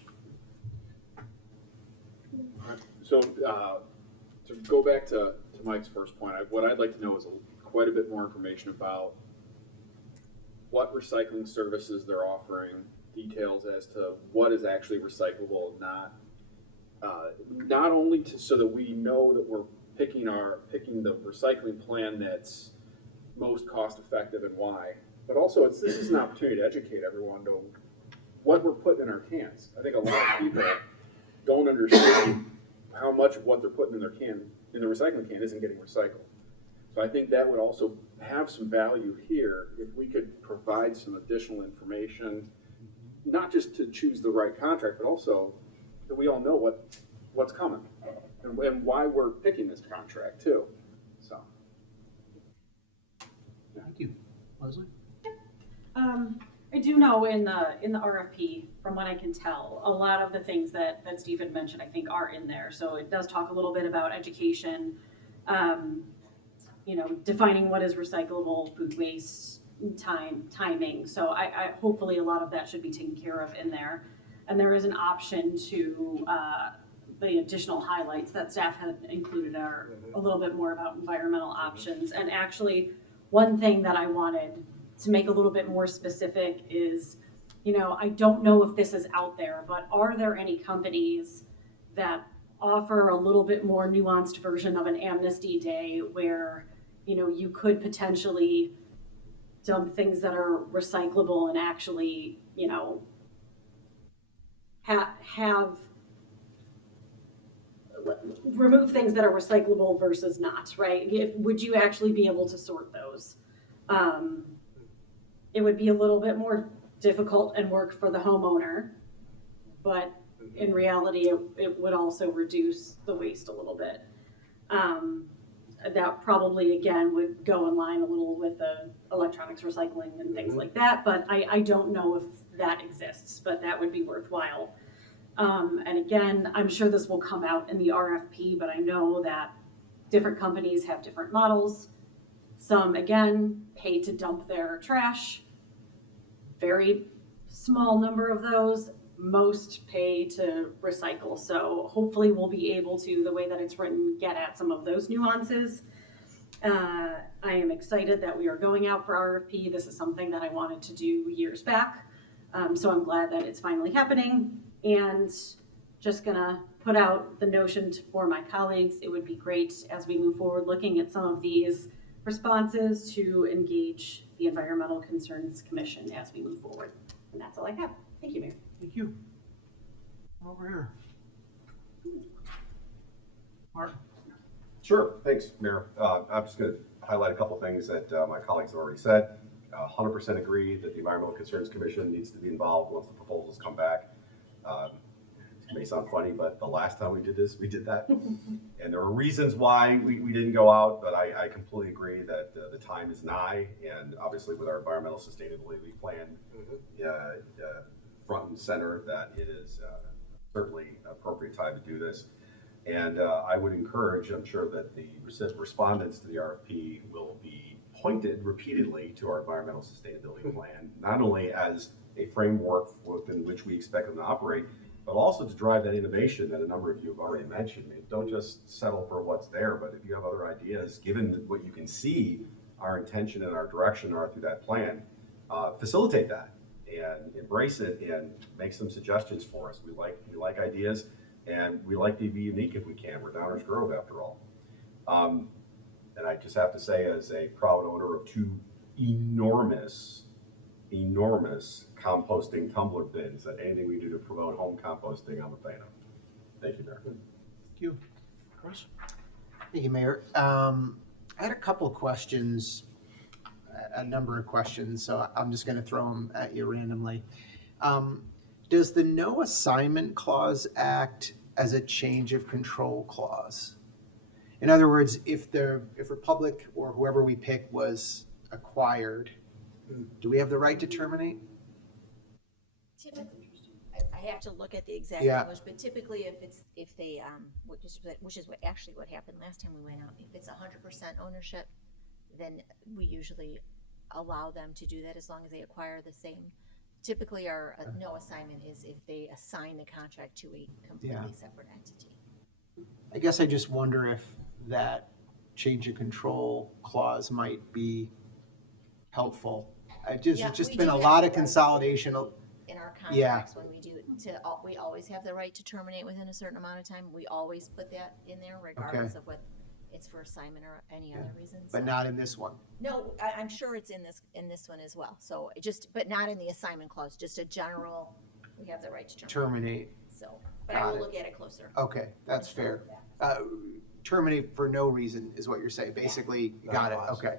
So to go back to Mike's first point, what I'd like to know is quite a bit more information about what recycling services they're offering, details as to what is actually recyclable and not. Not only so that we know that we're picking the recycling plan that's most cost effective and why, but also this is an opportunity to educate everyone to what we're putting in our cans. I think a lot of people don't understand how much of what they're putting in their can, in the recycling can, isn't getting recycled. So I think that would also have some value here if we could provide some additional information, not just to choose the right contract, but also that we all know what's coming and why we're picking this contract too. So. Thank you. Leslie? I do know in the RFP, from what I can tell, a lot of the things that Steve had mentioned, I think, are in there. So it does talk a little bit about education, defining what is recyclable food waste, timing. So I hopefully a lot of that should be taken care of in there. And there is an option to, the additional highlights that staff had included are a little bit more about environmental options. And actually, one thing that I wanted to make a little bit more specific is, you know, I don't know if this is out there, but are there any companies that offer a little bit more nuanced version of an amnesty day where, you know, you could potentially dump things that are recyclable and actually, you know, remove things that are recyclable versus not, right? Would you actually be able to sort those? It would be a little bit more difficult and work for the homeowner, but in reality, it would also reduce the waste a little bit. That probably, again, would go in line a little with the electronics recycling and things like that, but I don't know if that exists, but that would be worthwhile. And again, I'm sure this will come out in the RFP, but I know that different companies have different models. Some, again, pay to dump their trash. Very small number of those. Most pay to recycle. So hopefully we'll be able to, the way that it's written, get at some of those nuances. I am excited that we are going out for RFP. This is something that I wanted to do years back. So I'm glad that it's finally happening. And just gonna put out the notion for my colleagues, it would be great as we move forward looking at some of these responses to engage the Environmental Concerns Commission as we move forward. And that's all I have. Thank you, Mayor. Thank you. Over here. Mark. Sure, thanks, Mayor. I'm just going to highlight a couple things that my colleagues have already said. 100% agree that the Environmental Concerns Commission needs to be involved once the proposals come back. It may sound funny, but the last time we did this, we did that. And there were reasons why we didn't go out, but I completely agree that the time is nigh. And obviously with our environmental sustainability plan front and center, that it is certainly an appropriate time to do this. And I would encourage, I'm sure that the respondents to the RFP will be pointed repeatedly to our environmental sustainability plan, not only as a framework within which we expect them to operate, but also to drive that innovation that a number of you have already mentioned. I mean, don't just settle for what's there, but if you have other ideas, given what you can see our intention and our direction are through that plan, facilitate that and embrace it and make some suggestions for us. We like ideas, and we like to be unique if we can. We're Downers Grove after all. And I just have to say, as a proud owner of two enormous composting tumbler bins, that anything we do to promote home composting, I'm a fan of. Thank you, Mayor. Thank you. Chris? Thank you, Mayor. I had a couple of questions, a number of questions, so I'm just going to throw them at you randomly. Does the no assignment clause act as a change of control clause? In other words, if Republic or whoever we pick was acquired, do we have the right to terminate? Typically, I have to look at the exact Yeah. language, but typically if they, which is actually what happened last time we went out, if it's 100% ownership, then we usually allow them to do that as long as they acquire the same. Typically our no assignment is if they assign the contract to a completely separate entity. I guess I just wonder if that change of control clause might be helpful. It's just been a lot of consolidation. In our contracts, when we do it, we always have the right to terminate within a certain amount of time. We always put that in there regardless of what it's for assignment or any other reason. But not in this one. No, I'm sure it's in this one as well. So but not in the assignment clause, just a general, we have the right to terminate. So, but I will look at it closer. Okay, that's fair. Terminate for no reason is what you're saying. Basically, got it. Okay.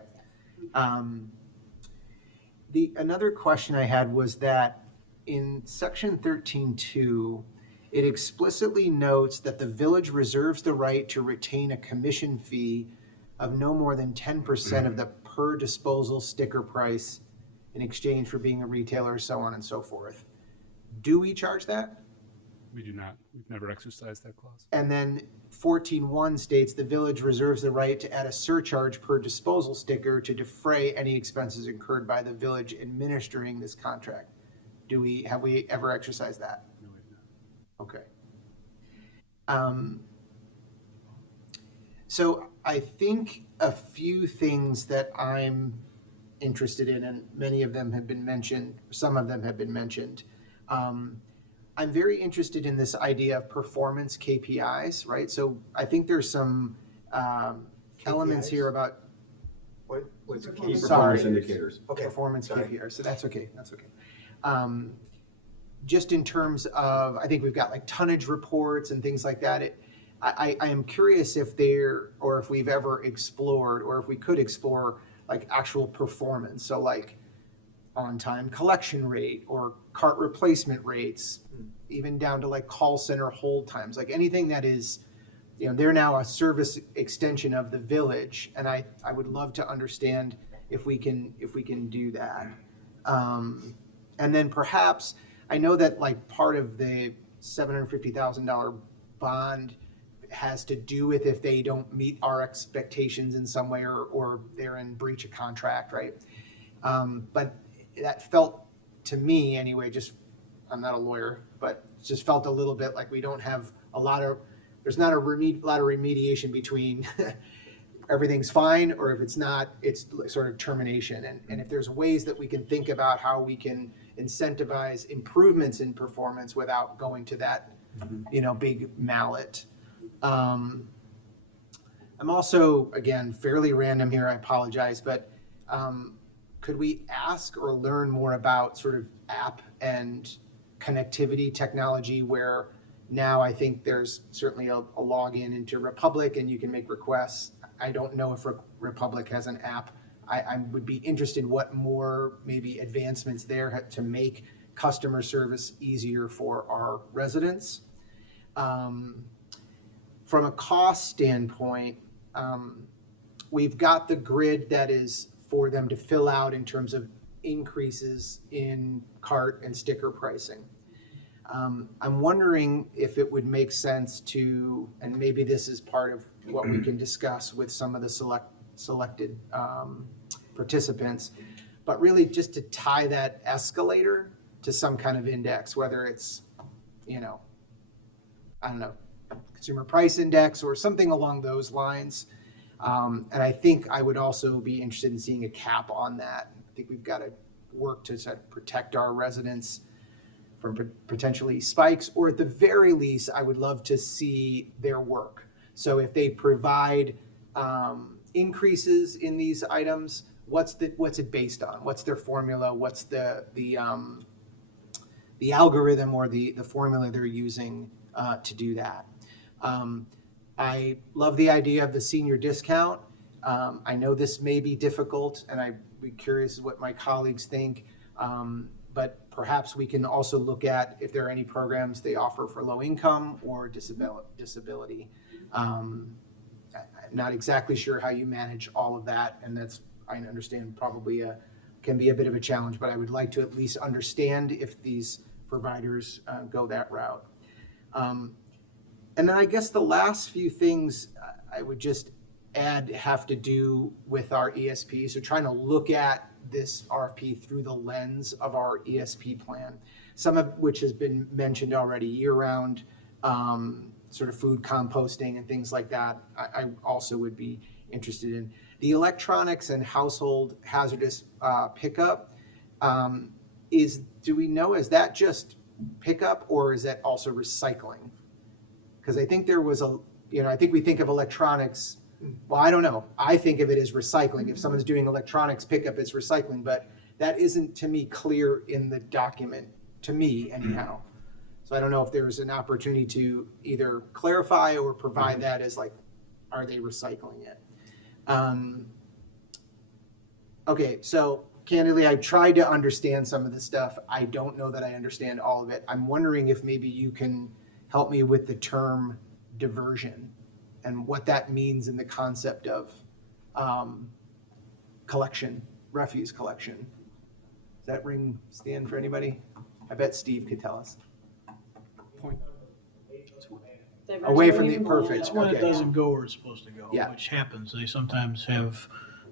Another question I had was that in section 13.2, it explicitly notes that the village reserves the right to retain a commission fee of no more than 10% of the per disposal sticker price in exchange for being a retailer, so on and so forth. Do we charge that? We do not. We've never exercised that clause. And then 14.1 states the village reserves the right to add a surcharge per disposal sticker to defray any expenses incurred by the village administering this contract. Have we ever exercised that? No, we have not. Okay. So I think a few things that I'm interested in, and many of them have been mentioned, some of them have been mentioned. I'm very interested in this idea of performance KPIs, right? So I think there's some elements here about What's it? Key Sorry. performance indicators. Okay. Performance Sorry. KPIs, so that's okay, just in terms of, I think we've got like tonnage reports and things like that. I am curious if if we've ever explored, or if we could explore like actual performance. So like on-time collection rate or cart replacement rates, even down to like call center hold times, like anything that is, they're now a service extension of the village. And I would love to understand if we can do that. And then perhaps, I know that like part of the $750,000 bond has to do with if they don't meet our expectations in some way, or they're in breach of contract, right? But that felt to me anyway, I'm not a lawyer, but it just felt a little bit like we don't have there's not a lot of remediation between everything's fine, or if it's not, it's sort of termination. And if there's ways that we can think about how we can incentivize improvements in performance without going to that, big mallet. I'm also, again, fairly random here, I apologize, but could we ask or learn more about sort of app and connectivity technology, where now I think there's certainly a login into Republic and you can make requests. I don't know if Republic has an app. I would be interested what more maybe advancements there to make customer service easier for our residents. From a cost standpoint, we've got the grid that is for them to fill out in terms of increases in cart and sticker pricing. I'm wondering if it would make sense to, and maybe this is part of what we can discuss with some of the selected participants, but really just to tie that escalator to some kind of index, whether it's, I don't know, consumer price index or something along those lines. And I think I would also be interested in seeing a cap on that. I think we've got to work to sort of protect our residents from potentially spikes, or at the very least, I would love to see their work. So if they provide increases in these items, what's it based on? What's their formula? What's the algorithm or the formula they're using to do that? I love the idea of the senior discount. I know this may be difficult, and I'd be curious what my colleagues think. But perhaps we can also look at if there are any programs they offer for low income or disability. I'm not exactly sure how you manage all of that, and that's, I understand, probably can be a bit of a challenge, but I would like to at least understand if these providers go that route. And then I guess the last few things I would just add have to do with our ESP. So trying to look at this RFP through the lens of our ESP plan, some of which has been mentioned already, year-round sort of food composting and things like that. I also would be interested in. The electronics and household hazardous pickup, do we know, is that just pickup or is that also recycling? Because I think there was I think we think of electronics, well, I don't know. I think of it as recycling. If someone's doing electronics pickup, it's recycling, but that isn't to me clear in the document, to me anyhow. So I don't know if there's an opportunity to either clarify or provide that as like, are they recycling it? Okay, so candidly, I tried to understand some of the stuff. I don't know that I understand all of it. I'm wondering if maybe you can help me with the term diversion and what that means in the concept of collection, refuse collection. Does that ring stand for anybody? I bet Steve could tell us. Away from the, original perfect, It's when it okay. doesn't go where it's supposed to go, Yeah. which happens. They sometimes have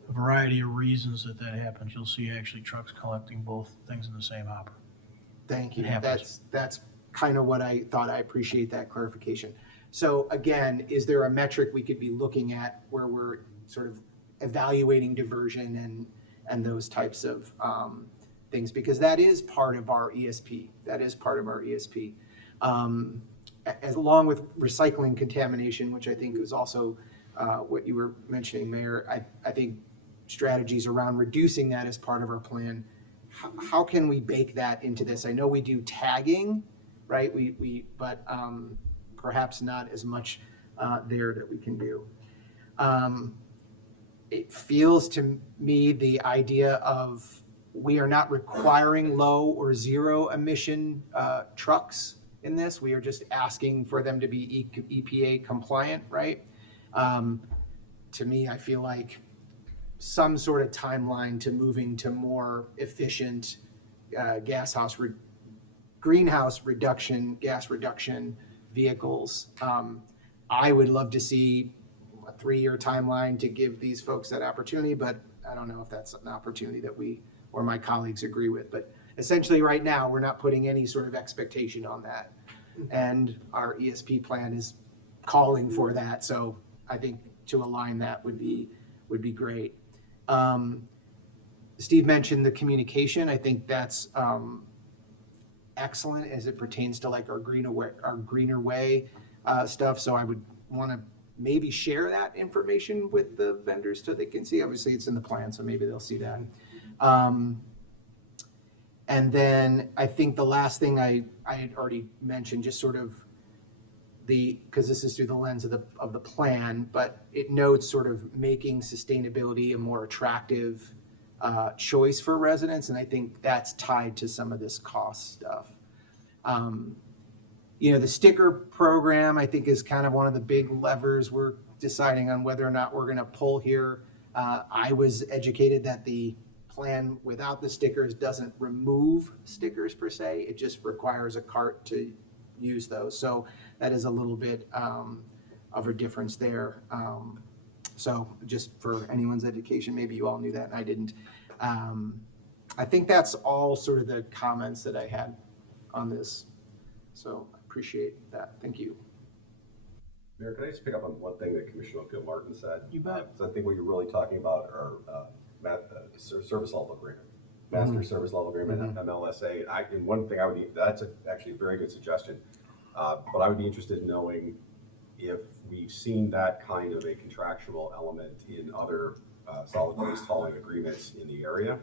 a variety of reasons that happens. You'll see actually trucks collecting both things in the same hopper. Thank you. It happens. That's kind of what I thought. I appreciate that clarification. So again, is there a metric we could be looking at where we're sort of evaluating diversion and those types of things? Because that is part of our ESP. That is part of our ESP. As along with recycling contamination, which I think is also what you were mentioning, Mayor, I think strategies around reducing that as part of our plan. How can we bake that into this? I know we do tagging, right? But perhaps not as much there that we can do. It feels to me the idea of we are not requiring low or zero emission trucks in this. We are just asking for them to be EPA compliant, right? To me, I feel like some sort of timeline to moving to more efficient greenhouse reduction, gas reduction vehicles. I would love to see a 3-year timeline to give these folks that opportunity, but I don't know if that's an opportunity that we or my colleagues agree with. But essentially right now, we're not putting any sort of expectation on that. And our ESP plan is calling for that. So I think to align that would be great. Steve mentioned the communication. I think that's excellent as it pertains to like our greener way stuff. So I would want to maybe share that information with the vendors so they can see. Obviously, it's in the plan, so maybe they'll see that. And then I think the last thing I had already mentioned, just sort of because this is through the lens of the plan, but it notes sort of making sustainability a more attractive choice for residents, and I think that's tied to some of this cost stuff. The sticker program, I think, is kind of one of the big levers we're deciding on whether or not we're going to pull here. I was educated that the plan without the stickers doesn't remove stickers per se. It just requires a cart to use those. So that is a little bit of a difference there. So just for anyone's education, maybe you all knew that and I didn't. I think that's all sort of the comments that I had on this. So I appreciate that. Thank you. Mayor, can I just pick up on one thing that Commissioner Phil Martin said? You bet. So I think what you're really talking about are service level agreement, master service level agreement, MLSA. And one thing that's actually a very good suggestion. But I would be interested in knowing if we've seen that kind of a contractual element in other solid waste hauling agreements in the area,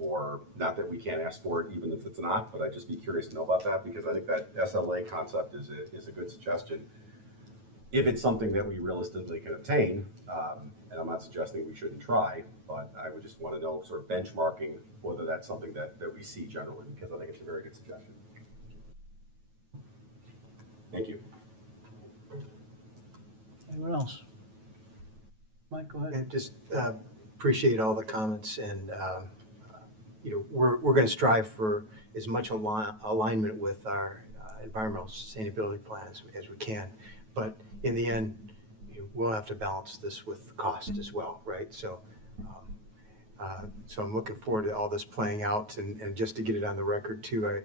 or not that we can't ask for it even if it's not, but I'd just be curious to know about that because I think that SLA concept is a good suggestion. If it's something that we realistically can obtain, and I'm not suggesting we shouldn't try, but I would just want to know sort of benchmarking whether that's something that we see generally, because I think it's a very good suggestion. Thank you. Anyone else? Mike, go ahead. And just appreciate all the comments, and we're going to strive for as much alignment with our environmental sustainability plans as we can. But in the end, we'll have to balance this with cost as well, right? So, so I'm looking forward to all this playing out, and just to get it on the record too,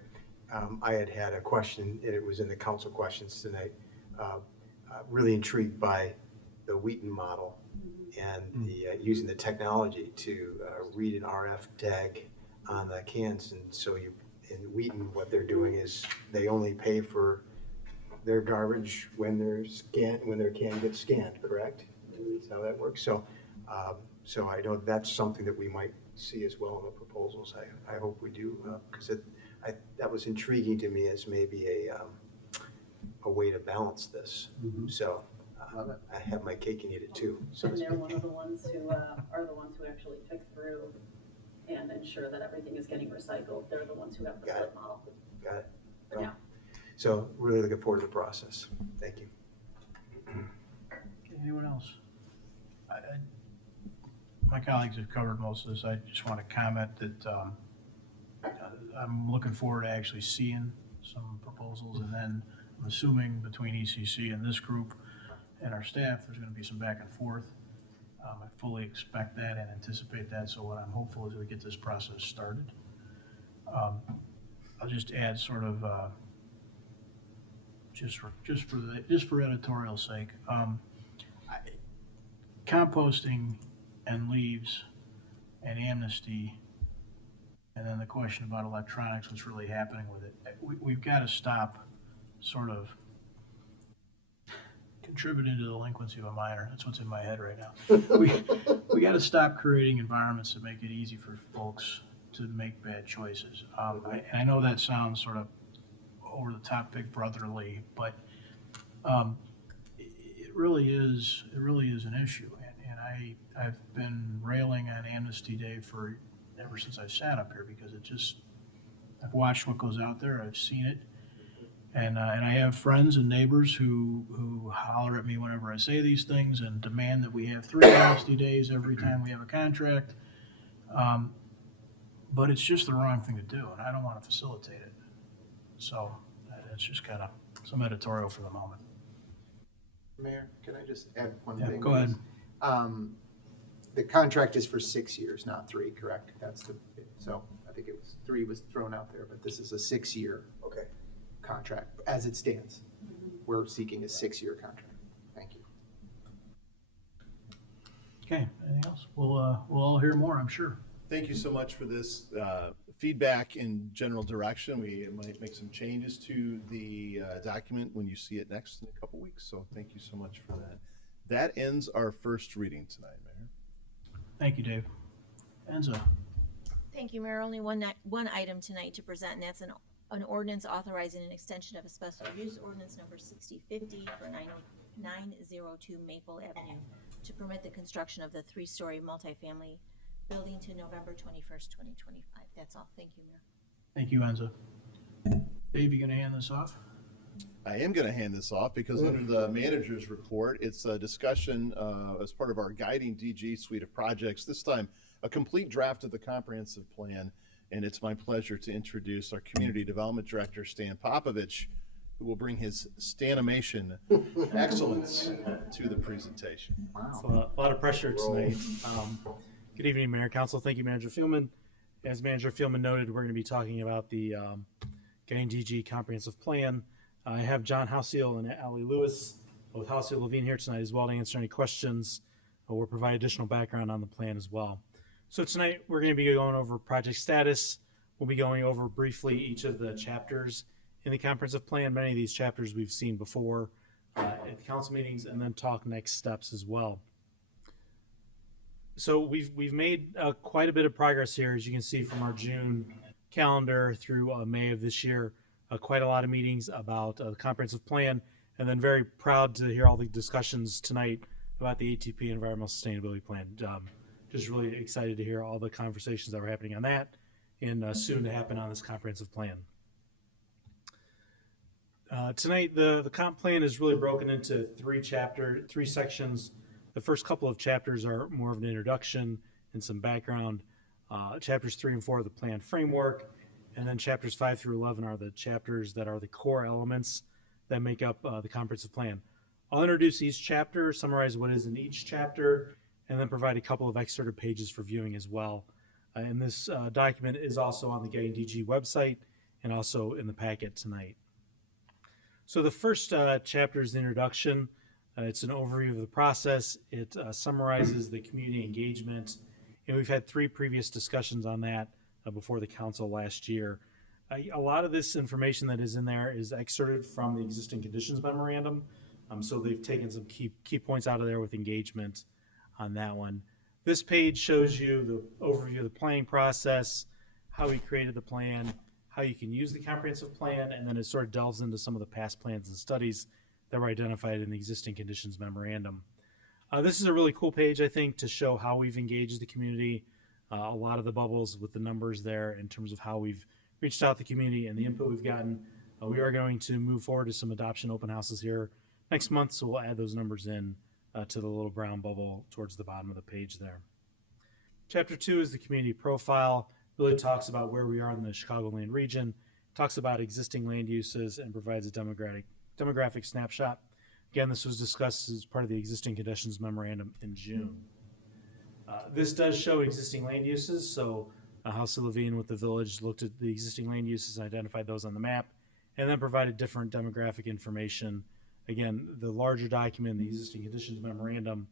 I had a question, and it was in the council questions tonight. Really intrigued by the Wheaton model and the using the technology to read an RF tag on the cans, and so in Wheaton, what they're doing is they only pay for their garbage when their can gets scanned. Correct? That's how that works. So, so I know that's something that we might see as well in the proposals. I hope we do, because that was intriguing to me as maybe a way to balance this. So I have my cake and eat it too. So And they're one of the ones who are the ones who actually pick through and ensure that everything is getting recycled. They're the ones who have the flip model. Got it. For now. So really looking forward to the process. Thank you. Anyone else? My colleagues have covered most of this. I just want to comment that I'm looking forward to actually seeing some proposals, and then I'm assuming between ECC and this group and our staff, there's going to be some back and forth. I fully expect that and anticipate that, so what I'm hopeful is we get this process started. I'll just add sort of, just for editorial sake, composting and leaves and amnesty, and then the question about electronics, what's really happening with it. We've got to stop sort of contributing to the delinquency of a minor. That's what's in my head right now. We got to stop creating environments that make it easy for folks to make bad choices. I know that sounds sort of over the top, big brotherly, but it really is an issue. And I've been railing on Amnesty Day ever since I sat up here, because I've watched what goes out there. I've seen it. And I have friends and neighbors who holler at me whenever I say these things and demand that we have 3 amnesty days every time we have a contract. But it's just the wrong thing to do, and I don't want to facilitate it. So it's just kind of some editorial for the moment. Mayor, can I just add one Yeah, thing? go ahead. The contract is for 6 years, not 3, correct? So I think 3 was thrown out there, but this is a 6-year contract as it stands. We're seeking a 6-year contract. Thank you. Okay, anything else? We'll all hear more, I'm sure. Thank you so much for this feedback in general direction. We might make some changes to the document when you see it next in a couple weeks. So thank you so much for that. That ends our first reading tonight, Mayor. Thank you, Dave. Enza. Thank you, Mayor. Only one item tonight to present, and that's an ordinance authorizing an extension of a special use ordinance number 6050 for 902 Maple Avenue to permit the construction of the 3-story multifamily building to November 21st, 2025. That's all. Thank you, Mayor. Thank you, Enza. Dave, you gonna hand this off? I am going to hand this off because under the manager's report, it's a discussion as part of our guiding DG suite of projects. This time, a complete draft of the comprehensive plan. And it's my pleasure to introduce our Community Development Director, Stan Popovich, who will bring his Stanimation excellence to the presentation. Wow. So a lot of pressure tonight. Good evening, Mayor, Council. Thank you, Manager Fielman. As Manager Fielman noted, we're going to be talking about the Guiding DG Comprehensive Plan. I have John Houseel and Allie Lewis, both Houseel and Levine, here tonight as well to answer any questions or provide additional background on the plan as well. So tonight we're going to be going over project status. We'll be going over briefly each of the chapters in the comprehensive plan. Many of these chapters we've seen before at the council meetings, and then talk next steps as well. So we've made quite a bit of progress here, as you can see from our June calendar through May of this year. Quite a lot of meetings about the comprehensive plan, and then very proud to hear all the discussions tonight about the ATP Environmental Sustainability Plan. Just really excited to hear all the conversations that were happening on that and soon to happen on this comprehensive plan. Tonight, the comp plan is really broken into 3 sections. The first couple of chapters are more of an introduction and some background. Chapters 3 and 4 are the plan framework, and then chapters 5 through 11 are the chapters that are the core elements that make up the comprehensive plan. I'll introduce each chapter, summarize what is in each chapter, and then provide a couple of excerpted pages for viewing as well. And this document is also on the Guiding DG website and also in the packet tonight. So the first chapter is the introduction. It's an overview of the process. It summarizes the community engagement, and we've had 3 previous discussions on that before the council last year. A lot of this information that is in there is excerpted from the existing conditions memorandum. So they've taken some key points out of there with engagement on that one. This page shows you the overview of the planning process, how we created the plan, how you can use the comprehensive plan, and then it sort of delves into some of the past plans and studies that were identified in the existing conditions memorandum. This is a really cool page, I think, to show how we've engaged the community. A lot of the bubbles with the numbers there in terms of how we've reached out to the community and the input we've gotten. We are going to move forward to some adoption open houses here next month, so we'll add those numbers in to the little brown bubble towards the bottom of the page there. Chapter 2 is the community profile. Really talks about where we are in the Chicagoland region, talks about existing land uses, and provides a demographic snapshot. Again, this was discussed as part of the existing conditions memorandum in June. This does show existing land uses, so House of Levine with the village looked at the existing land uses and identified those on the map, and then provided different demographic information. Again, the larger document, the existing conditions memorandum,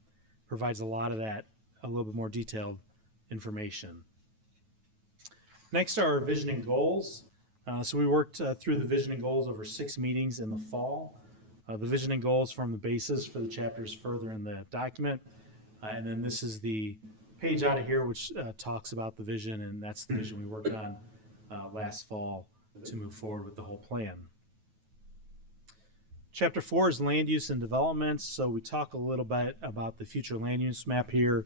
provides a lot of that, a little bit more detailed information. Next are our vision and goals. So we worked through the vision and goals over 6 meetings in the fall. The vision and goals form the basis for the chapters further in the document. And then this is the page out of here which talks about the vision, and that's the vision we worked on last fall to move forward with the whole plan. Chapter 4 is land use and development. So we talk a little bit about the future land use map here,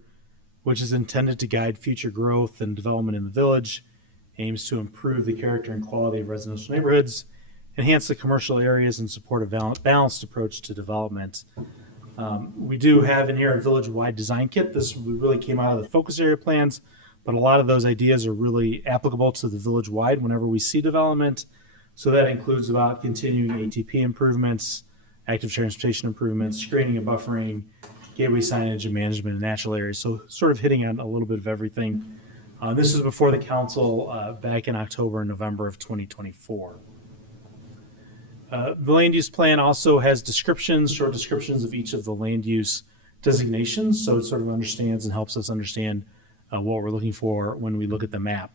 which is intended to guide future growth and development in the village, aims to improve the character and quality of residential neighborhoods, enhance the commercial areas, and support a balanced approach to development. We do have in here a village-wide design kit. This really came out of the focus area plans, but a lot of those ideas are really applicable to the village-wide whenever we see development. So that includes about continuing ATP improvements, active transportation improvements, screening and buffering, gateway signage, and management of natural areas. So sort of hitting on a little bit of everything. This is before the council back in October and November of 2024. The land use plan also has descriptions, short descriptions of each of the land use designations, so it sort of understands and helps us understand what we're looking for when we look at the map.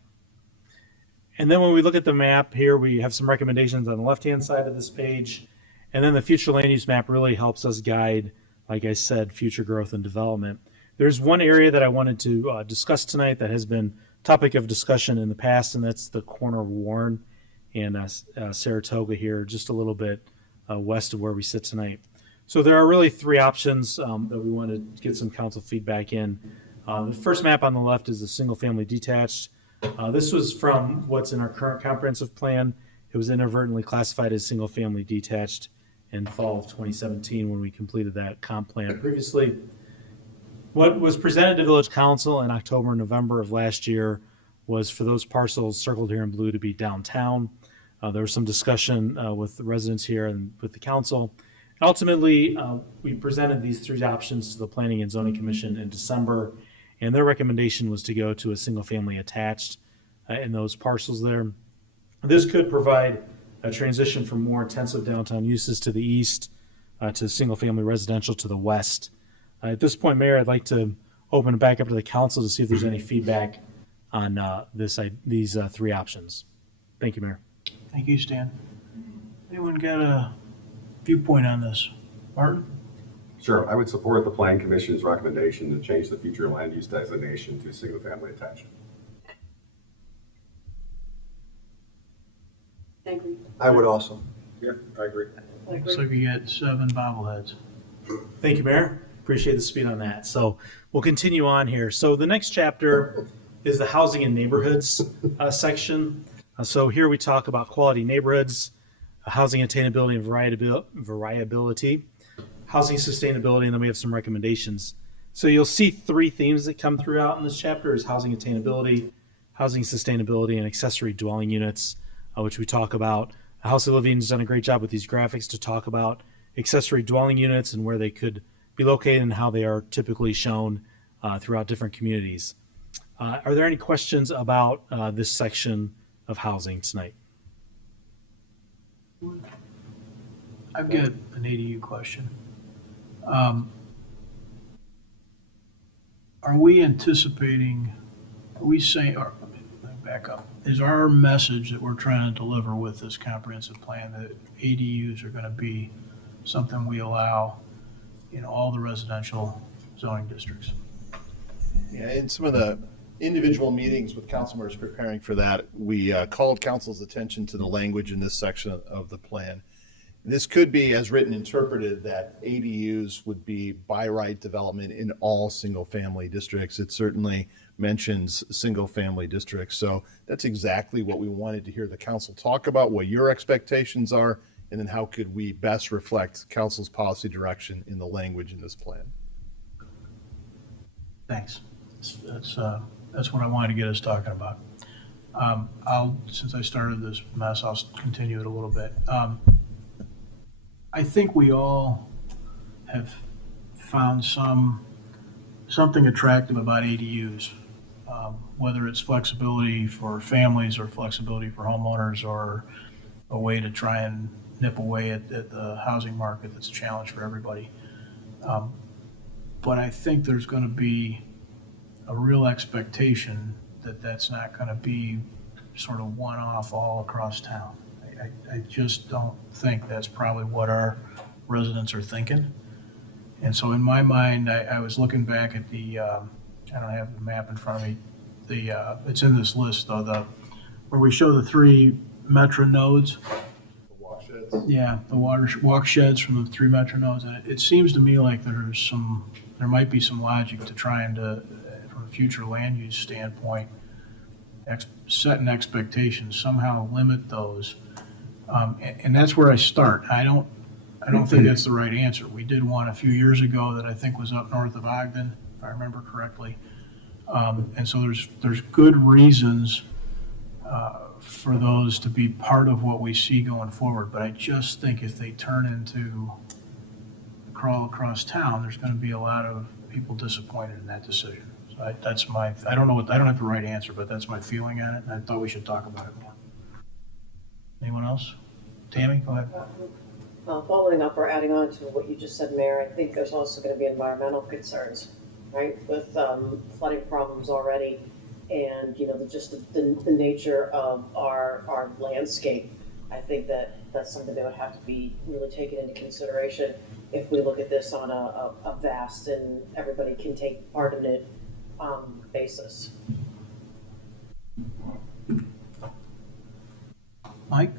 And then when we look at the map here, we have some recommendations on the left-hand side of this page, and then the future land use map really helps us guide, like I said, future growth and development. There's one area that I wanted to discuss tonight that has been topic of discussion in the past, and that's the corner of Warren and Saratoga here, just a little bit west of where we sit tonight. So there are really 3 options that we want to get some council feedback in. The first map on the left is a single-family detached. This was from what's in our current comprehensive plan. It was inadvertently classified as single-family detached in fall of 2017 when we completed that comp plan previously. What was presented to Village Council in October and November of last year was for those parcels circled here in blue to be downtown. There was some discussion with the residents here and with the council. Ultimately, we presented these 3 options to the Planning and Zoning Commission in December, and their recommendation was to go to a single-family attached in those parcels there. This could provide a transition from more intensive downtown uses to the east to single-family residential to the west. At this point, Mayor, I'd like to open it back up to the council to see if there's any feedback on these 3 options. Thank you, Mayor. Thank you, Stan. Anyone got a viewpoint on this? Martin? Sure, I would support the Plan Commission's recommendation to change the future land use designation to single-family attached. I agree. I would also. Yeah, I agree. Looks like you got 7 bobbleheads. Thank you, Mayor. Appreciate the speed on that. So we'll continue on here. So the next chapter is the housing and neighborhoods section. So here we talk about quality neighborhoods, housing attainability and variability, housing sustainability, and then we have some recommendations. So you'll see 3 themes that come throughout in this chapter is housing attainability, housing sustainability, and accessory dwelling units, which we talk about. House of Levine's done a great job with these graphics to talk about accessory dwelling units and where they could be located and how they are typically shown throughout different communities. Are there any questions about this section of housing tonight? I've got an ADU question. Are we anticipating, are we saying, or let me back up, is our message that we're trying to deliver with this comprehensive plan that ADUs are going to be something we allow in all the residential zoning districts? Yeah, in some of the individual meetings with council members preparing for that, we called council's attention to the language in this section of the plan. This could be, as written, interpreted that ADUs would be by right development in all single-family districts. It certainly mentions single-family districts. So that's exactly what we wanted to hear the council talk about, what your expectations are, and then how could we best reflect council's policy direction in the language in this plan. Thanks. That's what I wanted to get us talking about. Since I started this mess, I'll continue it a little bit. I think we all have found something attractive about ADUs, whether it's flexibility for families or flexibility for homeowners or a way to try and nip away at the housing market that's a challenge for everybody. But I think there's going to be a real expectation that that's not going to be sort of one-off all across town. I just don't think that's probably what our residents are thinking. And so in my mind, I was looking back at the, I don't have the map in front of me, it's in this list though, where we show the 3 metro nodes. Yeah, the walk sheds from the 3 metro nodes. And it seems to me like there might be some logic to trying to, from a future land use standpoint, set an expectation, somehow limit those. And that's where I start. I don't think that's the right answer. We did one a few years ago that I think was up north of Ogden, if I remember correctly. And so there's good reasons for those to be part of what we see going forward. But I just think if they turn into a crawl across town, there's going to be a lot of people disappointed in that decision. So I don't have the right answer, but that's my feeling on it. And I thought we should talk about it more. Anyone else? Tammy, go ahead. Following up or adding on to what you just said, Mayor, I think there's also going to be environmental concerns, right? With flooding problems already, and just the nature of our landscape. I think that's something that would have to be really taken into consideration if we look at this on a vast and everybody can take part in it basis. Mike?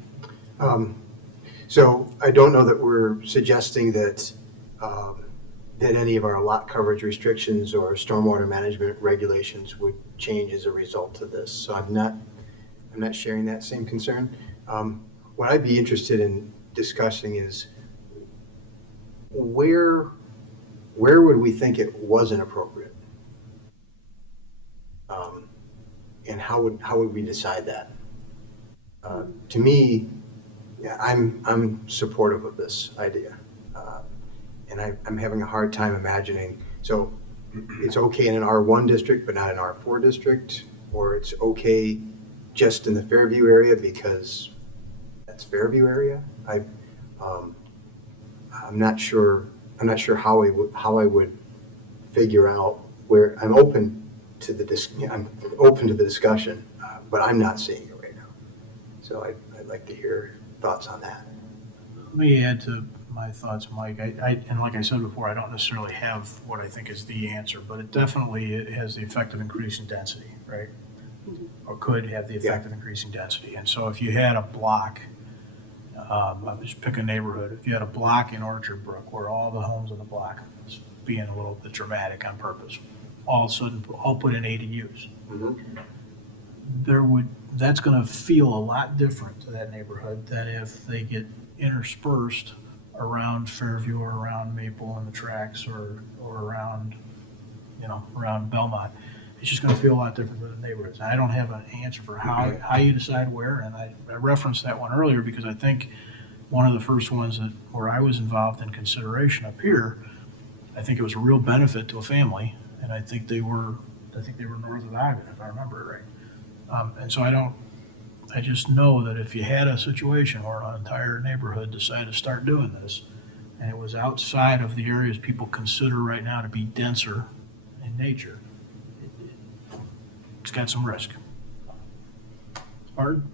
So I don't know that we're suggesting that any of our lot coverage restrictions or stormwater management regulations would change as a result of this. So I'm not sharing that same concern. What I'd be interested in discussing is where would we think it wasn't appropriate? And how would we decide that? To me, yeah, I'm supportive of this idea. And I'm having a hard time imagining, so it's okay in an R1 district, but not an R4 district, or it's okay just in the Fairview area because that's Fairview area. I'm not sure how I would figure out where. I'm open to the discussion, but I'm not seeing it right now. So I'd like to hear thoughts on that. Let me add to my thoughts, Mike. And like I said before, I don't necessarily have what I think is the answer, but it definitely has the effect of increasing density, right? Or could have the effect of increasing density. And so if you had a block, I'll just pick a neighborhood. If you had a block in Orchard Brook where all the homes in the block, it's being a little bit dramatic on purpose, all of a sudden all put in ADUs. That's going to feel a lot different to that neighborhood than if they get interspersed around Fairview or around Maple and the tracks or around Belmont. It's just going to feel a lot different than the neighborhoods. I don't have an answer for how you decide where, and I referenced that one earlier because I think one of the first ones where I was involved in consideration up here, I think it was a real benefit to a family, and I think they were north of Ogden, if I remember it right. And so I just know that if you had a situation where an entire neighborhood decided to start doing this, and it was outside of the areas people consider right now to be denser in nature, it's got some risk. Pardon?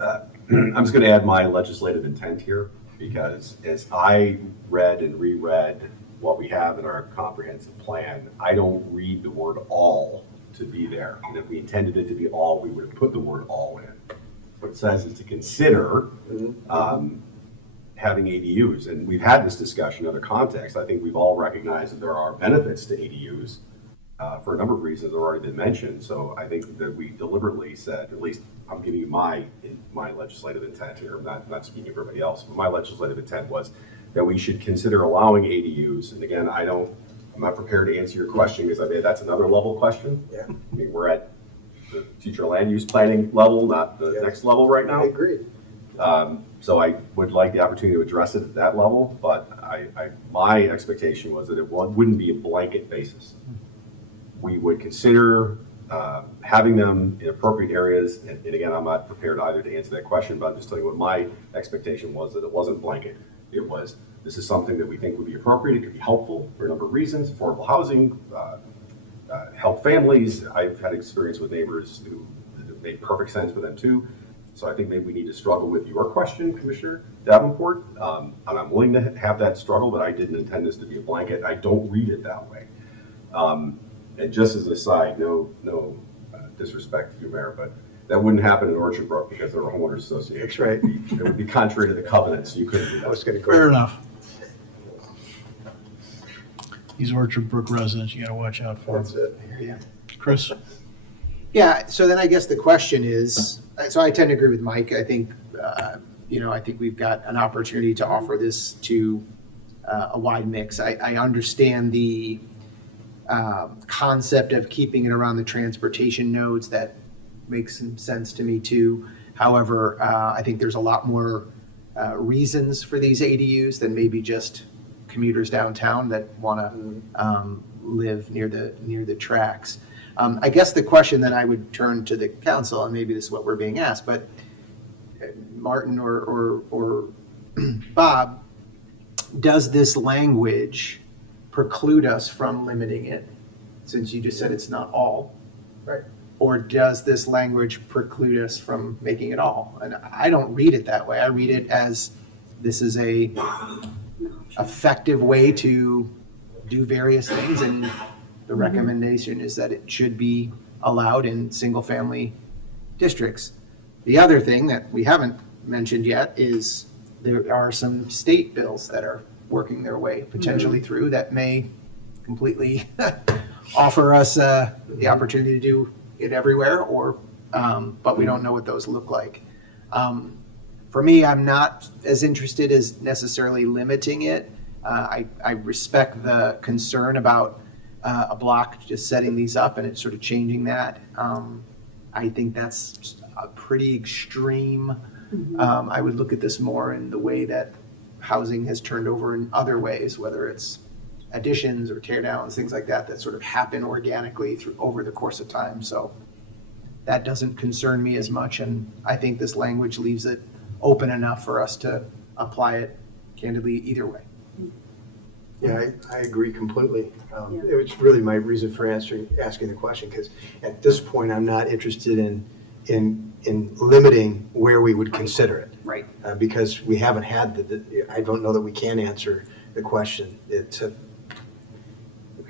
I'm just going to add my legislative intent here, because as I read and reread what we have in our comprehensive plan, I don't read the word all to be there. And if we intended it to be all, we would have put the word all in. What it says is to consider having ADUs. And we've had this discussion in other contexts. I think we've all recognized that there are benefits to ADUs for a number of reasons that have already been mentioned. So I think that we deliberately said, at least I'm giving you my legislative intent here. I'm not speaking for everybody else, but my legislative intent was that we should consider allowing ADUs. And again, I'm not prepared to answer your question because that's another level question. Yeah. I mean, we're at the future land use planning level, not the next level right now. I agree. So I would like the opportunity to address it at that level, but my expectation was that it wouldn't be a blanket basis. We would consider having them in appropriate areas, and again, I'm not prepared either to answer that question, but I'm just telling you what my expectation was, that it wasn't blanket. It was, this is something that we think would be appropriate, it could be helpful for a number of reasons, affordable housing, help families. I've had experience with neighbors who it made perfect sense for them too. So I think maybe we need to struggle with your question, Commissioner Davenport, and I'm willing to have that struggle, but I didn't intend this to be a blanket. I don't read it that way. And just as an aside, no disrespect to you, Mayor, but that wouldn't happen in Orchard Brook because they're a homeowners association. That's right. It would be contrary to the covenants. You couldn't do that. I was going to go. Fair enough. These Orchard Brook residents, you gotta watch out for. That's it. Yeah. Chris? Yeah, so then I guess the question is, so I tend to agree with Mike. I think, I think we've got an opportunity to offer this to a wide mix. I understand the concept of keeping it around the transportation nodes. That makes some sense to me too. However, I think there's a lot more reasons for these ADUs than maybe just commuters downtown that want to live near the tracks. I guess the question that I would turn to the council, and maybe this is what we're being asked, but Martin or Bob, does this language preclude us from limiting it, since you just said it's not all? Right. Or does this language preclude us from making it all? And I don't read it that way. I read it as this is a effective way to do various things, and the recommendation is that it should be allowed in single-family districts. The other thing that we haven't mentioned yet is there are some state bills that are working their way potentially through that may completely offer us the opportunity to do it everywhere, or but we don't know what those look like. For me, I'm not as interested as necessarily limiting it. I respect the concern about a block just setting these up and it's sort of changing that. I think that's a pretty extreme. I would look at this more in the way that housing has turned over in other ways, whether it's additions or tear downs, things like that, that sort of happen organically over the course of time. So that doesn't concern me as much, and I think this language leaves it open enough for us to apply it candidly either way. Yeah, I agree completely. It was really my reason for asking the question, because at this point, I'm not interested in limiting where we would consider it. Right. Because we haven't had I don't know that we can answer the question.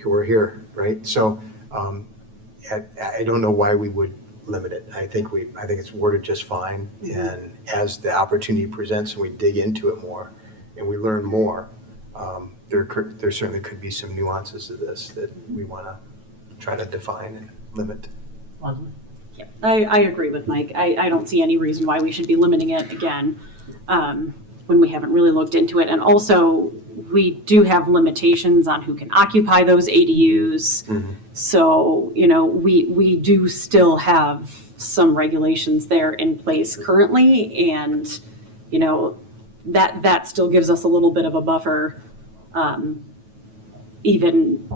We're here, right? So I don't know why we would limit it. I think it's worded just fine. And as the opportunity presents and we dig into it more and we learn more, there certainly could be some nuances to this that we want to try to define and limit. Yeah, I agree with Mike. I don't see any reason why we should be limiting it again when we haven't really looked into it. And also, we do have limitations on who can occupy those ADUs. So, we do still have some regulations there in place currently. And, that still gives us a little bit of a buffer, even,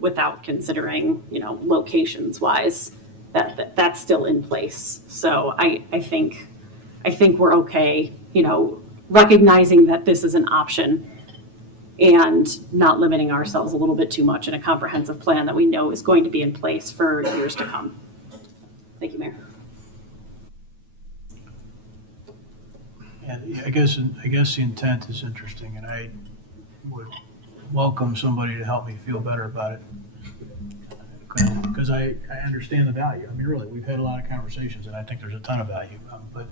without considering, locations wise. That's still in place. So I think we're okay, recognizing that this is an option and not limiting ourselves a little bit too much in a comprehensive plan that we know is going to be in place for years to come. Thank you, Mayor. And I guess the intent is interesting, and I would welcome somebody to help me feel better about it. Because I understand the value. I mean, really, we've had a lot of conversations, and I think there's a ton of value. But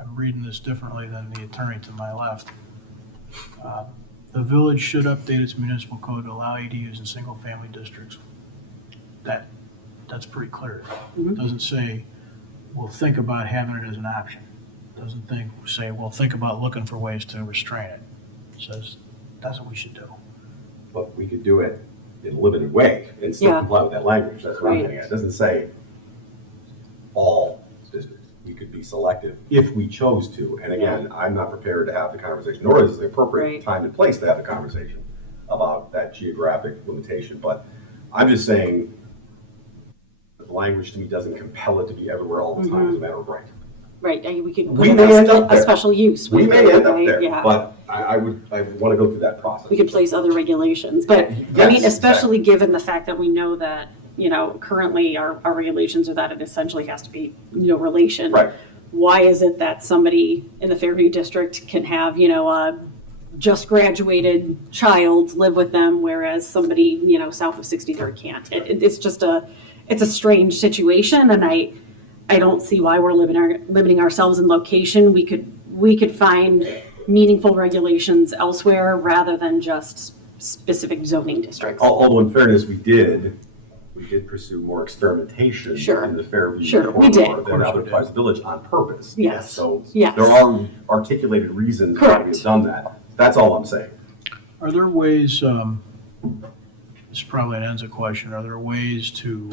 I'm reading this differently than the attorney to my left. The village should update its municipal code to allow ADUs in single-family districts. That's pretty clear. It doesn't say, we'll think about having it as an option. It doesn't say, we'll think about looking for ways to restrain it. It says, that's what we should do. But we could do it in a limited way and still comply with that language. That's what I'm getting at. It doesn't say all districts. We could be selective if we chose to. And again, I'm not prepared to have the conversation, nor is it the appropriate time and place to have the conversation about that geographic limitation. But I'm just saying, the language to me doesn't compel it to be everywhere all the time as a matter of right. Right, we could We put may end in up a there. special use. We with may it, end up right? there, Yeah. but I want to go through that process. We could place other regulations, but I Yes, mean, especially given the fact that we know that, currently our regulations are that it essentially has to be, relation. Right. Why is it that somebody in the Fairview district can have, a just graduated child live with them, whereas somebody, south of 63rd can't? It's just it's a strange situation, and I don't see why we're limiting ourselves in location. We could find meaningful regulations elsewhere rather than just specific zoning districts. Although in fairness, we did pursue more experimentation Sure. in the Fairview Sure, we did. corridor than other parts of the village on purpose. Yes. So Yes. there are articulated reasons why Correct. we've done that. That's all I'm saying. Are there ways, this is probably an Enza question, are there ways to,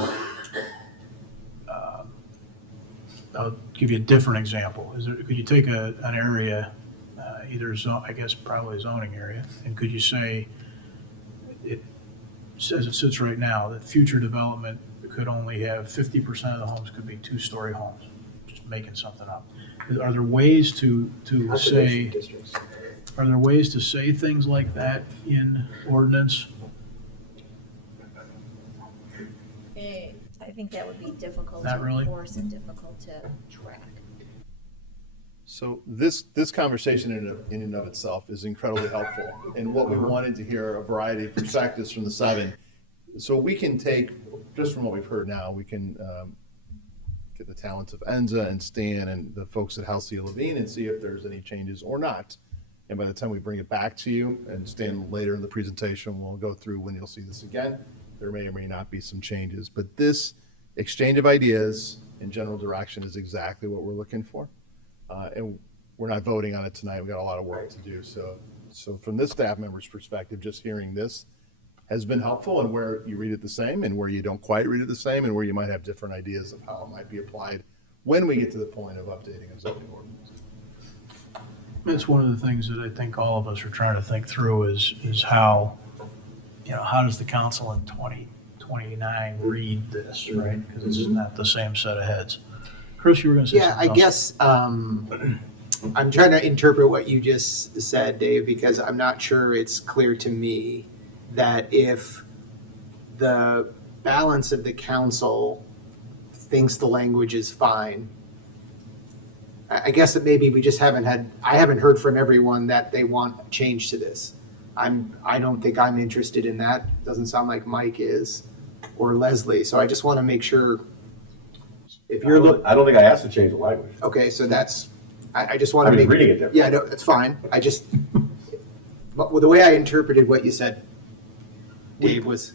I'll give you a different example. Could you take an area, I guess probably a zoning area, and could you say, as it sits right now, that future development could only have 50% of the homes could be two-story homes? Just making something up. Are there ways to say, are there ways to say things like that in ordinance? I think that would be difficult Not to really. enforce and difficult to track. So this conversation in and of itself is incredibly helpful. And what we wanted to hear a variety of perspectives from the seven. So we can take, just from what we've heard now, we can get the talents of Enza and Stan and the folks at Halcyon Levine and see if there's any changes or not. And by the time we bring it back to you, and Stan later in the presentation, we'll go through when you'll see this again, there may or may not be some changes. But this exchange of ideas and general direction is exactly what we're looking for. And we're not voting on it tonight. We got a lot of work to do. So from this staff member's perspective, just hearing this has been helpful, and where you read it the same and where you don't quite read it the same and where you might have different ideas of how it might be applied when we get to the point of updating a zoning ordinance. That's one of the things that I think all of us are trying to think through is how, how does the council in 2029 read this, right? Because it's not the same set of heads. Chris, you were going to say Yeah, something I else. guess I'm trying to interpret what you just said, Dave, because I'm not sure it's clear to me that if the balance of the council thinks the language is fine, I guess that maybe we just I haven't heard from everyone that they want a change to this. I don't think I'm interested in that. Doesn't sound like Mike is, or Leslie. So I just want to make sure if you're I don't think I asked to change the language. okay, so that's, I just want to I'm make. just reading it differently. Yeah, no, that's fine. But the way I interpreted what you said, Dave, was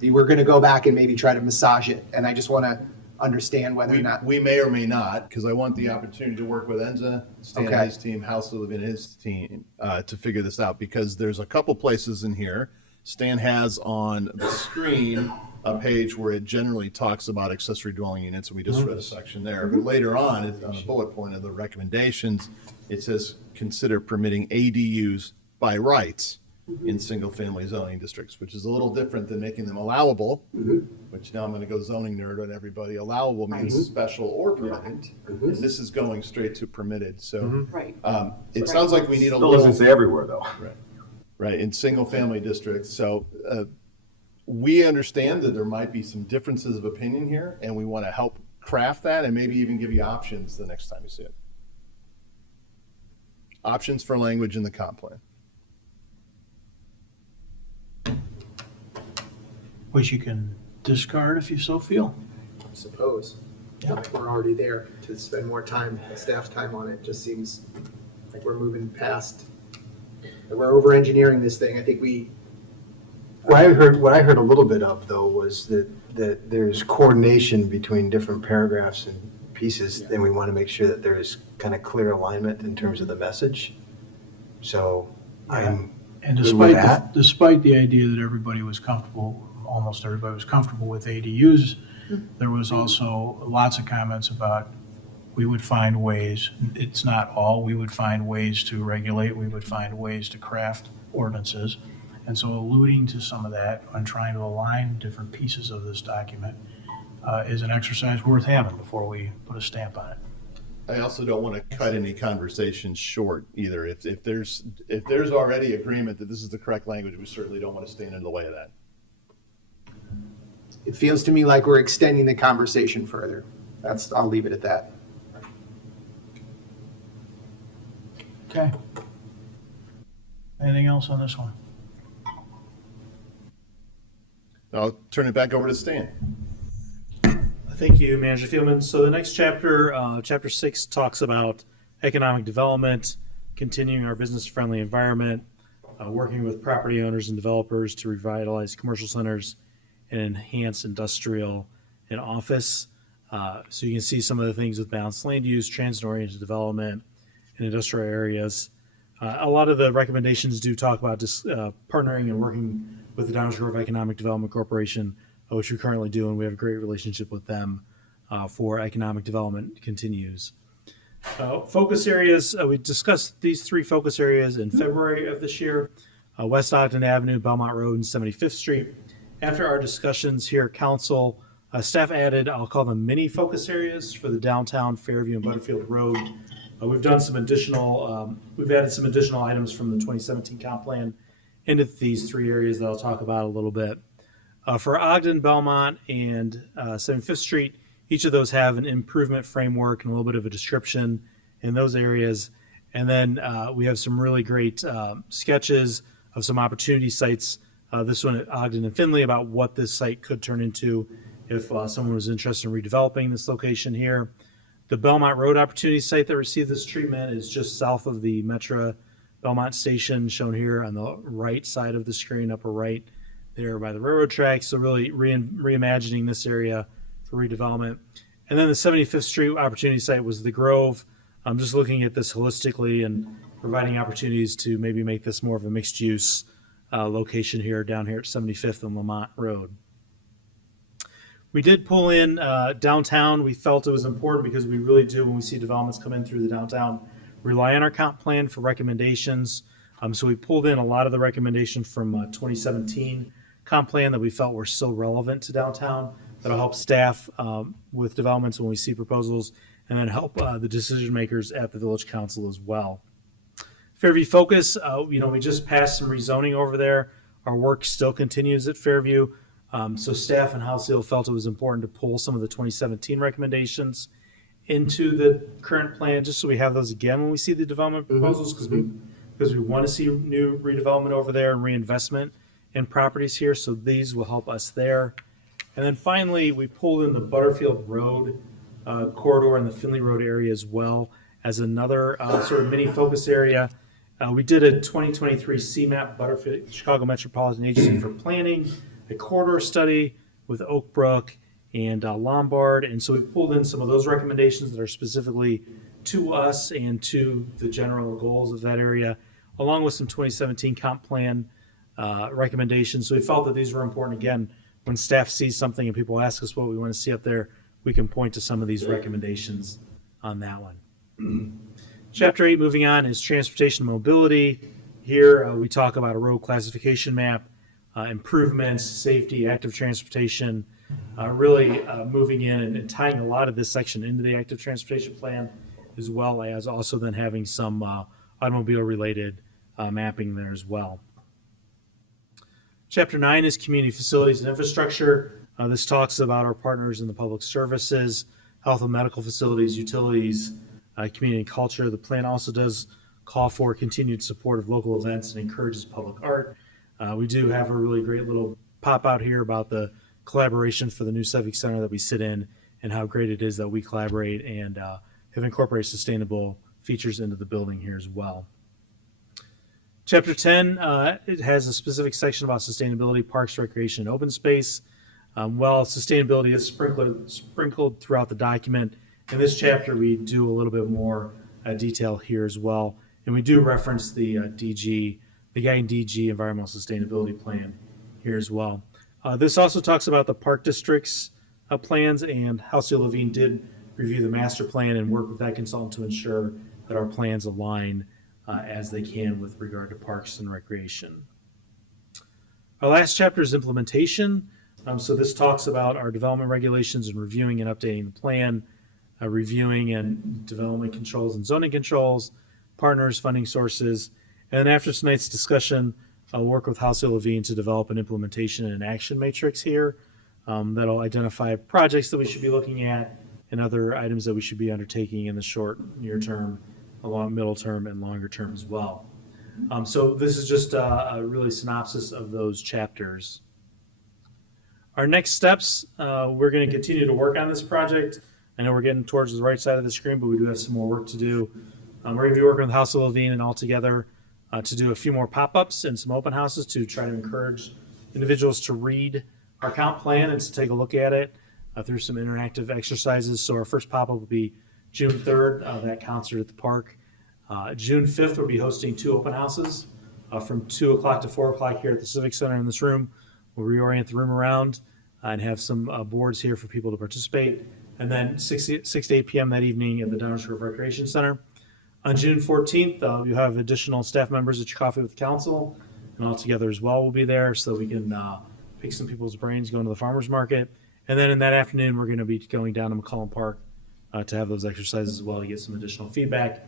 you were going to go back and maybe try to massage it. And I just want to understand whether or not. We may or may not, because I want the opportunity to work with Enza, Stan Okay. and his team, House to Live in his team, to figure this out, because there's a couple places in here. Stan has on the screen a page where it generally talks about accessory dwelling units, and we just read a section there. But later on a bullet point of the recommendations, it says, consider permitting ADUs by rights in single-family zoning districts, which is a little different than making them allowable, which now I'm going to go zoning nerd on everybody. Allowable means special or permitted, and this is going straight to permitted. So Right. it sounds like we need a Still little. doesn't say everywhere, though. Right, in single-family districts. So we understand that there might be some differences of opinion here, and we want to help craft that and maybe even give you options the next time you see it. Options for language in the comp plan. Which you can discard if you so feel. I suppose. Like we're already there to spend more time, staff time on it. Just seems like we're moving past, we're over engineering this thing. I think What I heard a little bit of, though, was that there's coordination between different paragraphs and pieces, and we want to make sure that there is kind of clear alignment in terms of the message. So I'm And good with despite, that. despite the idea that everybody was comfortable, almost everybody was comfortable with ADUs, there was also lots of comments about we would find ways, it's not all, we would find ways to regulate, we would find ways to craft ordinances. And so alluding to some of that and trying to align different pieces of this document is an exercise worth having before we put a stamp on it. I also don't want to cut any conversations short either. If there's already agreement that this is the correct language, we certainly don't want to stand in the way of that. It feels to me like we're extending the conversation further. I'll leave it at that. Okay. Anything else on this one? I'll turn it back over to Stan. Thank you, Manager Fieldman. So the next chapter, chapter 6, talks about economic development, continuing our business-friendly environment, working with property owners and developers to revitalize commercial centers and enhance industrial and office. So you can see some of the things with balanced land use, transit-oriented development, and industrial areas. A lot of the recommendations do talk about just partnering and working with the Downers Grove Economic Development Corporation, which we currently do, and we have a great relationship with them for economic development continues. Focus areas, we discussed these 3 focus areas in February of this year, West Ogden Avenue, Belmont Road, and 75th Street. After our discussions here at Council, staff added, I'll call them mini focus areas for the downtown Fairview and Butterfield Road. We've done some additional, we've added some additional items from the 2017 comp plan into these 3 areas that I'll talk about a little bit. For Ogden, Belmont, and 75th Street, each of those have an improvement framework and a little bit of a description in those areas. And then we have some really great sketches of some opportunity sites. This one at Ogden and Findlay about what this site could turn into if someone was interested in redeveloping this location here. The Belmont Road opportunity site that received this treatment is just south of the Metro Belmont Station, shown here on the right side of the screen, upper right there by the railroad tracks. So really reimagining this area for redevelopment. And then the 75th Street opportunity site was the Grove. I'm just looking at this holistically and providing opportunities to maybe make this more of a mixed use location here, down here at 75th and Lamont Road. We did pull in downtown. We felt it was important because we really do, when we see developments come in through the downtown, rely on our comp plan for recommendations. So we pulled in a lot of the recommendations from 2017 comp plan that we felt were still relevant to downtown. That'll help staff with developments when we see proposals, and then help the decision makers at the village council as well. Fairview Focus, we just passed some rezoning over there. Our work still continues at Fairview. So staff and House Hill felt it was important to pull some of the 2017 recommendations into the current plan, just so we have those again when we see the development proposals, because we want to see new redevelopment over there and reinvestment in properties here. So these will help us there. And then finally, we pulled in the Butterfield Road corridor and the Finley Road area as well as another sort of mini focus area. We did a 2023 CMAP Butterfield Chicago Metropolitan Agency for Planning, a corridor study with Oak Brook and Lombard. And so we pulled in some of those recommendations that are specifically to us and to the general goals of that area, along with some 2017 comp plan recommendations. So we felt that these were important. Again, when staff sees something and people ask us what we want to see up there, we can point to some of these recommendations on that one. Chapter 8, moving on, is transportation and mobility. Here we talk about a road classification map, improvements, safety, active transportation, really moving in and tying a lot of this section into the active transportation plan, as well as also then having some automobile-related mapping there as well. Chapter 9 is community facilities and infrastructure. This talks about our partners in the public services, health and medical facilities, utilities, community and culture. The plan also does call for continued support of local events and encourages public art. We do have a really great little pop out here about the collaboration for the new Civic Center that we sit in, and how great it is that we collaborate and have incorporated sustainable features into the building here as well. Chapter 10, it has a specific section about sustainability, parks, recreation, and open space. While sustainability is sprinkled throughout the document, in this chapter we do a little bit more detail here as well. And we do reference the DG, the Guiding DG Environmental Sustainability Plan here as well. This also talks about the park districts plans, and House Hill Levine did review the master plan and work with that consultant to ensure that our plans align as they can with regard to parks and recreation. Our last chapter is implementation. So this talks about our development regulations and reviewing and updating the plan, reviewing and development controls and zoning controls, partners, funding sources. And then after tonight's discussion, I'll work with House Levine to develop an implementation and action matrix here that'll identify projects that we should be looking at and other items that we should be undertaking in the short, near term, along middle term, and longer term as well. So this is just a really synopsis of those chapters. Our next steps, we're going to continue to work on this project. I know we're getting towards the right side of the screen, but we do have some more work to do. We're going to be working with House of Levine and all together to do a few more pop-ups and some open houses to try to encourage individuals to read our comp plan and to take a look at it through some interactive exercises. So our first pop-up will be June 3rd, that concert at the park. June 5th, we'll be hosting 2 open houses from 2 o'clock to 4 o'clock here at the Civic Center in this room. We'll reorient the room around and have some boards here for people to participate. And then 6 to 8 p.m. that evening at the Downers Grove Recreation Center. On June 14th, you have additional staff members at your Coffee with Council, and all together as well will be there so that we can pick some people's brains going to the farmers market. And then in that afternoon, we're going to be going down to McCollum Park to have those exercises as well to get some additional feedback.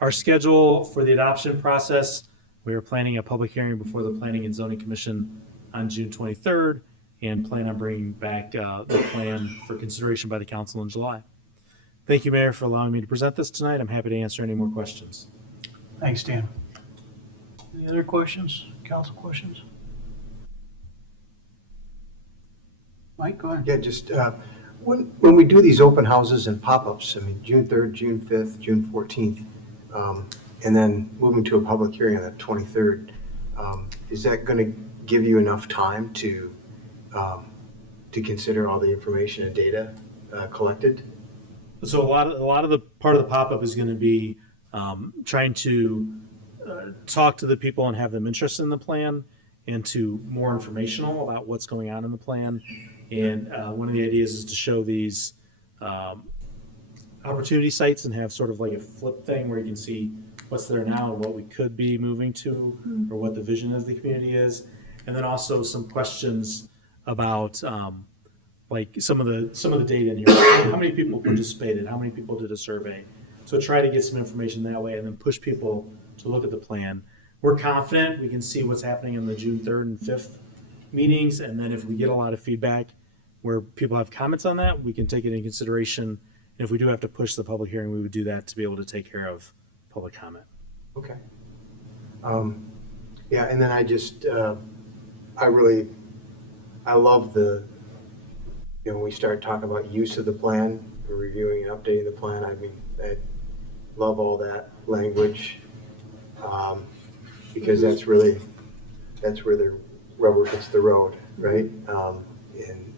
Our schedule for the adoption process, we are planning a public hearing before the Planning and Zoning Commission on June 23rd and plan on bringing back the plan for consideration by the council in July. Thank you, Mayor, for allowing me to present this tonight. I'm happy to answer any more questions. Thanks, Dan. Any other questions, council questions? Mike, go ahead. Yeah, just, when we do these open houses and pop-ups, I mean, June 3rd, June 5th, June 14th, and then moving to a public hearing on the 23rd, is that going to give you enough time to consider all the information and data collected? So a lot of the part of the pop-up is going to be trying to talk to the people and have them interested in the plan and to more informational about what's going on in the plan. And one of the ideas is to show these opportunity sites and have sort of like a flip thing where you can see what's there now and what we could be moving to or what the vision of the community is. And then also some questions about like some of the data in here. How many people participated? How many people did a survey? So try to get some information that way and then push people to look at the plan. We're confident we can see what's happening in the June 3rd and 5th meetings. And then if we get a lot of feedback where people have comments on that, we can take it into consideration. And if we do have to push the public hearing, we would do that to be able to take care of public comment. Okay. Yeah, and then I love when we start talking about use of the plan, reviewing and updating the plan. I mean, I love all that language because that's where the rubber hits the road, right?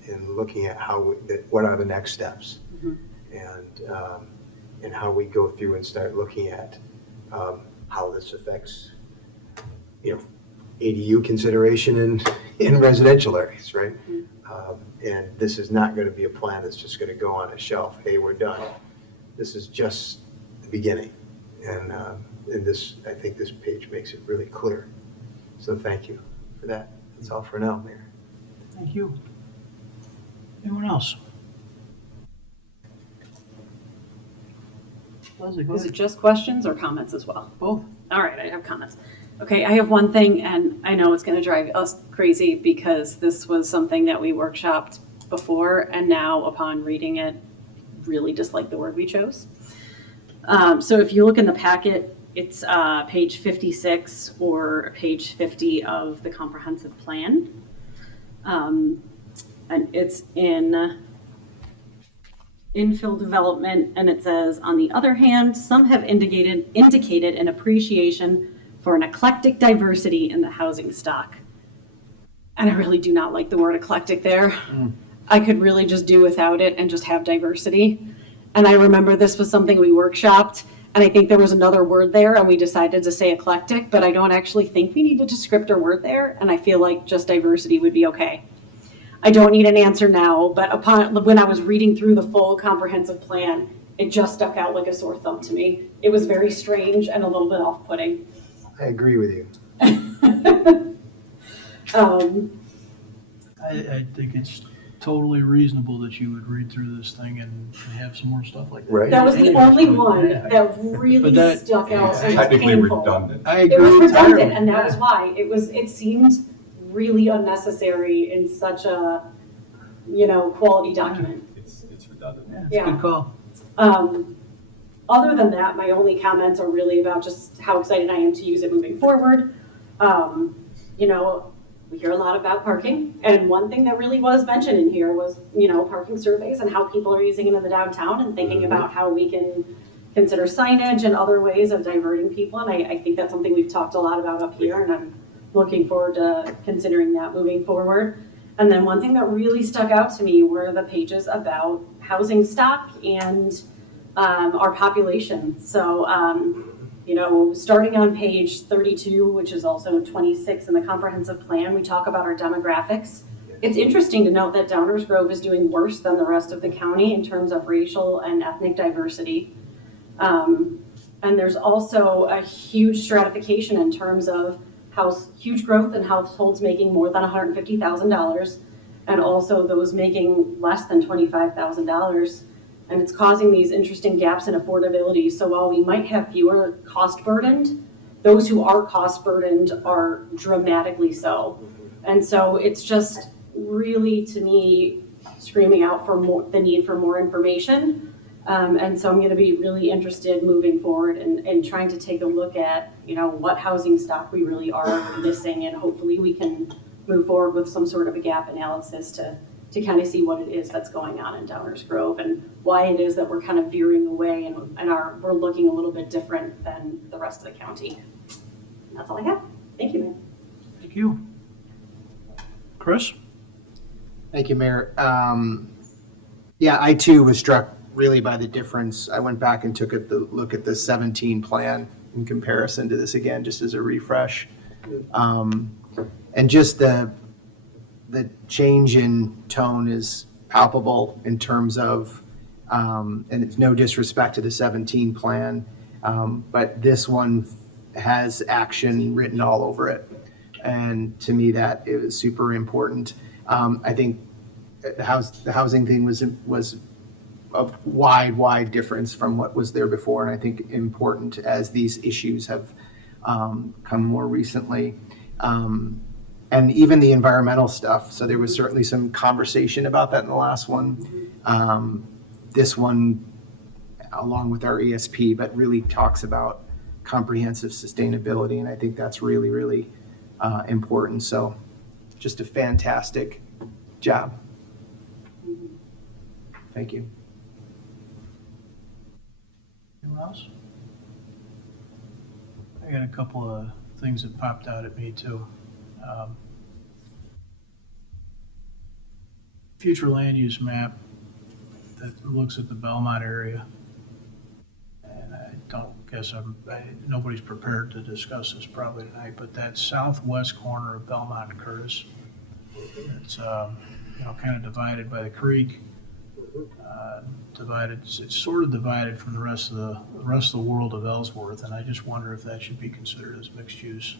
In looking at what are the next steps, and how we go through and start looking at how this affects, ADU consideration in residential areas, right? And this is not going to be a plan that's just going to go on a shelf. Hey, we're done. This is just the beginning, and I think this page makes it really clear. So thank you for that. That's all for now, Mayor. Thank you. Anyone else? Leslie, go Is it ahead. just questions or comments as well? Both. All right, I have comments. Okay, I have one thing, and I know it's going to drive us crazy because this was something that we workshopped before, and now upon reading it, really dislike the word we chose. So if you look in the packet, it's page 56 or page 50 of the comprehensive plan. And it's in infill development, and it says, on the other hand, some have indicated an appreciation for an eclectic diversity in the housing stock. And I really do not like the word eclectic there. I could really just do without it and just have diversity. And I remember this was something we workshopped, and I think there was another word there, and we decided to say eclectic, but I don't actually think we need a descriptor word there, and I feel like just diversity would be okay. I don't need an answer now, but when I was reading through the full comprehensive plan, it just stuck out like a sore thumb to me. It was very strange and a little bit off-putting. I agree with you. I think it's totally reasonable that you would read through this thing and have some more stuff like that. Right. That was the only one Yeah. that really But that- stuck out and was Technically painful. redundant. I It agree was redundant, entirely. and that was Yeah. why. It seemed really unnecessary in such a, quality document. It's redundant. Yeah, it's Yeah. a good call. Other than that, my only comments are really about just how excited I am to use it moving forward. We hear a lot about parking, and one thing that really was mentioned in here was, parking surveys and how people are using it in the downtown and thinking about how we can consider signage and other ways of diverting people. And I think that's something we've talked a lot about up here, and I'm looking forward to considering that moving forward. And then one thing that really stuck out to me were the pages about housing stock and our population. So, starting on page 32, which is also 26 in the comprehensive plan, we talk about our demographics. It's interesting to note that Downers Grove is doing worse than the rest of the county in terms of racial and ethnic diversity. And there's also a huge stratification in terms of huge growth in households making more than $150,000 and also those making less than $25,000. And it's causing these interesting gaps in affordability. So while we might have fewer cost burdened, those who are cost burdened are dramatically so. And so it's just really, to me, screaming out for the need for more information. And so I'm going to be really interested moving forward and trying to take a look at, what housing stock we really are missing, and hopefully we can move forward with some sort of a gap analysis to kind of see what it is that's going on in Downers Grove and why it is that we're kind of veering away and we're looking a little bit different than the rest of the county. And that's all I have. Thank you, man. Thank you. Chris? Thank you, Mayor. Yeah, I too was struck really by the difference. I went back and took a look at the 17 plan in comparison to this again, just as a refresh. And just the change in tone is palpable in terms of, and it's no disrespect to the 17 plan, but this one has action written all over it. And to me, that is super important. I think the housing thing was a wide difference from what was there before, and I think important as these issues have come more recently. And even the environmental stuff. So there was certainly some conversation about that in the last one. This one, along with our ESP, but really talks about comprehensive sustainability, and I think that's really, really important. So just a fantastic job. Thank you. Anyone else? I got a couple of things that popped out at me too. Future land use map that looks at the Belmont area. And I don't guess nobody's prepared to discuss this probably tonight, but that southwest corner of Belmont and Curtis, it's kind of divided by the creek. It's sort of divided from the rest of the world of Ellsworth, and I just wonder if that should be considered as mixed use.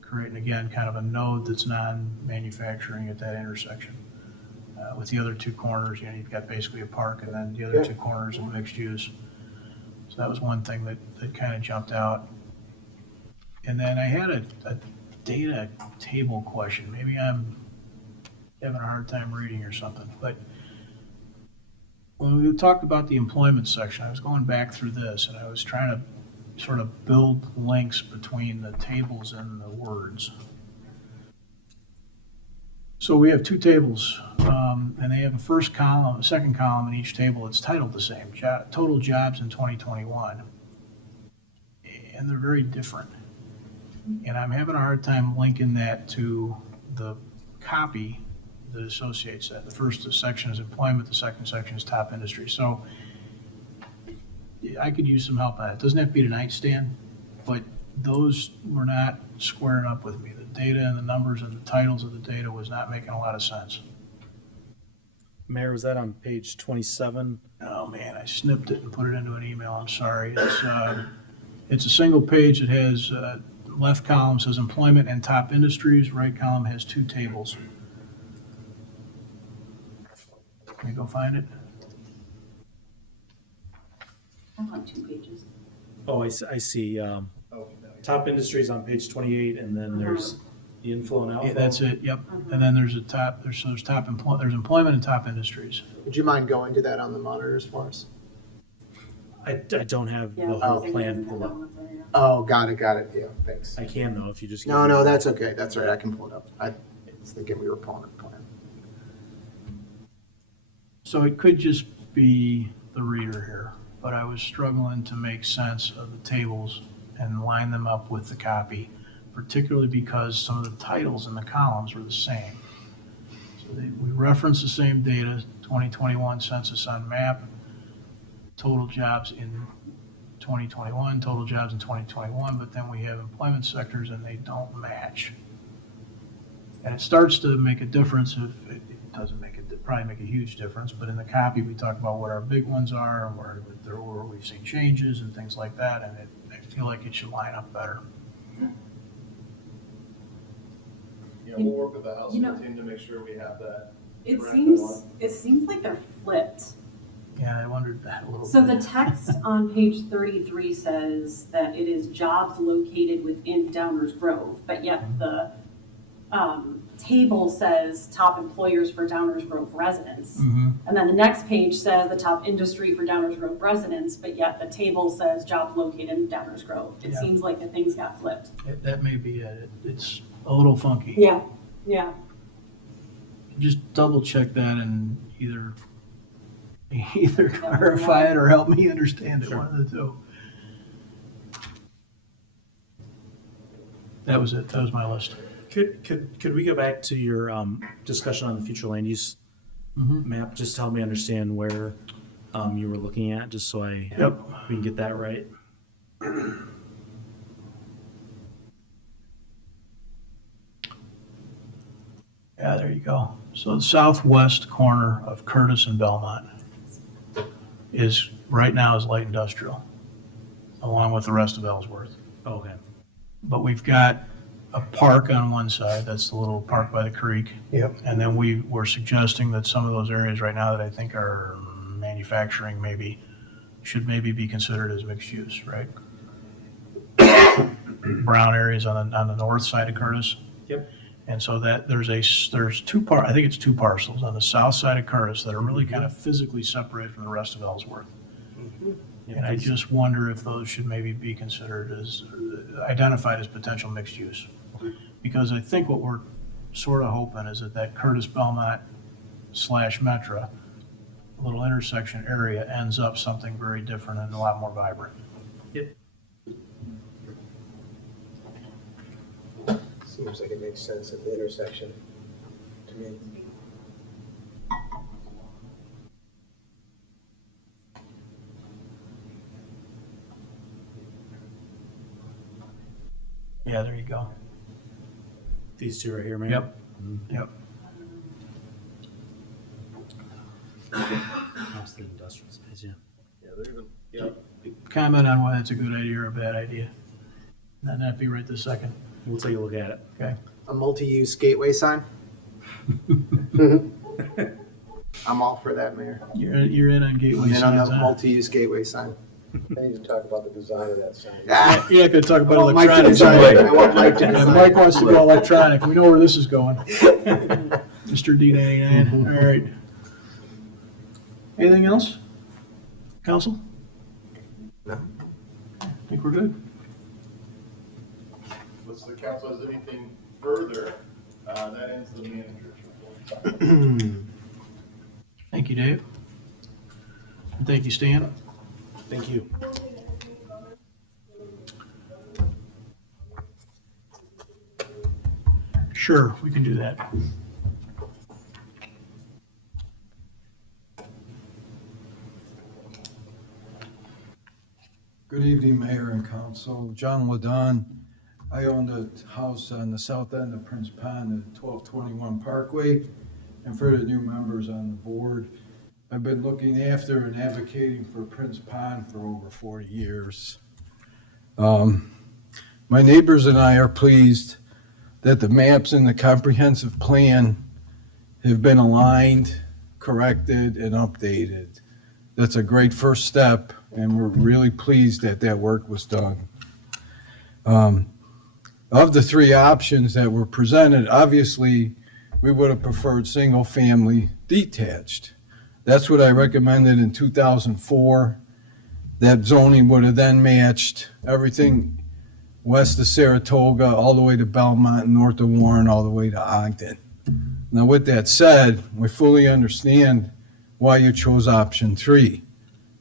Creating again kind of a node that's non-manufacturing at that intersection. With the other two corners, you've got basically a park, and then the other two corners of mixed use. So that was one thing that kind of jumped out. And then I had a data table question. Maybe I'm having a hard time reading or something, but when we talked about the employment section, I was going back through this and I was trying to sort of build links between the tables and the words. So we have two tables, and they have a second column in each table. It's titled the same, total jobs in 2021, and they're very different. And I'm having a hard time linking that to the copy that associates that. The first section is employment, the second section is top industry. So I could use some help on it. It doesn't have to be tonight, Stan, but those were not squaring up with me. The data and the numbers and the titles of the data was not making a lot of sense. Mayor, was that on page 27? Oh, man, I snipped it and put it into an email. I'm sorry. It's a single page. It has, left column says employment and top industries. Right column has two tables. Can you go find it? I'm on 2 pages. Oh, I see. Top industries on page 28, and then there's the inflow and outflow. Yeah, that's it, yep. And then there's there's employment and top industries. Would you mind going to that on the monitors for us? I don't have the Yeah, whole I think plan it pulled doesn't up. have that one there. Oh, got it, yeah, thanks. I can though, if you just. give No, me- no, that's okay, that's all right, I can pull it up. I was thinking we were pulling a plan. So it could just be the reader here, but I was struggling to make sense of the tables and line them up with the copy, particularly because some of the titles in the columns were the same. So we reference the same data, 2021 census on map, total jobs in 2021, total jobs in 2021, but then we have employment sectors and they don't match. And it starts to make a difference if it doesn't make it, probably make a huge difference, but in the copy, we talk about what our big ones are and where we've seen changes and things like that, and I feel like it should line up better. Yeah, we'll work with the House You know- team to make sure we have that. It correct seems, one. it seems like they're flipped. Yeah, I wondered that a little So bit. the text on page 33 says that it is jobs located within Downers Grove, but yet the table says top employers for Downers Grove residents. Mhm. And then the next page says the top industry for Downers Grove residents, but yet the table says jobs located in Downers Grove. It Yeah. seems like the things got flipped. That may be it. It's a little funky. Yeah, yeah. Just double check that and either clarify it or help me understand it, one of the two. That was it. That was my list. Could we go back to your discussion on the future land use map? Just to help me understand where you were looking at, just so we can get that right. Yeah, there you go. So the southwest corner of Curtis and Belmont is, right now, is light industrial, along with the rest of Ellsworth. Okay. But we've got a park on one side, that's the little park by the creek. Yep. And then we were suggesting that some of those areas right now that I think are manufacturing should maybe be considered as mixed use, right? Brown areas on the north side of Curtis. Yep. And so that there's I think it's two parcels on the south side of Curtis that are really kind of physically separated from the rest of Ellsworth. And I just wonder if those should maybe be considered as, identified as potential mixed use. Because I think what we're sort of hoping is that Curtis Belmont / Metra little intersection area ends up something very different and a lot more vibrant. Yep. Seems like it makes sense at the intersection to me. Yeah, there you go. These two right here, man. Yep. Yep. That's the industrial space, yeah. Yeah, they're even, yeah. Comment on why that's a good idea or a bad idea. Not that be right this second. We'll take a look at it. Okay. A multi-use gateway sign? I'm all for that, Mayor. You're in on gateway And on signs, the huh? multi-use gateway sign. I need to talk about the design of that sign. You're not gonna talk about I want Mike to electronics. design it. I want Mike to Yeah, design Mike it. wants to go electronic. We know where this is going. Mr. D99. All right. Anything else? Council? No. I think we're good. Unless the council has anything further, that ends the manager's report. Thank you, Dave. And thank you, Stan. Thank you. Sure, we can do that. Good Good evening, Mayor and Council. John Ladon. I own a house on the south end of Prince Pond at 1221 Parkway. And for the new members on the board, I've been looking after and advocating for Prince Pond for over 40 years. My neighbors and I are pleased that the maps in the comprehensive plan have been aligned, corrected, and updated. That's a great first step, and we're really pleased that that work was done. Of the three options that were presented, obviously, we would have preferred single-family detached. That's what I recommended in 2004. That zoning would have then matched everything west of Saratoga, all the way to Belmont, north of Warren, all the way to Ogden. Now, with that said, we fully understand why you chose option 3.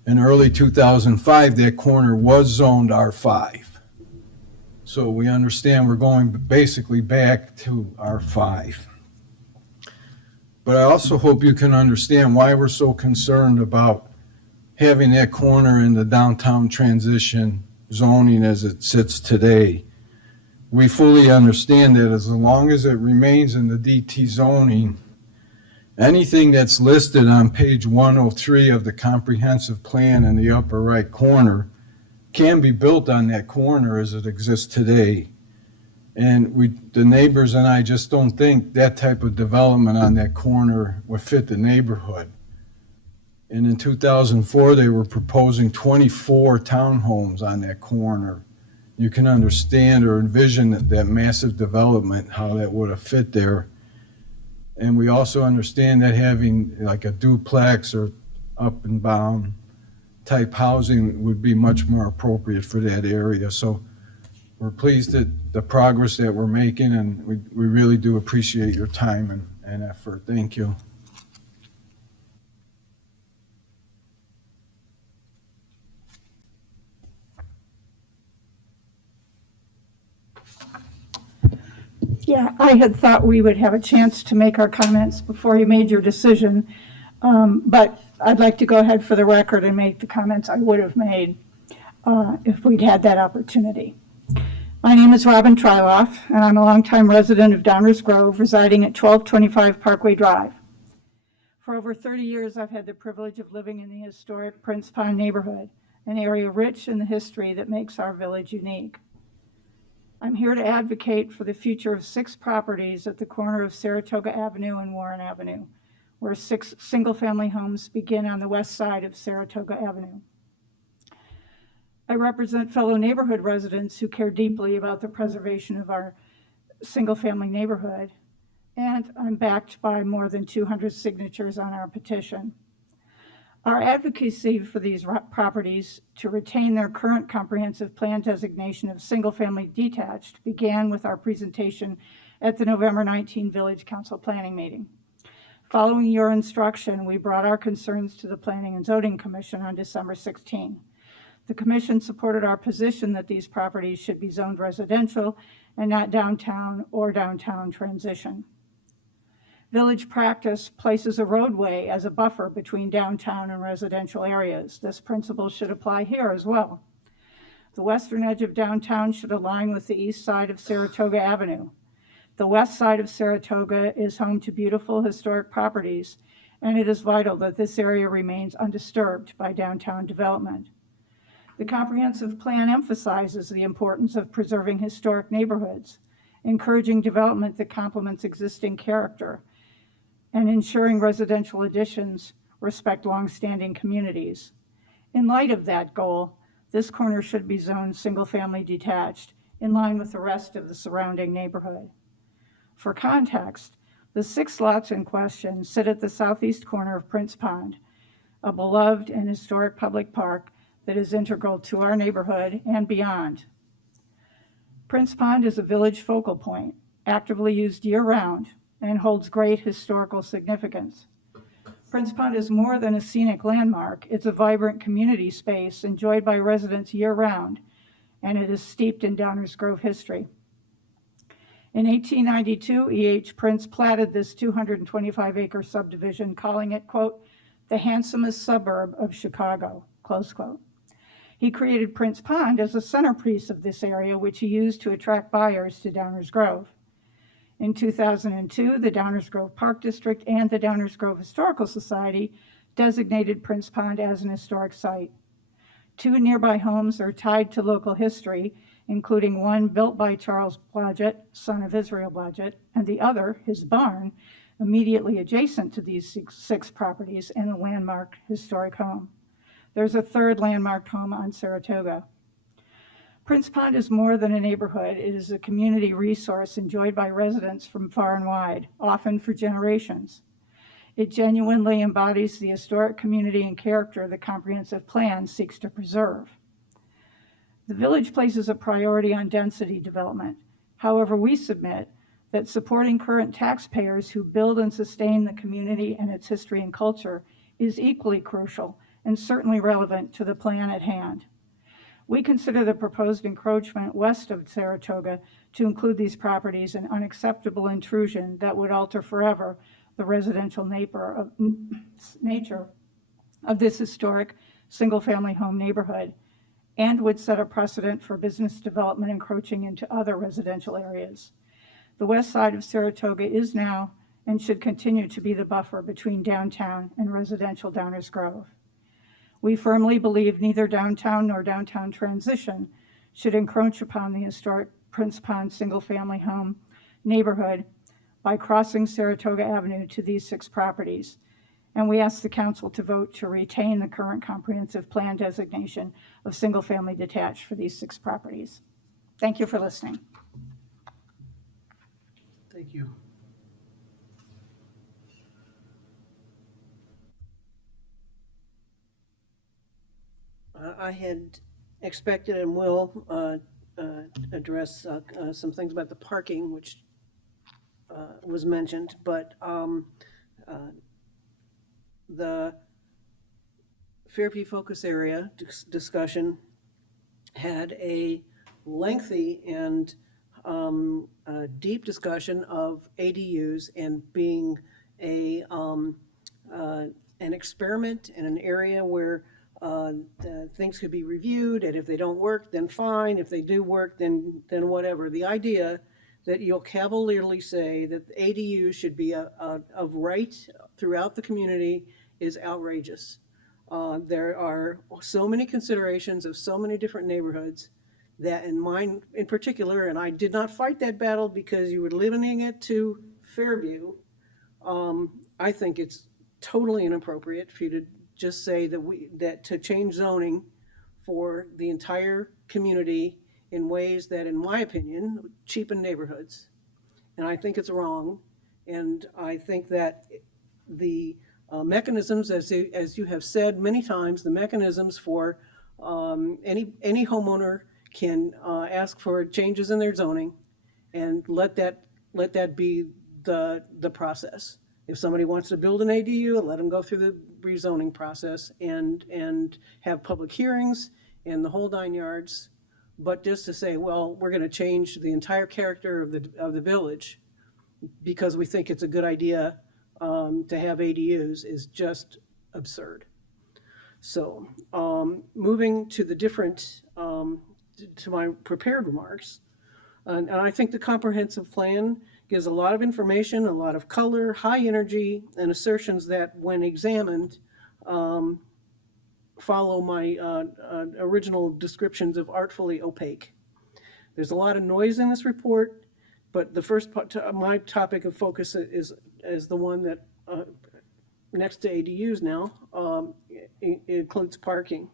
In early 2005, that corner was zoned R5. So we understand we're going basically back to R5. But I also hope you can understand why we're so concerned about having that corner in the downtown transition zoning as it sits today. We fully understand that as long as it remains in the DT zoning, anything that's listed on page 103 of the comprehensive plan in the upper right corner can be built on that corner as it exists today. And the neighbors and I just don't think that type of development on that corner would fit the neighborhood. And in 2004, they were proposing 24 townhomes on that corner. You can understand or envision that massive development, how that would have fit there. And we also understand that having like a duplex or up and bound type housing would be much more appropriate for that area. So we're pleased at the progress that we're making, and we really do appreciate your time and effort. Thank you. Yeah, I had thought we would have a chance to make our comments before you made your decision, but I'd like to go ahead for the record and make the comments I would have made if we'd had that opportunity. My name is Robin Tryloff, and I'm a longtime resident of Downers Grove, residing at 1225 Parkway Drive. For over 30 years, I've had the privilege of living in the historic Prince Pond neighborhood, an area rich in the history that makes our village unique. I'm here to advocate for the future of 6 properties at the corner of Saratoga Avenue and Warren Avenue, where 6 single-family homes begin on the west side of Saratoga Avenue. I represent fellow neighborhood residents who care deeply about the preservation of our single-family neighborhood, and I'm backed by more than 200 signatures on our petition. Our advocacy for these properties to retain their current comprehensive plan designation of single-family detached began with our presentation at the November 19 Village Council Planning Meeting. Following your instruction, we brought our concerns to the Planning and Zoning Commission on December 16. The commission supported our position that these properties should be zoned residential and not downtown or downtown transition. Village practice places a roadway as a buffer between downtown and residential areas. This principle should apply here as well. The western edge of downtown should align with the east side of Saratoga Avenue. The west side of Saratoga is home to beautiful historic properties, and it is vital that this area remains undisturbed by downtown development. The comprehensive plan emphasizes the importance of preserving historic neighborhoods, encouraging development that complements existing character, and ensuring residential additions respect longstanding communities. In light of that goal, this corner should be zoned single-family detached, in line with the rest of the surrounding neighborhood. For context, the 6 lots in question sit at the southeast corner of Prince Pond, a beloved and historic public park that is integral to our neighborhood and beyond. Prince Pond is a village focal point, actively used year-round, and holds great historical significance. Prince Pond is more than a scenic landmark. It's a vibrant community space enjoyed by residents year-round, and it is steeped in Downers Grove history. In 1892, E.H. Prince platted this 225-acre subdivision, calling it, quote, the handsomest suburb of Chicago, close quote. He created Prince Pond as a centerpiece of this area, which he used to attract buyers to Downers Grove. In 2002, the Downers Grove Park District and the Downers Grove Historical Society designated Prince Pond as an historic site. 2 nearby homes are tied to local history, including one built by Charles Blodgett, son of Israel Blodgett, and the other, his barn, immediately adjacent to these six properties and a landmarked historic home. There's a third landmarked home on Saratoga. Prince Pond is more than a neighborhood. It is a community resource enjoyed by residents from far and wide, often for generations. It genuinely embodies the historic community and character the comprehensive plan seeks to preserve. The village places a priority on density development. However, we submit that supporting current taxpayers who build and sustain the community and its history and culture is equally crucial and certainly relevant to the plan at hand. We consider the proposed encroachment west of Saratoga to include these properties an unacceptable intrusion that would alter forever the residential nature of this historic single-family home neighborhood and would set a precedent for business development encroaching into other residential areas. The west side of Saratoga is now and should continue to be the buffer between downtown and residential Downers Grove. We firmly believe neither downtown nor downtown transition should encroach upon the historic Prince Pond single-family home neighborhood by crossing Saratoga Avenue to these 6 properties. And we ask the council to vote to retain the current comprehensive plan designation of single-family detached for these 6 properties. Thank you for listening. Thank you. I had expected and will address some things about the parking, which was mentioned, but the Fairview Focus Area discussion had a lengthy and deep discussion of ADUs and being an experiment in an area where things could be reviewed, and if they don't work, then fine. If they do work, then whatever. The idea that you'll cavalierly say that ADUs should be of right throughout the community is outrageous. There are so many considerations of so many different neighborhoods that in mine in particular, and I did not fight that battle because you were limiting it to Fairview. I think it's totally inappropriate for you to just say that to change zoning for the entire community in ways that, in my opinion, cheapen neighborhoods. And I think it's wrong. And I think that the mechanisms, as you have said many times, the mechanisms for any homeowner can ask for changes in their zoning and let that be the process. If somebody wants to build an ADU, let them go through the rezoning process and have public hearings and the whole 9 yards. But just to say, well, we're going to change the entire character of the village because we think it's a good idea to have ADUs is just absurd. So moving to the different, to my prepared remarks, and I think the comprehensive plan gives a lot of information, a lot of color, high energy, and assertions that, when examined, follow my original descriptions of artfully opaque. There's a lot of noise in this report, but the first part, my topic of focus is the one that, next to ADUs now, it includes parking.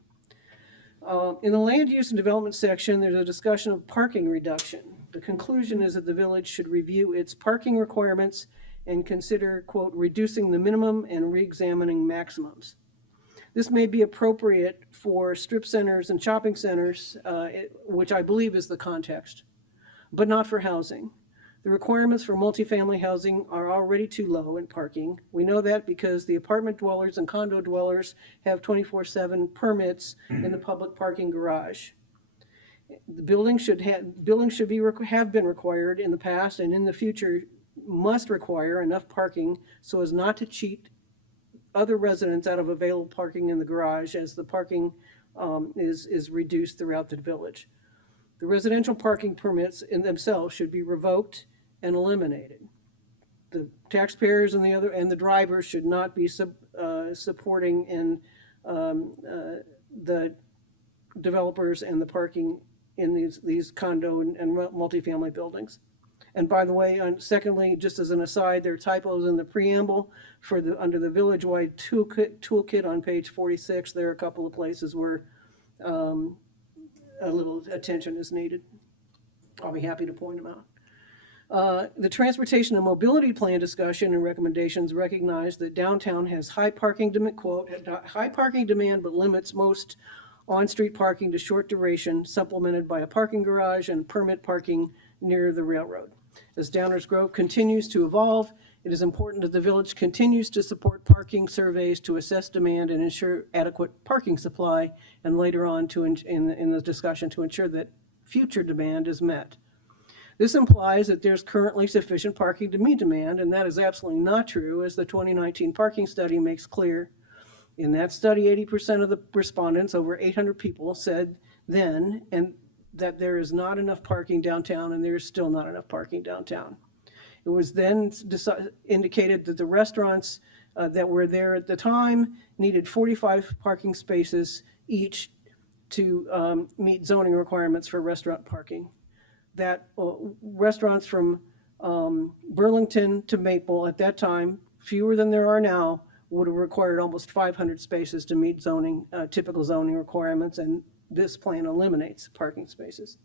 In the land use and development section, there's a discussion of parking reduction. The conclusion is that the village should review its parking requirements and consider, quote, reducing the minimum and re-examining maximums. This may be appropriate for strip centers and shopping centers, which I believe is the context, but not for housing. The requirements for multifamily housing are already too low in parking. We know that because the apartment dwellers and condo dwellers have 24/7 permits in the public parking garage. The building have been required in the past and in the future must require enough parking so as not to cheat other residents out of available parking in the garage, as the parking is reduced throughout the village. The residential parking permits in themselves should be revoked and eliminated. The taxpayers and the drivers should not be supporting the developers and the parking in these condo and multifamily buildings. And by the way, secondly, just as an aside, there are typos in the preamble for under the village-wide toolkit on page 46. There are a couple of places where a little attention is needed. I'll be happy to point them out. The transportation and mobility plan discussion and recommendations recognize that downtown has high parking demand, but limits most on-street parking to short duration, supplemented by a parking garage and permit parking near the railroad. As Downers Grove continues to evolve, it is important that the village continues to support parking surveys to assess demand and ensure adequate parking supply, and later on in the discussion to ensure that future demand is met. This implies that there's currently sufficient parking to meet demand, and that is absolutely not true, as the 2019 parking study makes clear. In that study, 80% of the respondents, over 800 people, said then and that there is not enough parking downtown, and there is still not enough parking downtown. It was then indicated that the restaurants that were there at the time needed 45 parking spaces each to meet zoning requirements for restaurant parking. That restaurants from Burlington to Maple at that time, fewer than there are now, would have required almost 500 spaces to meet typical zoning requirements, and this plan eliminates parking spaces.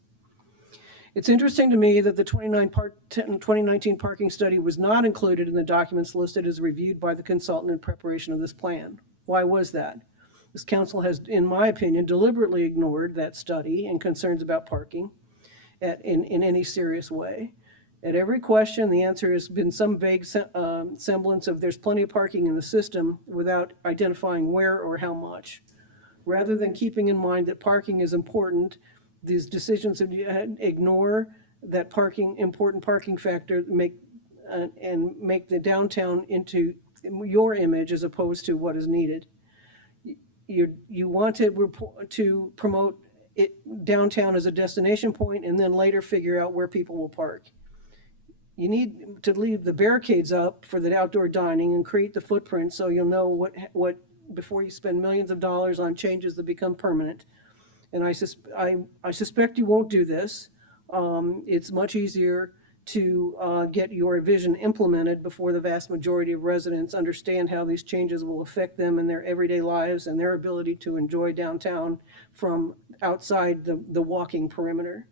It's interesting to me that the 2019 parking study was not included in the documents listed as reviewed by the consultant in preparation of this plan. Why was that? This council has, in my opinion, deliberately ignored that study and concerns about parking in any serious way. At every question, the answer has been some vague semblance of there's plenty of parking in the system without identifying where or how much. Rather than keeping in mind that parking is important, these decisions ignore that important parking factor and make the downtown into your image as opposed to what is needed. You want to promote downtown as a destination point and then later figure out where people will park. You need to leave the barricades up for the outdoor dining and create the footprint so you'll know what before you spend millions of dollars on changes that become permanent. And I suspect you won't do this. It's much easier to get your vision implemented before the vast majority of residents understand how these changes will affect them in their everyday lives and their ability to enjoy downtown from outside the walking perimeter.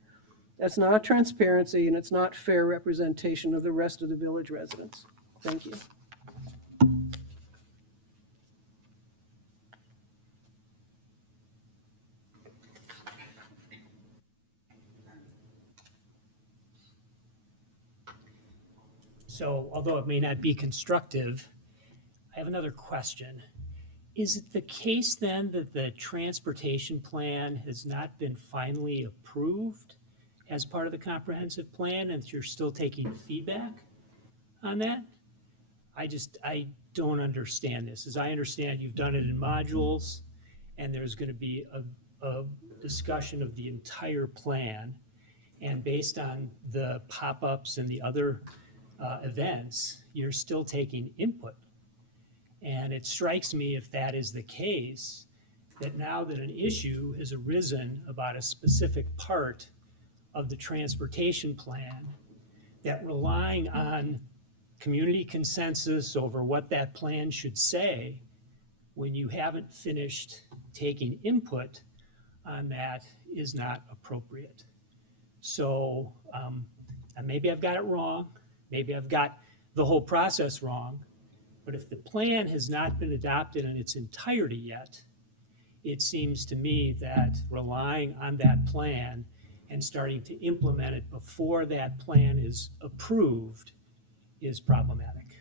That's not transparency, and it's not fair representation of the rest of the village residents. Thank you. So, although it may not be constructive, I have another question. Is it the case then that the transportation plan has not been finally approved as part of the comprehensive plan and you're still taking feedback on that? I don't understand this. As I understand, you've done it in modules and there's going to be a discussion of the entire plan. And based on the pop-ups and the other events, you're still taking input. And it strikes me, if that is the case, that now that an issue has arisen about a specific part of the transportation plan, that relying on community consensus over what that plan should say, when you haven't finished taking input on that, is not appropriate. So maybe I've got it wrong. Maybe I've got the whole process wrong. But if the plan has not been adopted in its entirety yet, it seems to me that relying on that plan and starting to implement it before that plan is approved is problematic.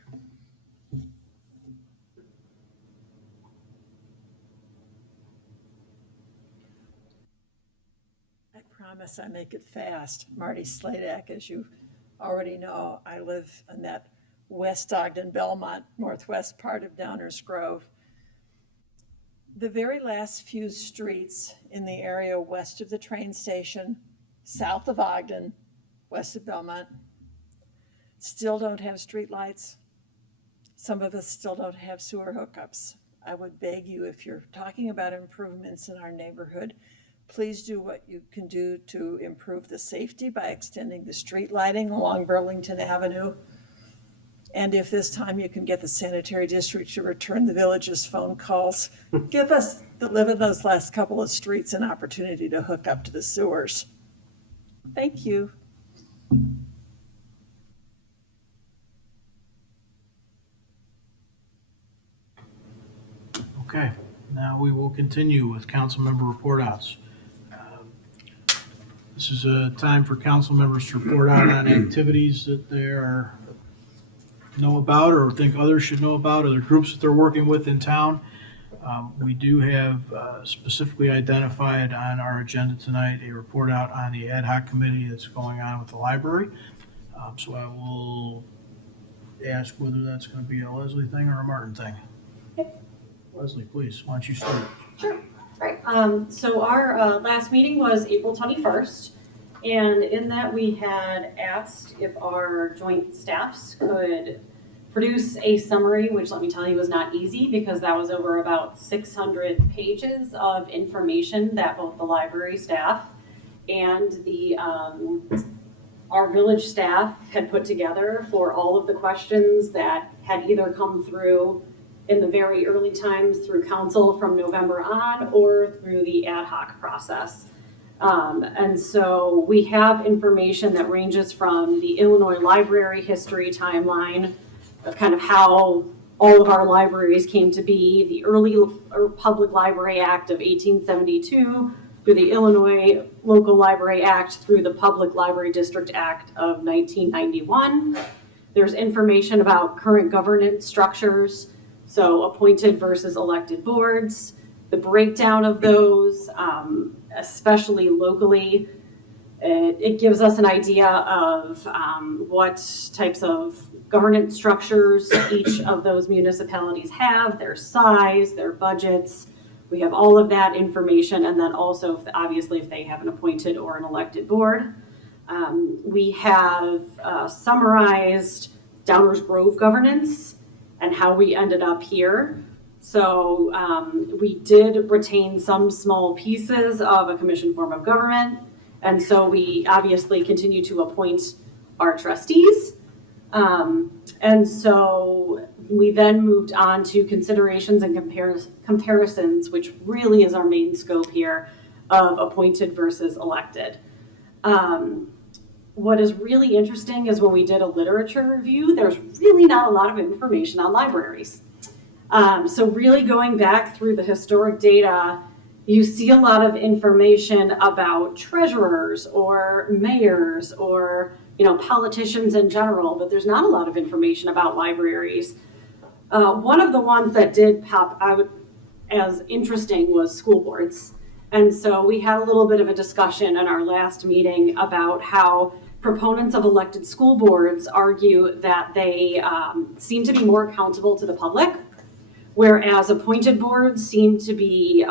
I promise I make it fast. Marty Sladak, as you already know, I live in that West Ogden, Belmont, northwest part of Downers Grove. The very last few streets in the area west of the train station, south of Ogden, west of Belmont, still don't have streetlights. Some of us still don't have sewer hookups. I would beg you, if you're talking about improvements in our neighborhood, please do what you can do to improve the safety by extending the street lighting along Burlington Avenue. And if this time you can get the sanitary district to return the village's phone calls, give us that live in those last couple of streets an opportunity to hook up to the sewers. Thank you. Okay, now we will continue with council member report outs. This is a time for council members to report out on activities that they know about or think others should know about, other groups that they're working with in town. We do have specifically identified on our agenda tonight a report out on the ad hoc committee that's going on with the library. So I will ask whether that's going to be a Leslie thing or a Martin thing. Leslie, please, why don't you start? Sure. Right. So our last meeting was April 21st, and in that we had asked if our joint staffs could produce a summary, which let me tell you was not easy because that was over about 600 pages of information that both the library staff and the our village staff had put together for all of the questions that had either come through in the very early times through council from November on or through the ad hoc process. And so we have information that ranges from the Illinois library history timeline of kind of how all of our libraries came to be, the early Public Library Act of 1872, through the Illinois Local Library Act, through the Public Library District Act of 1991. There's information about current governance structures, so appointed versus elected boards, the breakdown of those, especially locally. It gives us an idea of what types of governance structures each of those municipalities have, their size, their budgets. We have all of that information, and then also, obviously, if they have an appointed or an elected board. We have summarized Downers Grove governance and how we ended up here. So we did retain some small pieces of a commission form of government. And so we obviously continue to appoint our trustees. And so we then moved on to considerations and comparisons, which really is our main scope here of appointed versus elected. What is really interesting is when we did a literature review, there's really not a lot of information on libraries. So really going back through the historic data, you see a lot of information about treasurers or mayors or politicians in general, but there's not a lot of information about libraries. One of the ones that did pop out as interesting was school boards. And so we had a little bit of a discussion in our last meeting about how proponents of elected school boards argue that they seem to be more accountable to the public, whereas appointed boards seem to be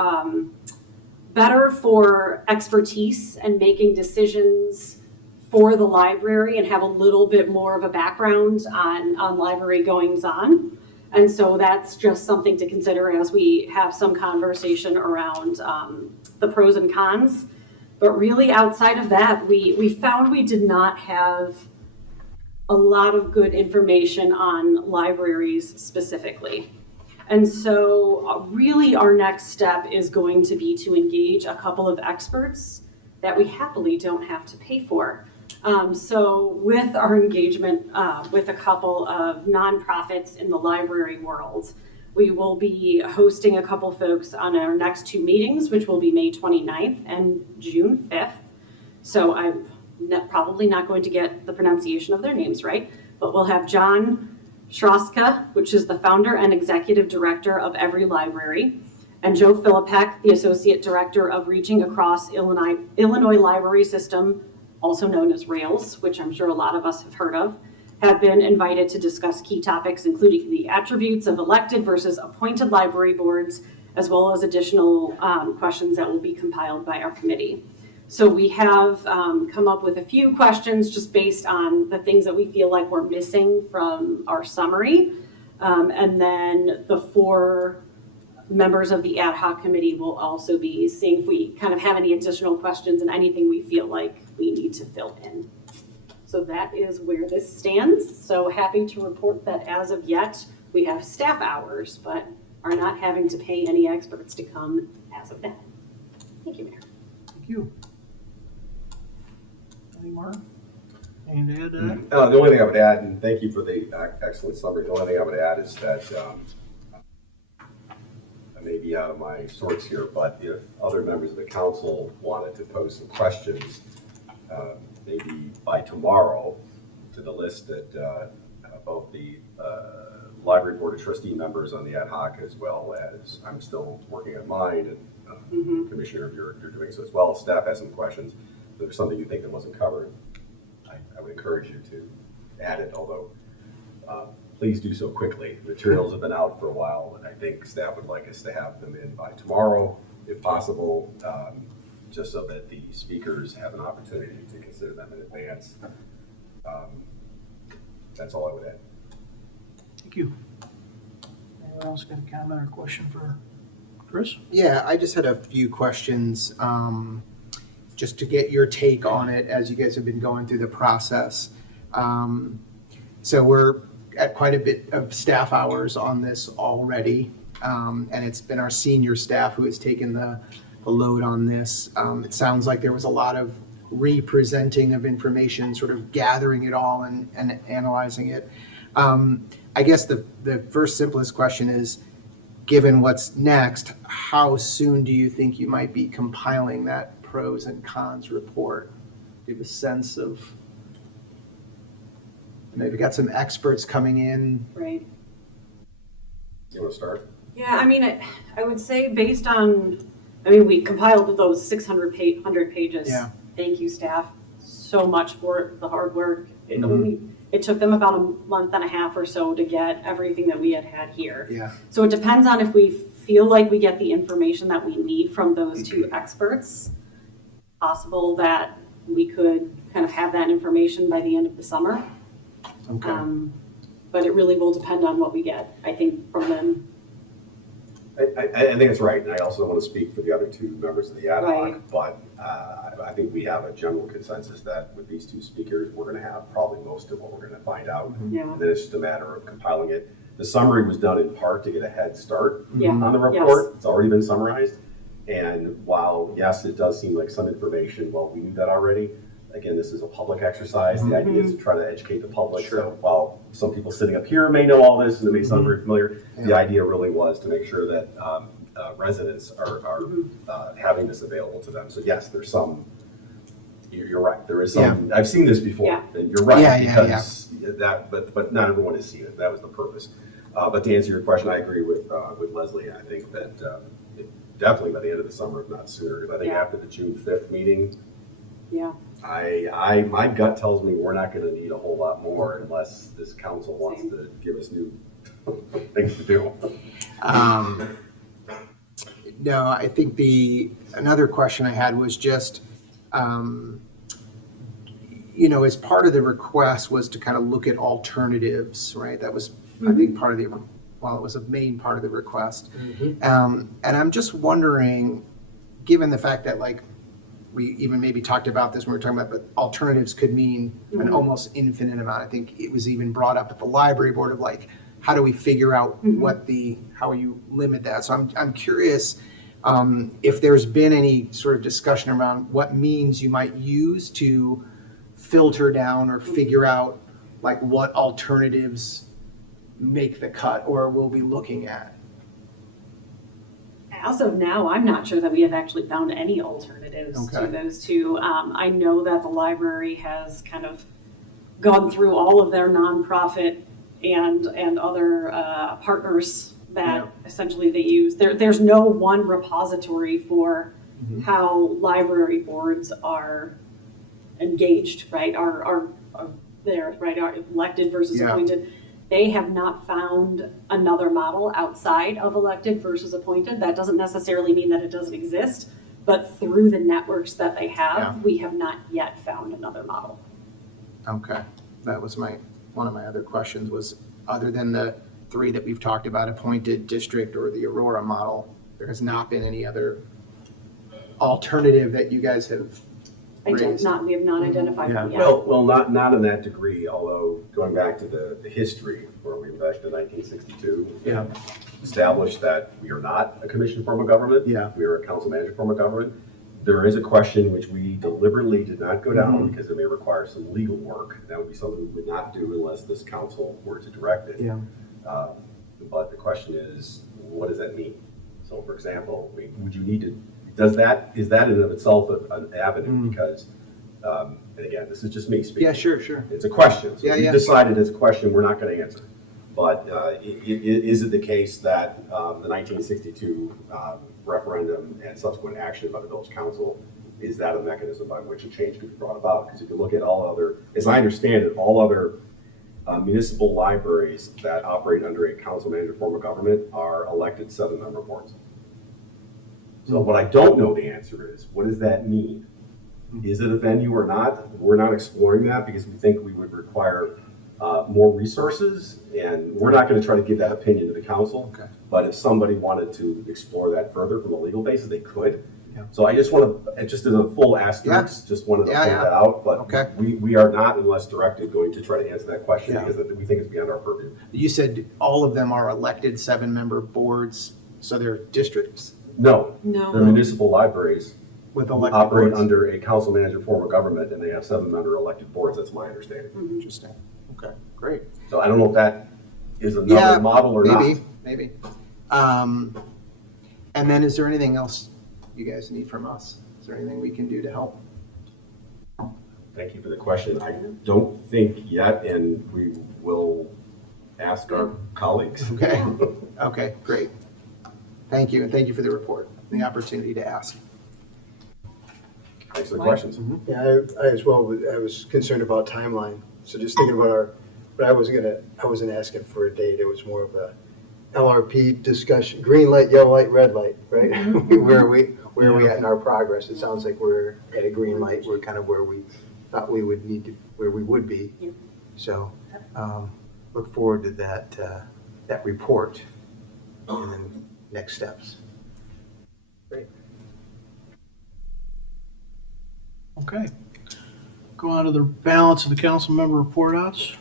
better for expertise and making decisions for the library and have a little bit more of a background on library goings on. And so that's just something to consider as we have some conversation around the pros and cons. But really outside of that, we found we did not have a lot of good information on libraries specifically. And so really our next step is going to be to engage a couple of experts that we happily don't have to pay for. So with our engagement with a couple of nonprofits in the library world, we will be hosting a couple folks on our next two meetings, which will be May 29th and June 5th. So I'm probably not going to get the pronunciation of their names right, but we'll have John Schroska, which is the founder and executive director of Every Library, and Joe Philippek, the associate director of Reaching Across Illinois Library System, also known as RAILS, which I'm sure a lot of us have heard of, have been invited to discuss key topics, including the attributes of elected versus appointed library boards as well as additional questions that will be compiled by our committee. So we have come up with a few questions just based on the things that we feel like we're missing from our summary. And then the 4 members of the ad hoc committee will also be seeing if we kind of have any additional questions and anything we feel like we need to fill in. So that is where this stands. So happy to report that as of yet, we have staff hours, but are not having to pay any experts to come as of now. Thank you, Mayor. Thank you. Any more? Anything to add to that? The only thing I would add, and thank you for the excellent summary, the only thing I would add is that I may be out of my sorts here, but if other members of the council wanted to pose some questions, maybe by tomorrow, to the list that both the Library Board of Trustee members on the ad hoc, as well as I'm still working on mine, and Commissioner, you're doing so as well. If staff has some questions, if there's something you think that wasn't covered, I would encourage you to add it, although please do so quickly. The materials have been out for a while, and I think staff would like us to have them in by tomorrow, if possible, just so that the speakers have an opportunity to consider them in advance. That's all I would add. Thank you. Anyone else got a comment or question for Chris? Yeah, I just had a few questions, just to get your take on it as you guys have been going through the process. So we're at quite a bit of staff hours on this already, and it's been our senior staff who has taken the load on this. It sounds like there was a lot of representing of information, sort of gathering it all and analyzing it. I guess the first simplest question is, given what's next, how soon do you think you might be compiling that pros and cons report? Do you have a sense of, maybe got some experts coming in? Right. You want to start? Yeah, I mean, I would say based on, I mean, we compiled those 600 pages. Yeah. Thank you, staff, so much for the hard work. It took them about a month and a half or so to get everything that we had here. Yeah. So it depends on if we feel like we get the information that we need from those 2 experts. Possible that we could kind of have that information by the end of the summer. Okay. But it really will depend on what we get, I think, from them. I think it's right, and I also don't want to speak for the other 2 members of the ad hoc, Right. but I think we have a general consensus that with these 2 speakers, we're going to have probably most of what we're going to find out. Yeah. And then it's just a matter of compiling it. The summary was done in part to get a head start Yeah. on the report. Yes. It's already been summarized. And while, yes, it does seem like some information, well, we knew that already. Again, this is a public exercise. The idea is to try to educate the public. Sure. So while some people sitting up here may know all this and it may sound very familiar, the idea really was to make sure that residents are having this available to them. So yes, there's some, you're right, there is some, I've seen this before. Yeah. And you're right, Yeah, because that, but not everyone has seen it. That was the purpose. But to answer your question, I agree with Leslie. I think that definitely by the end of the summer, if not sooner, because I think after the June 5th meeting, Yeah. my gut tells me we're not going to need a whole lot more unless this council wants to give us new things to do. No, I think another question I had was just, as part of the request was to kind of look at alternatives, right? That was, I think, part of it was a main part of the request. And I'm just wondering, given the fact that, like, we even maybe talked about this when we were talking about, but alternatives could mean an almost infinite amount. I think it was even brought up at the library board of, like, how do we figure out how you limit that? So I'm curious if there's been any sort of discussion around what means you might use to filter down or figure out, like, what alternatives make the cut or we'll be looking at. As of now, I'm not sure that we have actually found any alternatives to those 2. I know that the library has kind of gone through all of their nonprofit and other partners that essentially they use. There's no one repository for how library boards are engaged, right? Are there, right? Are elected versus appointed. They have not found another model outside of elected versus appointed. That doesn't necessarily mean that it doesn't exist, but through the networks that they have, Yeah. we have not yet found another model. Okay, that was one of my other questions was, other than the 3 that we've talked about, appointed, district, or the Aurora model, there has not been any other alternative that you guys have We have raised? not identified Yeah. one yet. Well, not in that degree, although going back to the history where we invested in 1962. Yeah. Established that we are not a commission form of government. Yeah. We are a council manager form of government. There is a question which we deliberately did not go down because it may require some legal work. That would be something we would not do unless this council were to direct it. Yeah. But the question is, what does that mean? So for example, would you need to, is that in and of itself an avenue? Because, and again, this is just me speaking. Yeah, sure. It's a question. So Yeah, we yeah. decided it's a question we're not going to answer. But is it the case that the 1962 referendum and subsequent action by the village council, is that a mechanism by which a change could be brought about? Because if you look at all other, as I understand it, all other municipal libraries that operate under a council manager form of government are elected 7-member boards. So what I don't know the answer is, what does that mean? Is it a venue or not? We're not exploring that because we think we would require more resources, and we're not going to try to give that opinion to the council. Okay. But if somebody wanted to explore that further from a legal basis, they could. Yeah. So I just want to, just as a full asterisk, just wanted to point that out. But Okay. we are not, unless directed, going to try to answer that question Yeah. because we think it's beyond our purview. You said all of them are elected 7-member boards, so they're districts No, No. they're municipal libraries with who elected operate boards? under a council manager form of government, and they have 7-member elected boards. That's my understanding. Interesting. Okay, great. So I don't know if that is another model or not. Maybe. And then is there anything else you guys need from us? Is there anything we can do to help? Thank you for the question. I don't think yet, and we will ask our colleagues. Okay, great. Thank you, and thank you for the report, the opportunity to ask. Thanks for the questions. Yeah, I as well, I was concerned about timeline. So just thinking about but I wasn't asking for a date. It was more of a LRP discussion, green light, yellow light, red light, right? Where are we at in our progress? It sounds like we're at a green light. We're kind of where we thought we would need to, where we would be. So, look forward to that report and then next steps. Great. Okay. Go on to the balance of the council member report outs.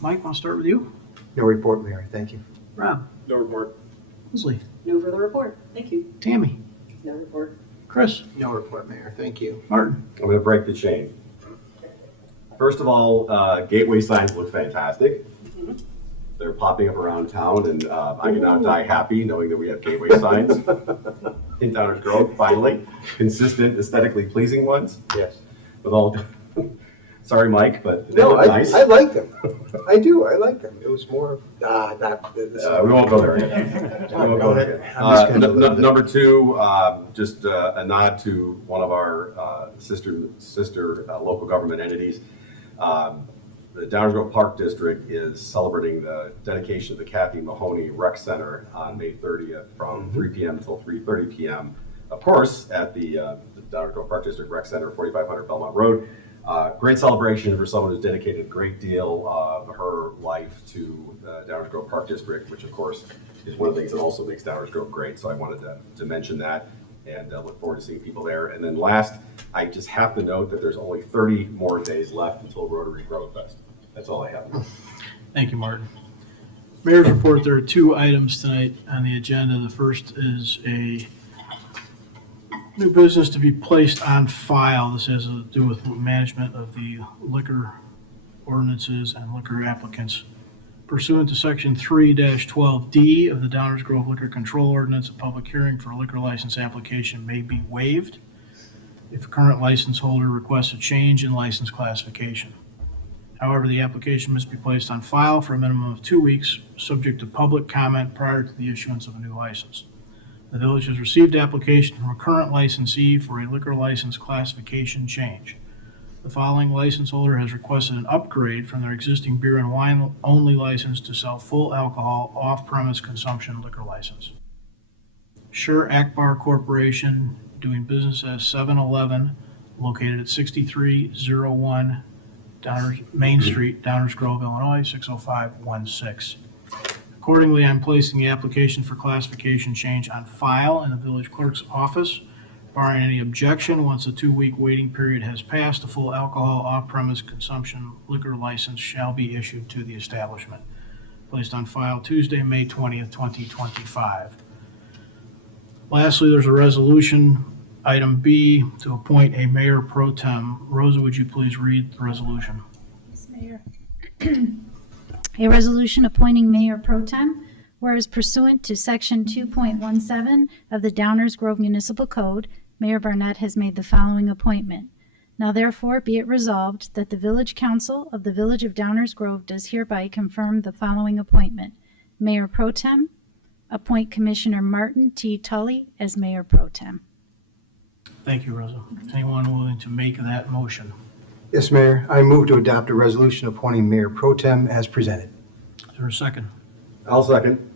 Mike, want to start with you? No report, Mayor. Thank you. Rob? No report. Leslie? No further report. Thank you. Tammy? No report. Chris? No report, Mayor. Thank you. Martin? I'm going to break the chain. First of all, gateway signs look fantastic. They're popping up around town, and I can now die happy knowing that we have gateway signs in Downers Grove, finally. Consistent, aesthetically pleasing ones. Yes. With all, sorry, Mike, but they No, look nice. I like them. I do. I like them. It was more, not. We won't go there yet. We won't go there yet. I'm just gonna leave it. Number two, just a nod to one of our sister local government entities. The Downers Grove Park District is celebrating the dedication of the Kathy Mahoney Rec Center on May 30th from 3 p.m. until 3:30 p.m. Of course, at the Downers Grove Park District Rec Center, 4500 Belmont Road. Great celebration for someone who's dedicated a great deal of her life to the Downers Grove Park District, which of course is one of the things that also makes Downers Grove great. So I wanted to mention that and look forward to seeing people there. And then last, I just have to note that there's only 30 more days left until Rotary Grove Fest. That's all I have. Thank you, Martin. Mayor's report, there are 2 items tonight on the agenda. The first is a new business to be placed on file. This has to do with management of the liquor ordinances and liquor applicants. Pursuant to Section 3-12D of the Downers Grove Liquor Control Ordinance, a public hearing for a liquor license application may be waived if a current license holder requests a change in license classification. However, the application must be placed on file for a minimum of 2 weeks, subject to public comment prior to the issuance of a new license. The village has received application from a current licensee for a liquor license classification change. The following license holder has requested an upgrade from their existing beer and wine only license to sell full alcohol off-premise consumption liquor license. Sure Akbar Corporation, doing business as 7-Eleven, located at 6301 Main Street, Downers Grove, Illinois, 60516. Accordingly, I'm placing the application for classification change on file in the village clerk's office. Barring any objection, once the 2-week waiting period has passed, a full alcohol off-premise consumption liquor license shall be issued to the establishment. Placed on file Tuesday, May 20th, 2025. Lastly, there's a resolution, item B, to appoint a mayor pro tem. Rosa, would you please read the resolution? Yes, Mayor. A resolution appointing Mayor Pro Tem, whereas pursuant to Section 2.17 of the Downers Grove Municipal Code, Mayor Barnett has made the following appointment. Now therefore be it resolved that the Village Council of the Village of Downers Grove does hereby confirm the following appointment. Mayor Pro Tem, appoint Commissioner Martin T. Tully as Mayor Pro Tem. Thank you, Rosa. Anyone willing to make that motion? Yes, Mayor, I move to adopt a resolution appointing Mayor Pro Tem as presented. Is there a second? I'll second.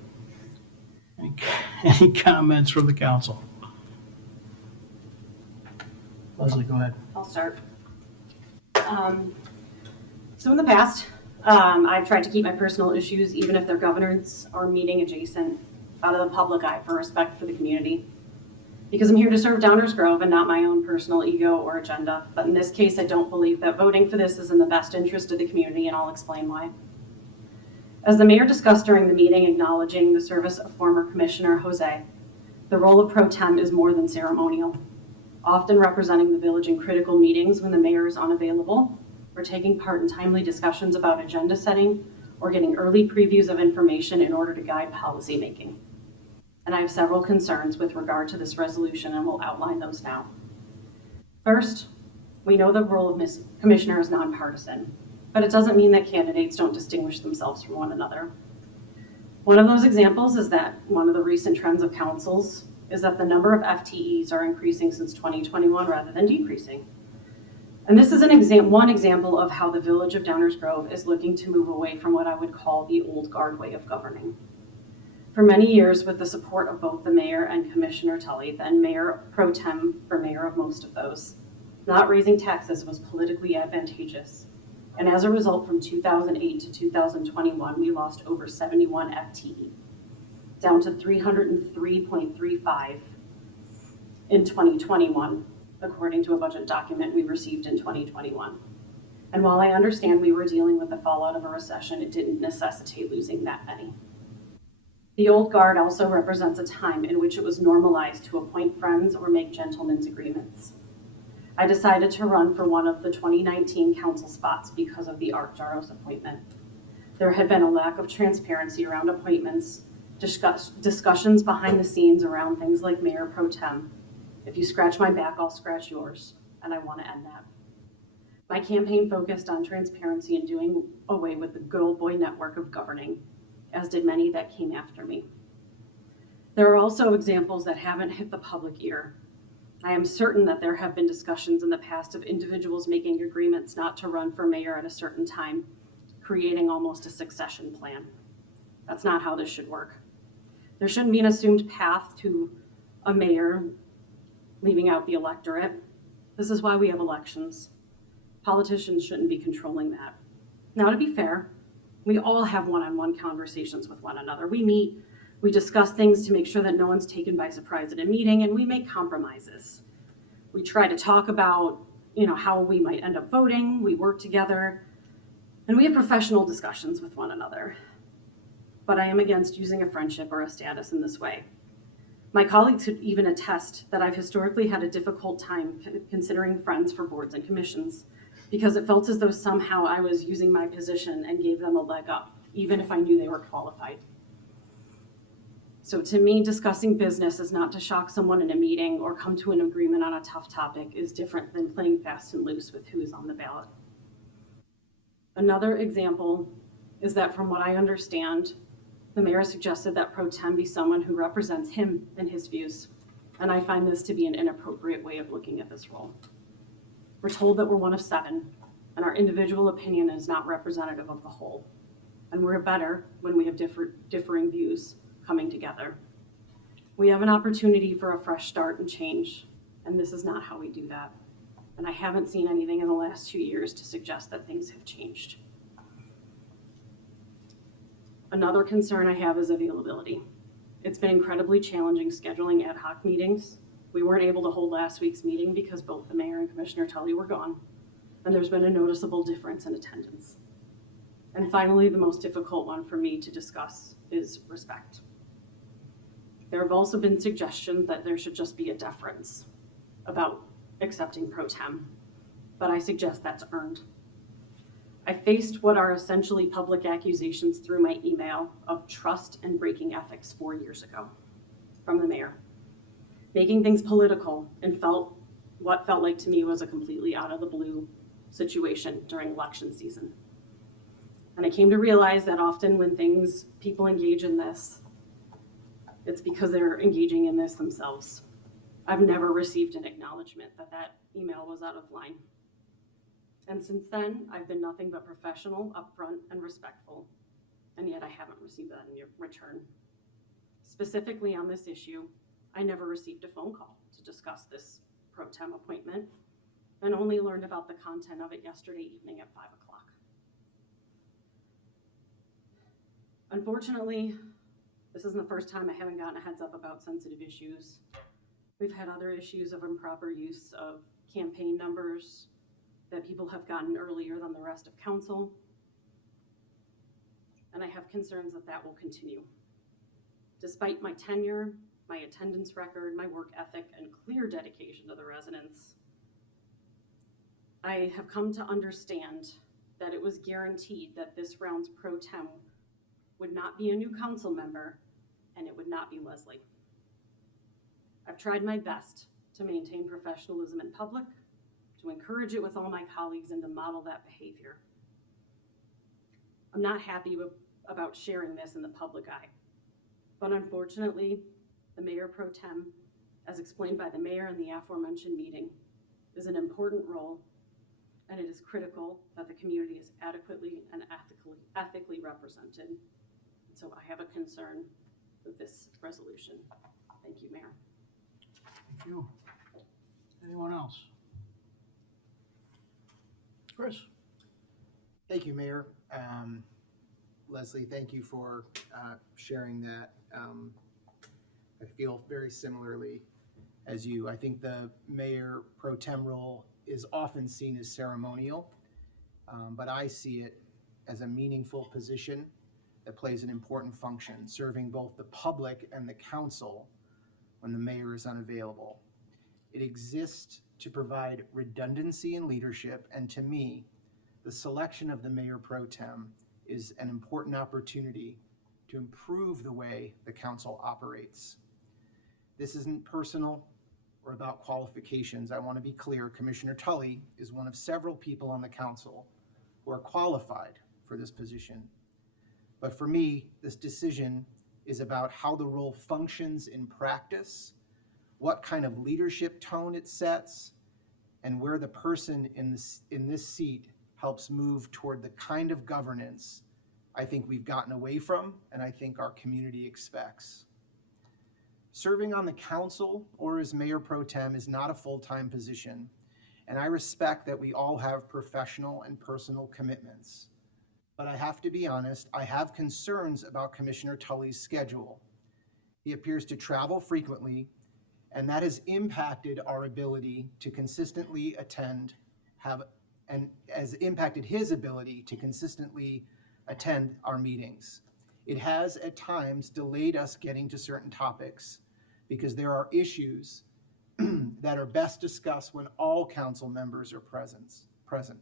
Any comments from the council? Leslie, go ahead. I'll start. So in the past, I've tried to keep my personal issues, even if they're governance or meeting adjacent, out of the public eye for respect for the community. Because I'm here to serve Downers Grove and not my own personal ego or agenda. But in this case, I don't believe that voting for this is in the best interest of the community, and I'll explain why. As the mayor discussed during the meeting acknowledging the service of former Commissioner Jose, the role of pro tem is more than ceremonial, often representing the village in critical meetings when the mayor is unavailable, or taking part in timely discussions about agenda setting, or getting early previews of information in order to guide policy making. And I have several concerns with regard to this resolution, and will outline those now. First, we know the role of Commissioner is nonpartisan, but it doesn't mean that candidates don't distinguish themselves from one another. One of those examples is that one of the recent trends of councils is that the number of FTEs are increasing since 2021 rather than decreasing. And this is one example of how the village of Downers Grove is looking to move away from what I would call the old guard way of governing. For many years, with the support of both the mayor and Commissioner Tully, then Mayor Pro Tem for mayor of most of those, not raising taxes was politically advantageous. And as a result, from 2008 to 2021, we lost over 71 FTE, down to 303.35 in 2021, according to a budget document we received in 2021. And while I understand we were dealing with the fallout of a recession, it didn't necessitate losing that many. The old guard also represents a time in which it was normalized to appoint friends or make gentlemen's agreements. I decided to run for one of the 2019 council spots because of the Art Jaros appointment. There had been a lack of transparency around appointments, discussions behind the scenes around things like Mayor Pro Tem. If you scratch my back, I'll scratch yours, and I want to end that. My campaign focused on transparency and doing away with the good old boy network of governing, as did many that came after me. There are also examples that haven't hit the public ear. I am certain that there have been discussions in the past of individuals making agreements not to run for mayor at a certain time, creating almost a succession plan. That's not how this should work. There shouldn't be an assumed path to a mayor leaving out the electorate. This is why we have elections. Politicians shouldn't be controlling that. Now, to be fair, we all have one-on-one conversations with one another. We meet, we discuss things to make sure that no one's taken by surprise at a meeting, and we make compromises. We try to talk about, how we might end up voting. We work together, and we have professional discussions with one another. But I am against using a friendship or a status in this way. My colleagues could even attest that I've historically had a difficult time considering friends for boards and commissions, because it felt as though somehow I was using my position and gave them a leg up, even if I knew they were qualified. So to me, discussing business is not to shock someone in a meeting or come to an agreement on a tough topic is different than playing fast and loose with who is on the ballot. Another example is that from what I understand, the mayor suggested that Pro Tem be someone who represents him and his views, and I find this to be an inappropriate way of looking at this role. We're told that we're one of 7, and our individual opinion is not representative of the whole. And we're better when we have differing views coming together. We have an opportunity for a fresh start and change, and this is not how we do that. And I haven't seen anything in the last 2 years to suggest that things have changed. Another concern I have is availability. It's been incredibly challenging scheduling ad hoc meetings. We weren't able to hold last week's meeting because both the mayor and Commissioner Tully were gone, and there's been a noticeable difference in attendance. And finally, the most difficult one for me to discuss is respect. There have also been suggestions that there should just be a deference about accepting pro tem, but I suggest that's earned. I faced what are essentially public accusations through my email of trust and breaking ethics 4 years ago from the mayor, making things political and what felt like to me was a completely out of the blue situation during election season. And I came to realize that often when people engage in this, it's because they're engaging in this themselves. I've never received an acknowledgement that that email was out of line. And since then, I've been nothing but professional, upfront, and respectful, and yet I haven't received that in return. Specifically on this issue, I never received a phone call to discuss this pro tem appointment, and only learned about the content of it yesterday evening at 5 o'clock. Unfortunately, this isn't the first time I haven't gotten a heads up about sensitive issues. We've had other issues of improper use of campaign numbers that people have gotten earlier than the rest of council. And I have concerns that that will continue. Despite my tenure, my attendance record, my work ethic, and clear dedication to the residents, I have come to understand that it was guaranteed that this round's pro tem would not be a new council member, and it would not be Leslie. I've tried my best to maintain professionalism in public, to encourage it with all my colleagues, and to model that behavior. I'm not happy about sharing this in the public eye, but unfortunately, the Mayor Pro Tem, as explained by the mayor in the aforementioned meeting, is an important role, and it is critical that the community is adequately and ethically represented. So I have a concern with this resolution. Thank you, Mayor. Thank you. Anyone else? Chris? Thank you, Mayor. Leslie, thank you for sharing that. I feel very similarly as you. I think the Mayor Pro Tem role is often seen as ceremonial, but I see it as a meaningful position that plays an important function, serving both the public and the council when the mayor is unavailable. It exists to provide redundancy in leadership, and to me, the selection of the Mayor Pro Tem is an important opportunity to improve the way the council operates. This isn't personal or about qualifications. I want to be clear, Commissioner Tully is one of several people on the council who are qualified for this position. But for me, this decision is about how the role functions in practice, what kind of leadership tone it sets, and where the person in this seat helps move toward the kind of governance I think we've gotten away from and I think our community expects. Serving on the council or as Mayor Pro Tem is not a full-time position, and I respect that we all have professional and personal commitments. But I have to be honest, I have concerns about Commissioner Tully's schedule. He appears to travel frequently, and that has impacted our ability to consistently attend, and has impacted his ability to consistently attend our meetings. It has at times delayed us getting to certain topics because there are issues that are best discussed when all council members are present.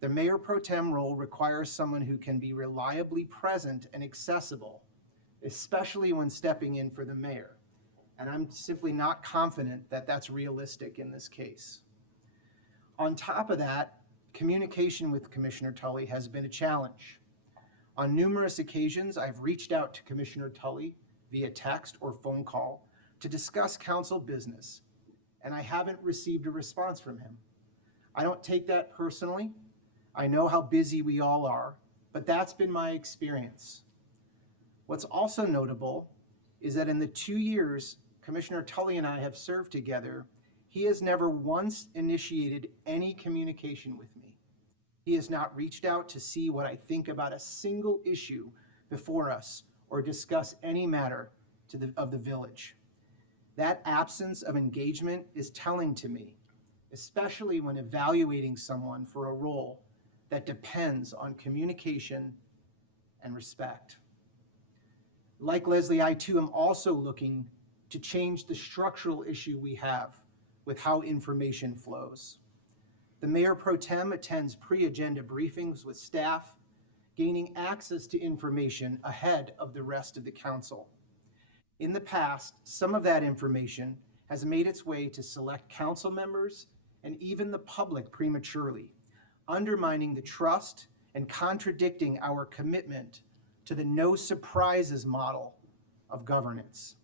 The Mayor Pro Tem role requires someone who can be reliably present and accessible, especially when stepping in for the mayor. And I'm simply not confident that that's realistic in this case. On top of that, communication with Commissioner Tully has been a challenge. On numerous occasions, I've reached out to Commissioner Tully via text or phone call to discuss council business, and I haven't received a response from him. I don't take that personally. I know how busy we all are, but that's been my experience. What's also notable is that in the 2 years Commissioner Tully and I have served together, he has never once initiated any communication with me. He has not reached out to see what I think about a single issue before us or discuss any matter of the village. That absence of engagement is telling to me, especially when evaluating someone for a role that depends on communication and respect. Like Leslie, I too am also looking to change the structural issue we have with how information flows. The Mayor Pro Tem attends pre-agenda briefings with staff, gaining access to information ahead of the rest of the council. In the past, some of that information has made its way to select council members and even the public prematurely, undermining the trust and contradicting our commitment to the no surprises model of governance.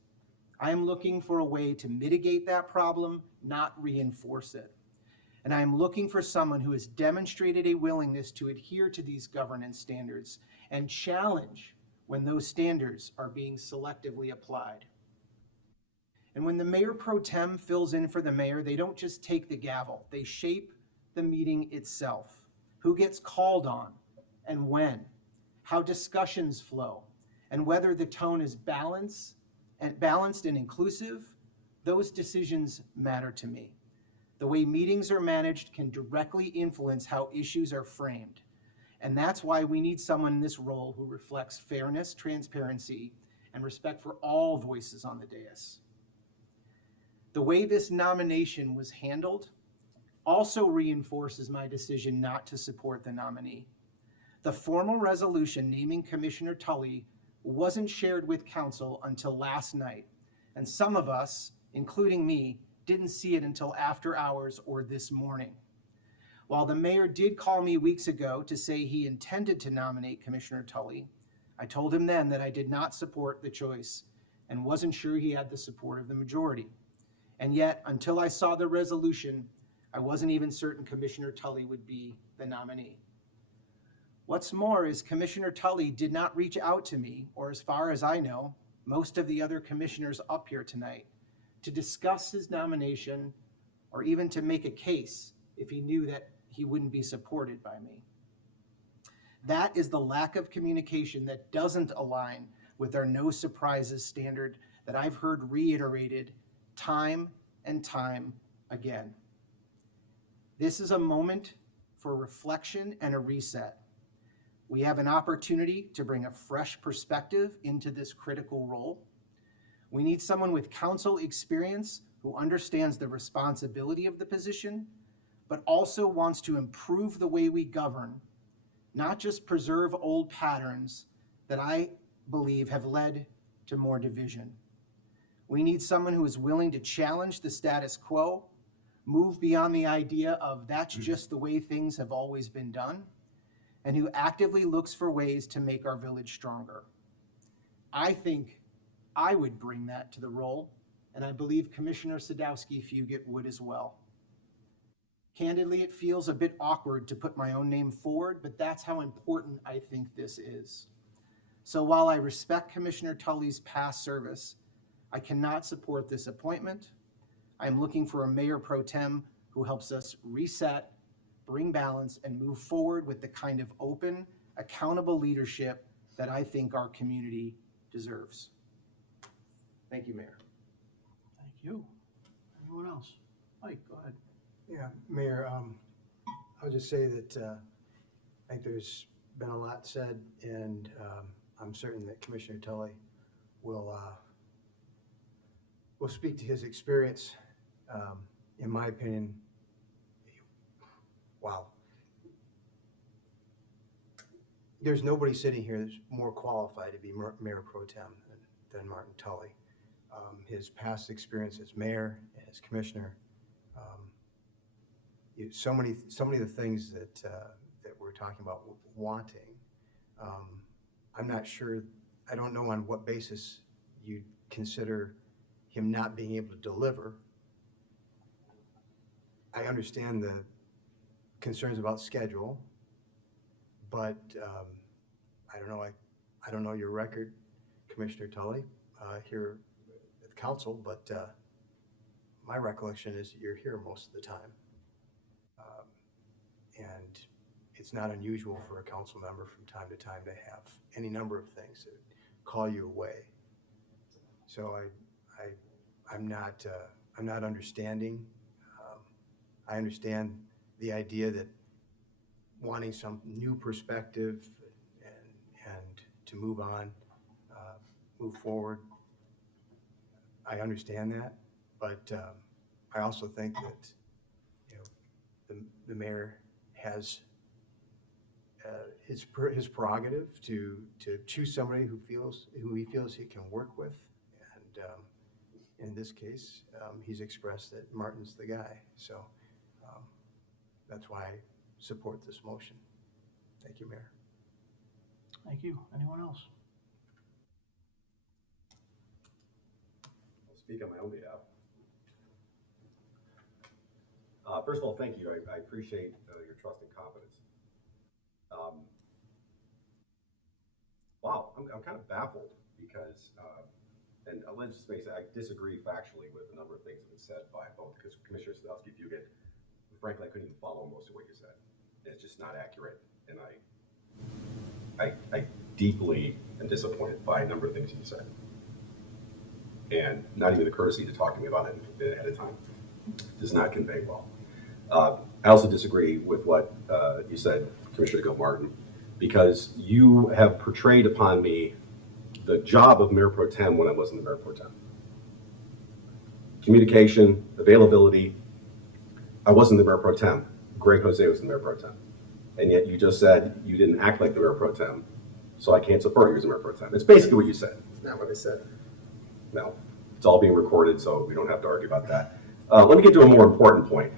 I am looking for a way to mitigate that problem, not reinforce it. And I am looking for someone who has demonstrated a willingness to adhere to these governance standards and challenge when those standards are being selectively applied. And when the Mayor Pro Tem fills in for the mayor, they don't just take the gavel, they shape the meeting itself. Who gets called on and when, how discussions flow, and whether the tone is balanced and inclusive, those decisions matter to me. The way meetings are managed can directly influence how issues are framed. And that's why we need someone in this role who reflects fairness, transparency, and respect for all voices on the dais. The way this nomination was handled also reinforces my decision not to support the nominee. The formal resolution naming Commissioner Tully wasn't shared with council until last night, and some of us, including me, didn't see it until after hours or this morning. While the mayor did call me weeks ago to say he intended to nominate Commissioner Tully, I told him then that I did not support the choice and wasn't sure he had the support of the majority. And yet, until I saw the resolution, I wasn't even certain Commissioner Tully would be the nominee. What's more is Commissioner Tully did not reach out to me, or as far as I know, most of the other commissioners up here tonight, to discuss his nomination or even to make a case if he knew that he wouldn't be supported by me. That is the lack of communication that doesn't align with our no surprises standard that I've heard reiterated time and time again. This is a moment for reflection and a reset. We have an opportunity to bring a fresh perspective into this critical role. We need someone with council experience who understands the responsibility of the position, but also wants to improve the way we govern, not just preserve old patterns that I believe have led to more division. We need someone who is willing to challenge the status quo, move beyond the idea of that's just the way things have always been done, and who actively looks for ways to make our village stronger. I think I would bring that to the role, and I believe Commissioner Sadowski-Fugit would as well. Candidly, it feels a bit awkward to put my own name forward, but that's how important I think this is. So while I respect Commissioner Tully's past service, I cannot support this appointment. I am looking for a Mayor Pro Tem who helps us reset, bring balance, and move forward with the kind of open, accountable leadership that I think our community deserves. Thank you, Mayor. Thank you. Anyone else? Mike, go ahead. Yeah, Mayor, I'll just say that I think there's been a lot said, and I'm certain that Commissioner Tully will speak to his experience. In my opinion, wow. There's nobody sitting here that's more qualified to be Mayor Pro Tem than Martin Tully. His past experience as mayor and as commissioner, so many of the things that we're talking about wanting. I'm not sure. I don't know on what basis you consider him not being able to deliver. I understand concerns about schedule, but I don't know, I don't know your record, Commissioner Tully, here at the council, but my recollection is that you're here most of the time. And it's not unusual for a council member from time to time to have any number of things that call you away. So I'm not understanding. I understand the idea that wanting some new perspective and to move on, move forward. I understand that, but I also think that, you know, the mayor has his prerogative to choose somebody who he feels he can work with, and in this case, he's expressed that Martin's the guy. So that's why I support this motion. Thank you, Mayor. Thank you. Anyone else? I'll speak on my own behalf. First of all, thank you. I appreciate your trust and confidence. Wow, I'm kind of baffled because, and let's just face it, I disagree factually with a number of things that have been said by both Commissioner Sadowski, Fugit. Frankly, I couldn't even follow most of what you said. It's just not accurate, and I deeply am disappointed by a number of things you said, and not even the courtesy to talk to me about it ahead of time does not convey well. I also disagree with what you said, Commissioner Gilmartin, because you have portrayed upon me the job of Mayor Pro Tem when I wasn't the Mayor Pro Tem. Communication, availability. I wasn't the Mayor Pro Tem. Greg Jose was the Mayor Pro Tem. And yet you just said you didn't act like the Mayor Pro Tem, so I can't support you as the Mayor Pro Tem. It's basically what you said. It's not what I said. No, it's all being recorded, so we don't have to argue about that. Let me get to a more important point.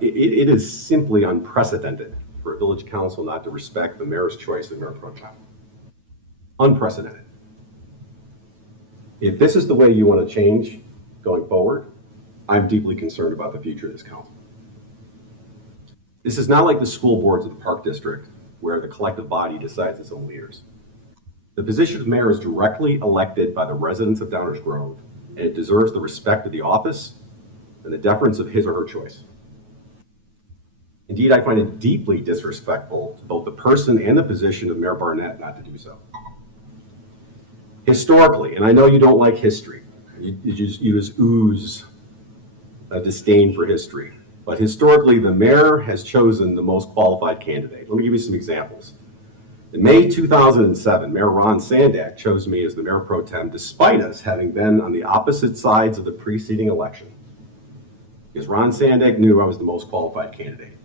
It is simply unprecedented for a village council not to respect the mayor's choice of Mayor Pro Tem. Unprecedented. If this is the way you want to change going forward, I'm deeply concerned about the future of this council. This is not like the school boards of the Park District, where the collective body decides its own leaders. The position of mayor is directly elected by the residents of Downers Grove, and it deserves the respect of the office and the deference of his or her choice. Indeed, I find it deeply disrespectful to both the person and the position of Mayor Barnett not to do so. Historically, and I know you don't like history, you just ooze a disdain for history, but historically the mayor has chosen the most qualified candidate. Let me give you some examples. In May 2007, Mayor Ron Sandak chose me as the Mayor Pro Tem despite us having been on the opposite sides of the preceding election, because Ron Sandak knew I was the most qualified candidate.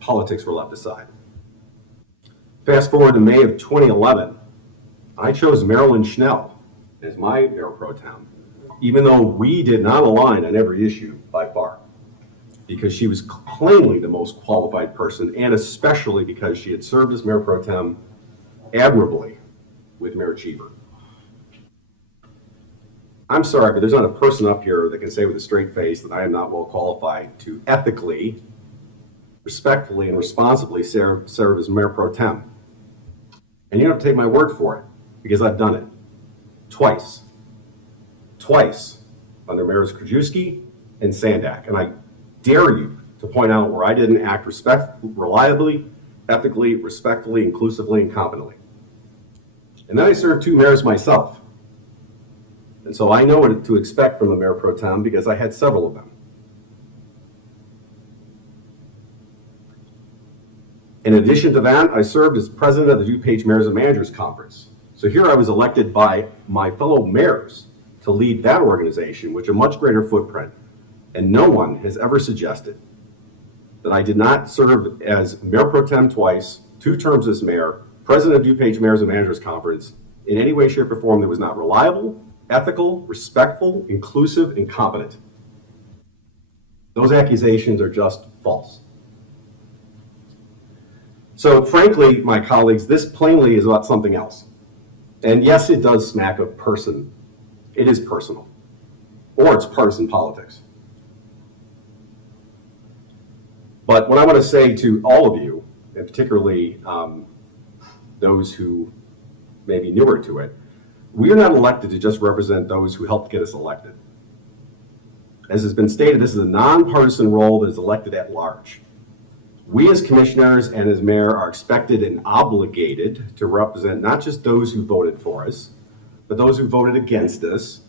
Politics were left aside. Fast forward to May of 2011, I chose Marilyn Schnell as my Mayor Pro Tem, even though we did not align on every issue by far, because she was plainly the most qualified person, and especially because she had served as Mayor Pro Tem admirably with Mayor Cheever. I'm sorry, but there's not a person up here that can say with a straight face that I am not well qualified to ethically, respectfully, and responsibly serve as Mayor Pro Tem. And you don't have to take my word for it, because I've done it. Twice under Mayors Krajewski and Sandak. And I dare you to point out where I didn't act reliably, ethically, respectfully, inclusively, and competently. And then I served 2 mayors myself. And so I know what to expect from the Mayor Pro Tem because I had several of them. In addition to that, I served as president of the DuPage Mayors and Managers Conference. So here I was elected by my fellow mayors to lead that organization, which a much greater footprint. And no one has ever suggested that I did not serve as Mayor Pro Tem twice, 2 terms as mayor, president of DuPage Mayors and Managers Conference, in any way, shape, or form that was not reliable, ethical, respectful, inclusive, and competent. Those accusations are just false. So frankly, my colleagues, this plainly is about something else. And yes, it does smack of person. It is personal. Or it's partisan politics. But what I want to say to all of you, and particularly those who may be newer to it, we are not elected to just represent those who helped get us elected. As has been stated, this is a nonpartisan role that is elected at large. We as commissioners and as mayor are expected and obligated to represent not just those who voted for us, but those who voted against us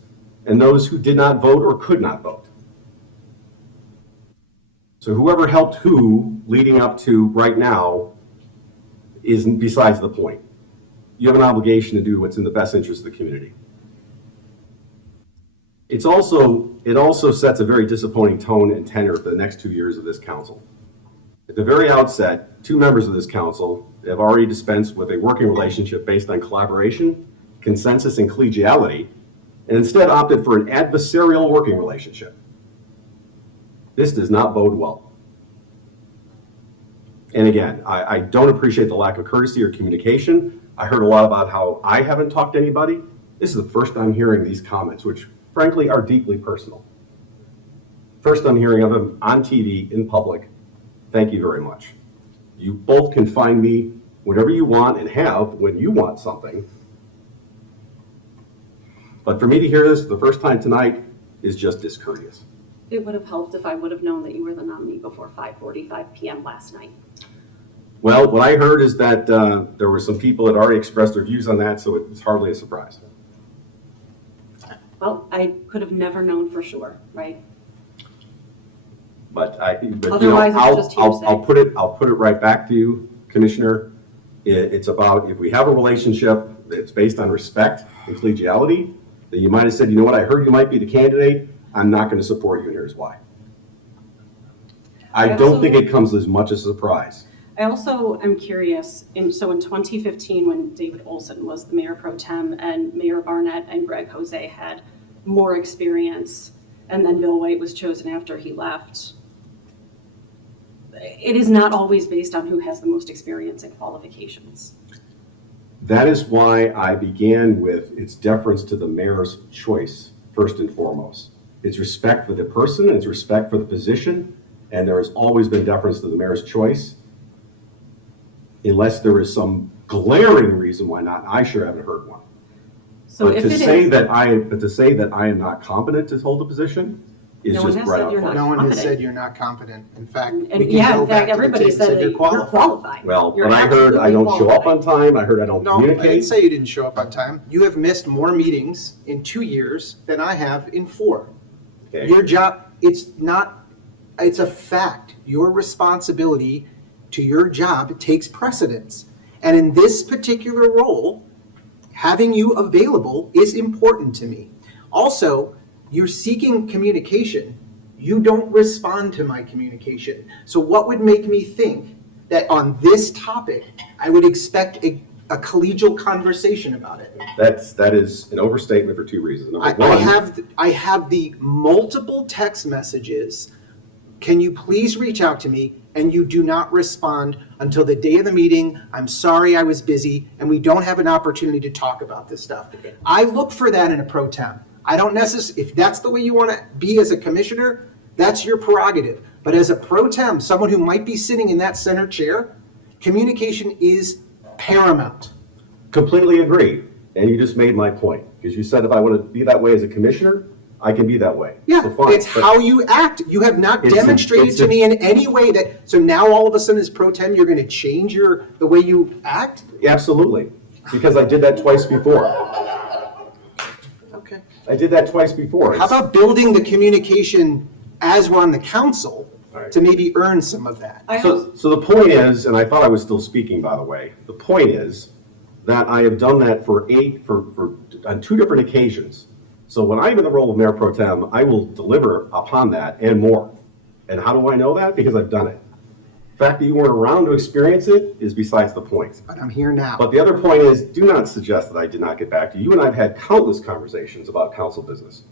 and those who did not vote or could not vote. So whoever helped who leading up to right now is besides the point. You have an obligation to do what's in the best interest of the community. It also sets a very disappointing tone and tenor for the next 2 years of this council. At the very outset, 2 members of this council have already dispensed with a working relationship based on collaboration, consensus, and collegiality, and instead opted for an adversarial working relationship. This does not bode well. And again, I don't appreciate the lack of courtesy or communication. I heard a lot about how I haven't talked to anybody. This is the first I'm hearing these comments, which frankly are deeply personal. First I'm hearing of them on TV, in public. Thank you very much. You both can find me whenever you want and have when you want something. But for me to hear this for the first time tonight is just discourteous. It would have helped if I would have known that you were the nominee before 5:45 p.m. last night. Well, what I heard is that there were some people that already expressed their views on that, so it's hardly a surprise. Well, I could have never known for sure, right? But Otherwise, it's just hearsay. I'll put it right back to you, Commissioner. It's about if we have a relationship that's based on respect and collegiality, that you might have said, you know what, I heard you might be the candidate. I'm not going to support you, and here's why. I don't think it comes as much as a surprise. I also am curious, so in 2015, when David Olson was the Mayor Pro Tem and Mayor Barnett and Greg Jose had more experience, and then Bill White was chosen after he left, it is not always based on who has the most experience and qualifications. That is why I began with its deference to the mayor's choice, first and foremost. It's respect for the person, it's respect for the position, and there has always been deference to the mayor's choice. Unless there is some glaring reason why not, I sure haven't heard one. So But if to it say is, that I am not competent to hold a position is No one just has right said out you're false. not No one has competent. said you're not competent. In fact, we and can yeah, go in back fact, to the everybody tape and said say that you're you're qualified. qualified. Well, You're but I heard I absolutely don't show up qualified. on time, I heard I don't No, I didn't communicate. say you didn't show up on time. You have missed more meetings in 2 years than I have in 4. Okay. Your job, it's a fact. Your responsibility to your job takes precedence. And in this particular role, having you available is important to me. Also, you're seeking communication. You don't respond to my communication. So what would make me think that on this topic, I would expect a collegial conversation about it? That is an overstatement for 2 reasons. Number one, I have the multiple text messages. Can you please reach out to me? And you do not respond until the day of the meeting. I'm sorry I was busy, and we don't have an opportunity to talk about this stuff. I look for that in a pro tem. I don't necessarily, if that's the way you want to be as a commissioner, that's your prerogative. But as a pro tem, someone who might be sitting in that center chair, communication is paramount. completely agree. And you just made my point. Because you said if I want to be that way as a commissioner, I can be that way. Yeah, So fine. it's But how you act. You have not It's a- demonstrated it's to a- me in any way that, so now all of a sudden as pro tem, you're going to change the way you act? Absolutely. Because I did that twice before. Okay. I did that twice before. How about building the communication as we're on the council to maybe earn some of that? So the point is, and I thought I was still speaking, by the way, the point is that I have done that on 2 different occasions. So when I'm in the role of Mayor Pro Tem, I will deliver upon that and more. And how do I know that? Because I've done it. The fact that you weren't around to experience it is besides the point. But I'm here now. But the other point is, do not suggest that I did not get back to you. You and I have had countless conversations about council business.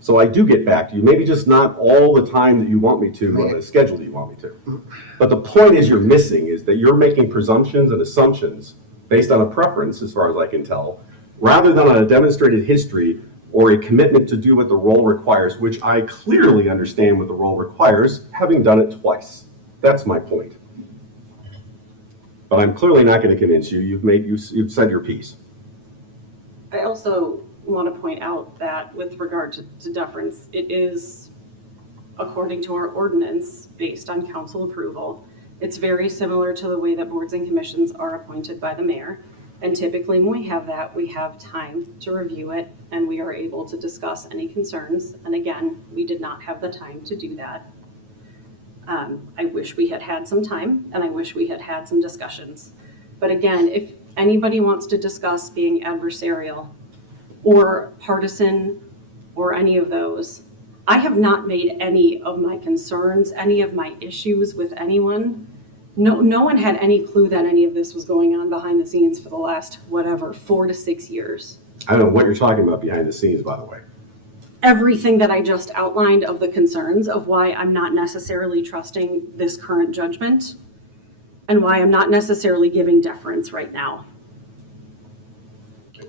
So I do get back to you, maybe just not all the time that you want me to, or the schedule that you want me to. But the point is you're missing is that you're making presumptions and assumptions based on a preference, as far as I can tell, rather than on a demonstrated history or a commitment to do what the role requires, which I clearly understand what the role requires, having done it twice. That's my point. But I'm clearly not going to convince you. You've said your piece. I also want to point out that with regard to deference, it is, according to our ordinance, based on council approval. It's very similar to the way that boards and commissions are appointed by the mayor. And typically when we have that, we have time to review it and we are able to discuss any concerns. And again, we did not have the time to do that. I wish we had had some time and I wish we had had some discussions. But again, if anybody wants to discuss being adversarial or partisan or any of those, I have not made any of my concerns, any of my issues with anyone. No one had any clue that any of this was going on behind the scenes for the last, 4 to 6 years. I don't know what you're talking about behind the scenes, by the way. Everything that I just outlined of the concerns of why I'm not necessarily trusting this current judgment and why I'm not necessarily giving deference right now.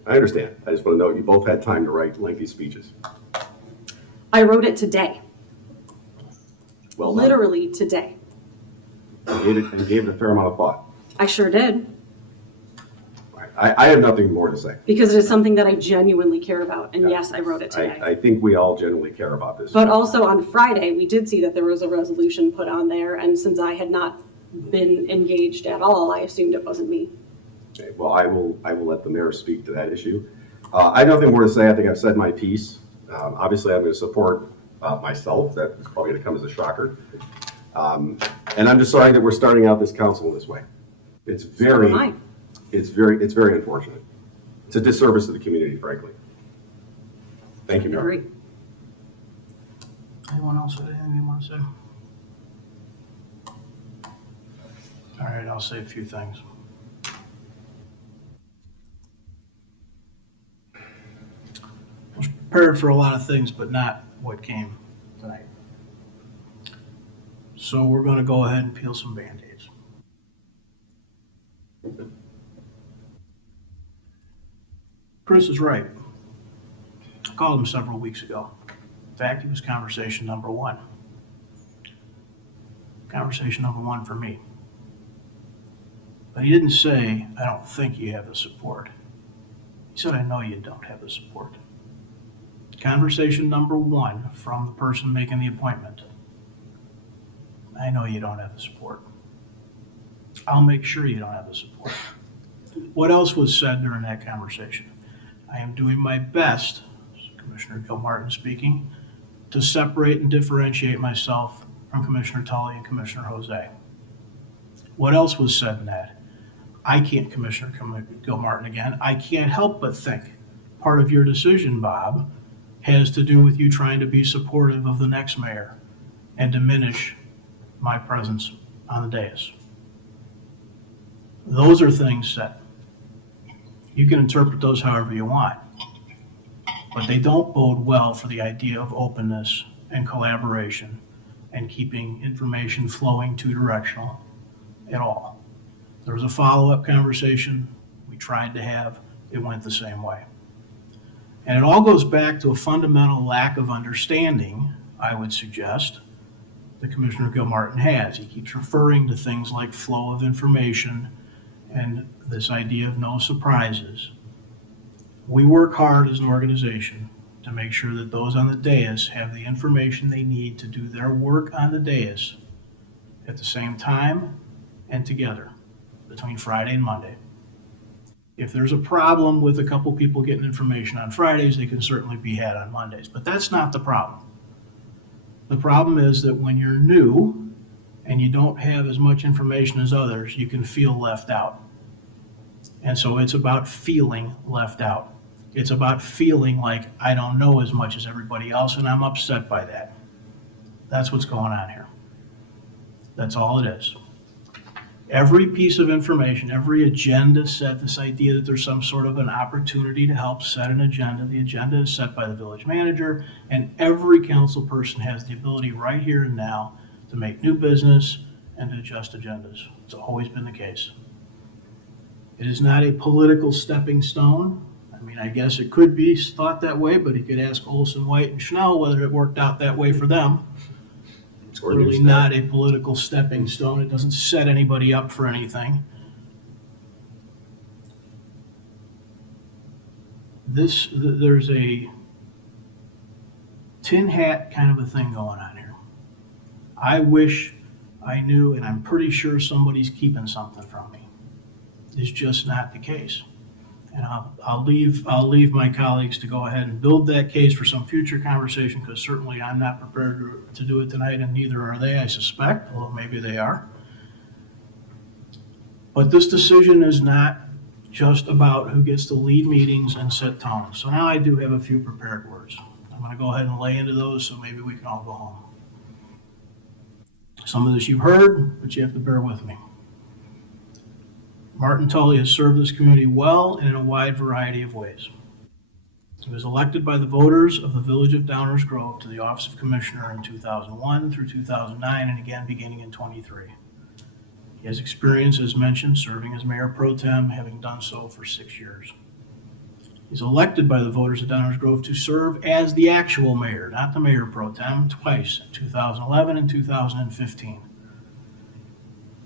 I understand. I just want to know you both had time to write lengthy speeches. I wrote it today. Well done. Literally today. And gave it a fair amount of thought. I sure did. I have nothing more to say. Because it is something that I genuinely care about. And yes, I wrote it today. I think we all genuinely care about this. But also on Friday, we did see that there was a resolution put on there. And since I had not been engaged at all, I assumed it wasn't me. Okay, well, I will let the mayor speak to that issue. I have nothing more to say. I think I've said my piece. Obviously, I'm going to support myself. That's probably going to come as a shocker. And I'm just sorry that we're starting out this council this way. It's very unfortunate. It's a disservice to the community, frankly. Thank you, Mayor. Agree. Anyone else have anything they want to say? All right, I'll say a few things. I was prepared for a lot of things, but not what came tonight. So we're going to go ahead and peel some Band-Aids. Chris is right. I called him several weeks ago. In fact, it was conversation number one. Conversation number one for me. But he didn't say, I don't think you have the support. He said, I know you don't have the support. Conversation number one from the person making the appointment. I know you don't have the support. I'll make sure you don't have the support. What else was said during that conversation? I am doing my best, Commissioner Gilmartin speaking, to separate and differentiate myself from Commissioner Tully and Commissioner Jose. What else was said in that? I can't, Commissioner Gilmartin again, I can't help but think part of your decision, Bob, has to do with you trying to be supportive of the next mayor and diminish my presence on the dais. Those are things that you can interpret those however you want, but they don't bode well for the idea of openness and collaboration and keeping information flowing two-directional at all. There was a follow-up conversation we tried to have. It went the same way. And it all goes back to a fundamental lack of understanding, I would suggest, that Commissioner Gilmartin has. He keeps referring to things like flow of information and this idea of no surprises. We work hard as an organization to make sure that those on the dais have the information they need to do their work on the dais at the same time and together between Friday and Monday. If there's a problem with a couple people getting information on Fridays, they can certainly be had on Mondays, but that's not the problem. The problem is that when you're new and you don't have as much information as others, you can feel left out. And so it's about feeling left out. It's about feeling like I don't know as much as everybody else and I'm upset by that. That's what's going on here. That's all it is. Every piece of information, every agenda set, this idea that there's some sort of an opportunity to help set an agenda. The agenda is set by the village manager, and every council person has the ability right here and now to make new business and to adjust agendas. It's always been the case. It is not a political stepping stone. I mean, I guess it could be thought that way, but you could ask Olson, White, and Schnell whether it worked out that way for them. It's clearly not a political stepping stone. It doesn't set anybody up for anything. There's a tin hat kind of a thing going on here. I wish I knew, and I'm pretty sure somebody's keeping something from me. It's just not the case. And I'll leave my colleagues to go ahead and build that case for some future conversation, because certainly I'm not prepared to do it tonight, and neither are they, I suspect, although maybe they are. But this decision is not just about who gets to lead meetings and set tones. So now I do have a few prepared words. I'm going to go ahead and lay into those, so maybe we can all go home. Some of this you've heard, but you have to bear with me. Martin Tully has served this community well and in a wide variety of ways. He was elected by the voters of the village of Downers Grove to the office of Commissioner in 2001 through 2009, and again beginning in 23. He has experience, as mentioned, serving as Mayor Pro Tem, having done so for 6 years. He's elected by the voters of Downers Grove to serve as the actual mayor, not the Mayor Pro Tem, twice, in 2011 and 2015.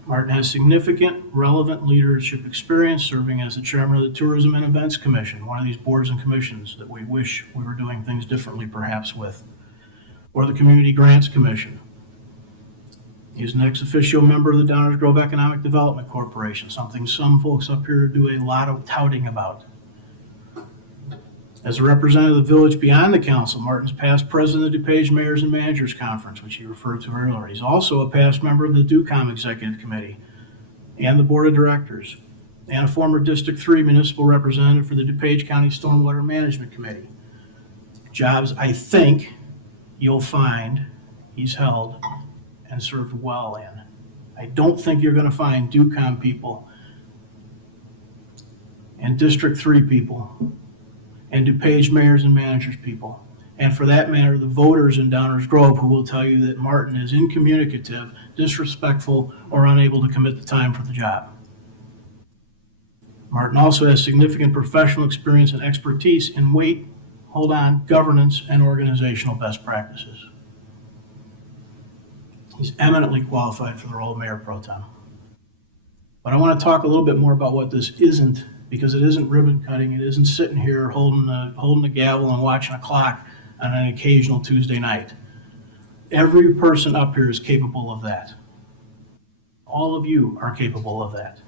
Martin has significant, relevant leadership experience serving as the chairman of the Tourism and Events Commission, one of these boards and commissions that we wish we were doing things differently perhaps with, or the Community Grants Commission. He is an ex officio member of the Downers Grove Economic Development Corporation, something some folks up here do a lot of touting about. As a representative of the village beyond the council, Martin's past president of the DuPage Mayors and Managers Conference, which he referred to earlier. He's also a past member of the DuCom Executive Committee and the Board of Directors, and a former District 3 municipal representative for the DuPage County Stormwater Management Committee. Jobs I think you'll find he's held and served well in. I don't think you're going to find DuCom people and District 3 people and DuPage mayors and managers people, and for that matter, the voters in Downers Grove, who will tell you that Martin is incommunicative, disrespectful, or unable to commit the time for the job. Martin also has significant professional experience and expertise in governance and organizational best practices. He's eminently qualified for the role of Mayor Pro Tem. But I want to talk a little bit more about what this isn't, because it isn't ribbon cutting. It isn't sitting here holding the gavel and watching a clock on an occasional Tuesday night. Every person up here is capable of that. All of you are capable of that.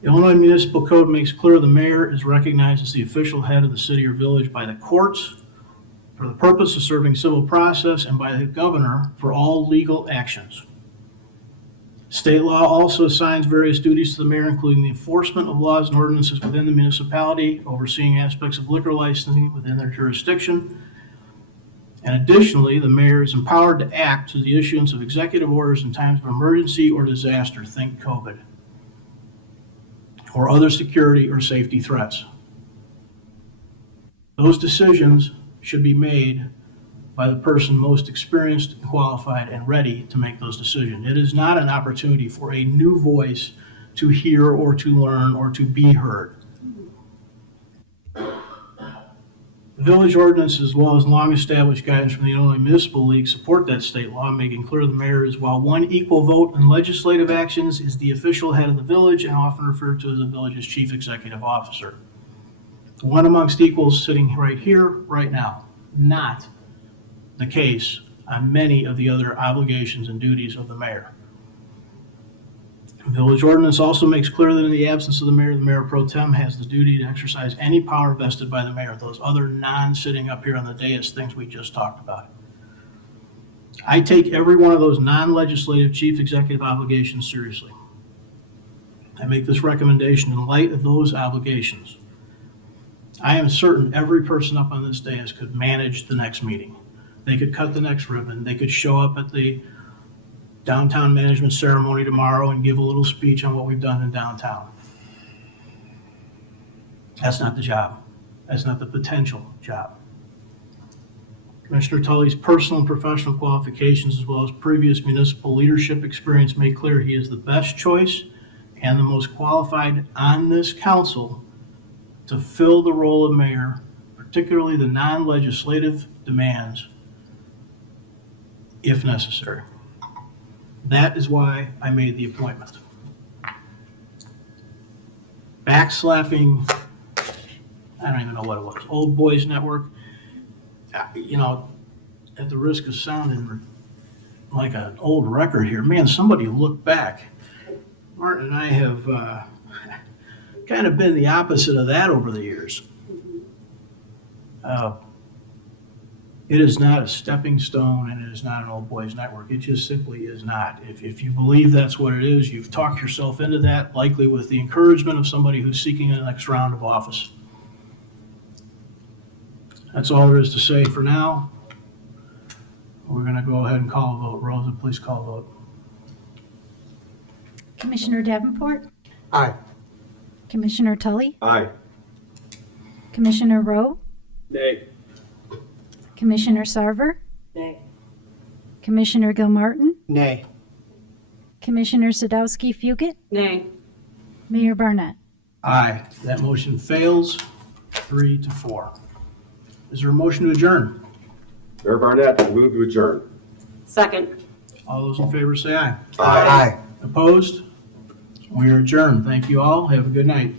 The Illinois Municipal Code makes clear the mayor is recognized as the official head of the city or village by the courts for the purpose of serving civil process, and by the governor for all legal actions. State law also assigns various duties to the mayor, including the enforcement of laws and ordinances within the municipality, overseeing aspects of liquor licensing within their jurisdiction. And additionally, the mayor is empowered to act through the issuance of executive orders in times of emergency or disaster, think COVID, or other security or safety threats. Those decisions should be made by the person most experienced, qualified, and ready to make those decisions. It is not an opportunity for a new voice to hear or to learn or to be heard. The village ordinance, as well as long-established guidance from the Illinois Municipal League, support that state law, making clear the mayor is, while one equal vote in legislative actions, is the official head of the village and often referred to as the village's chief executive officer. One amongst equals sitting right here, right now. Not the case on many of the other obligations and duties of the mayor. The village ordinance also makes clear that in the absence of the mayor pro tem has the duty to exercise any power vested by the mayor, those other non-sitting up here on the dais things we just talked about. I take every one of those non-legislative chief executive obligations seriously. I make this recommendation in light of those obligations. I am certain every person up on this dais could manage the next meeting. They could cut the next ribbon. They could show up at the downtown management ceremony tomorrow and give a little speech on what we've done in downtown. That's not the job. That's not the potential job. Commissioner Tully's personal and professional qualifications, as well as previous municipal leadership experience, make clear he is the best choice and the most qualified on this council to fill the role of mayor, particularly the non-legislative demands if necessary. That is why I made the appointment. Backslapping, I don't even know what it was, Old Boys Network. You know, at the risk of sounding like an old record here, man, somebody look back. Martin and I have kind of been the opposite of that over the years. It is not a stepping stone, and it is not an old boys network. It just simply is not. If you believe that's what it is, you've talked yourself into that, likely with the encouragement of somebody who's seeking the next round of office. That's all there is to say for now. We're going to go ahead and call a vote. Rosa, please call a vote. Commissioner Davenport, Aye. Commissioner Tully, Aye. Commissioner Rowe, Nay. Commissioner Sarver, Nay. Commissioner Gilmartin, Nay. Commissioner Sadowski Fugit, Nay. Mayor Barnett. Aye. That motion fails 3-4. Is there a motion to adjourn? Mayor Barnett, move to adjourn. Second. All those in favor say aye. Aye. Opposed? We are adjourned. Thank you all. Have a good night.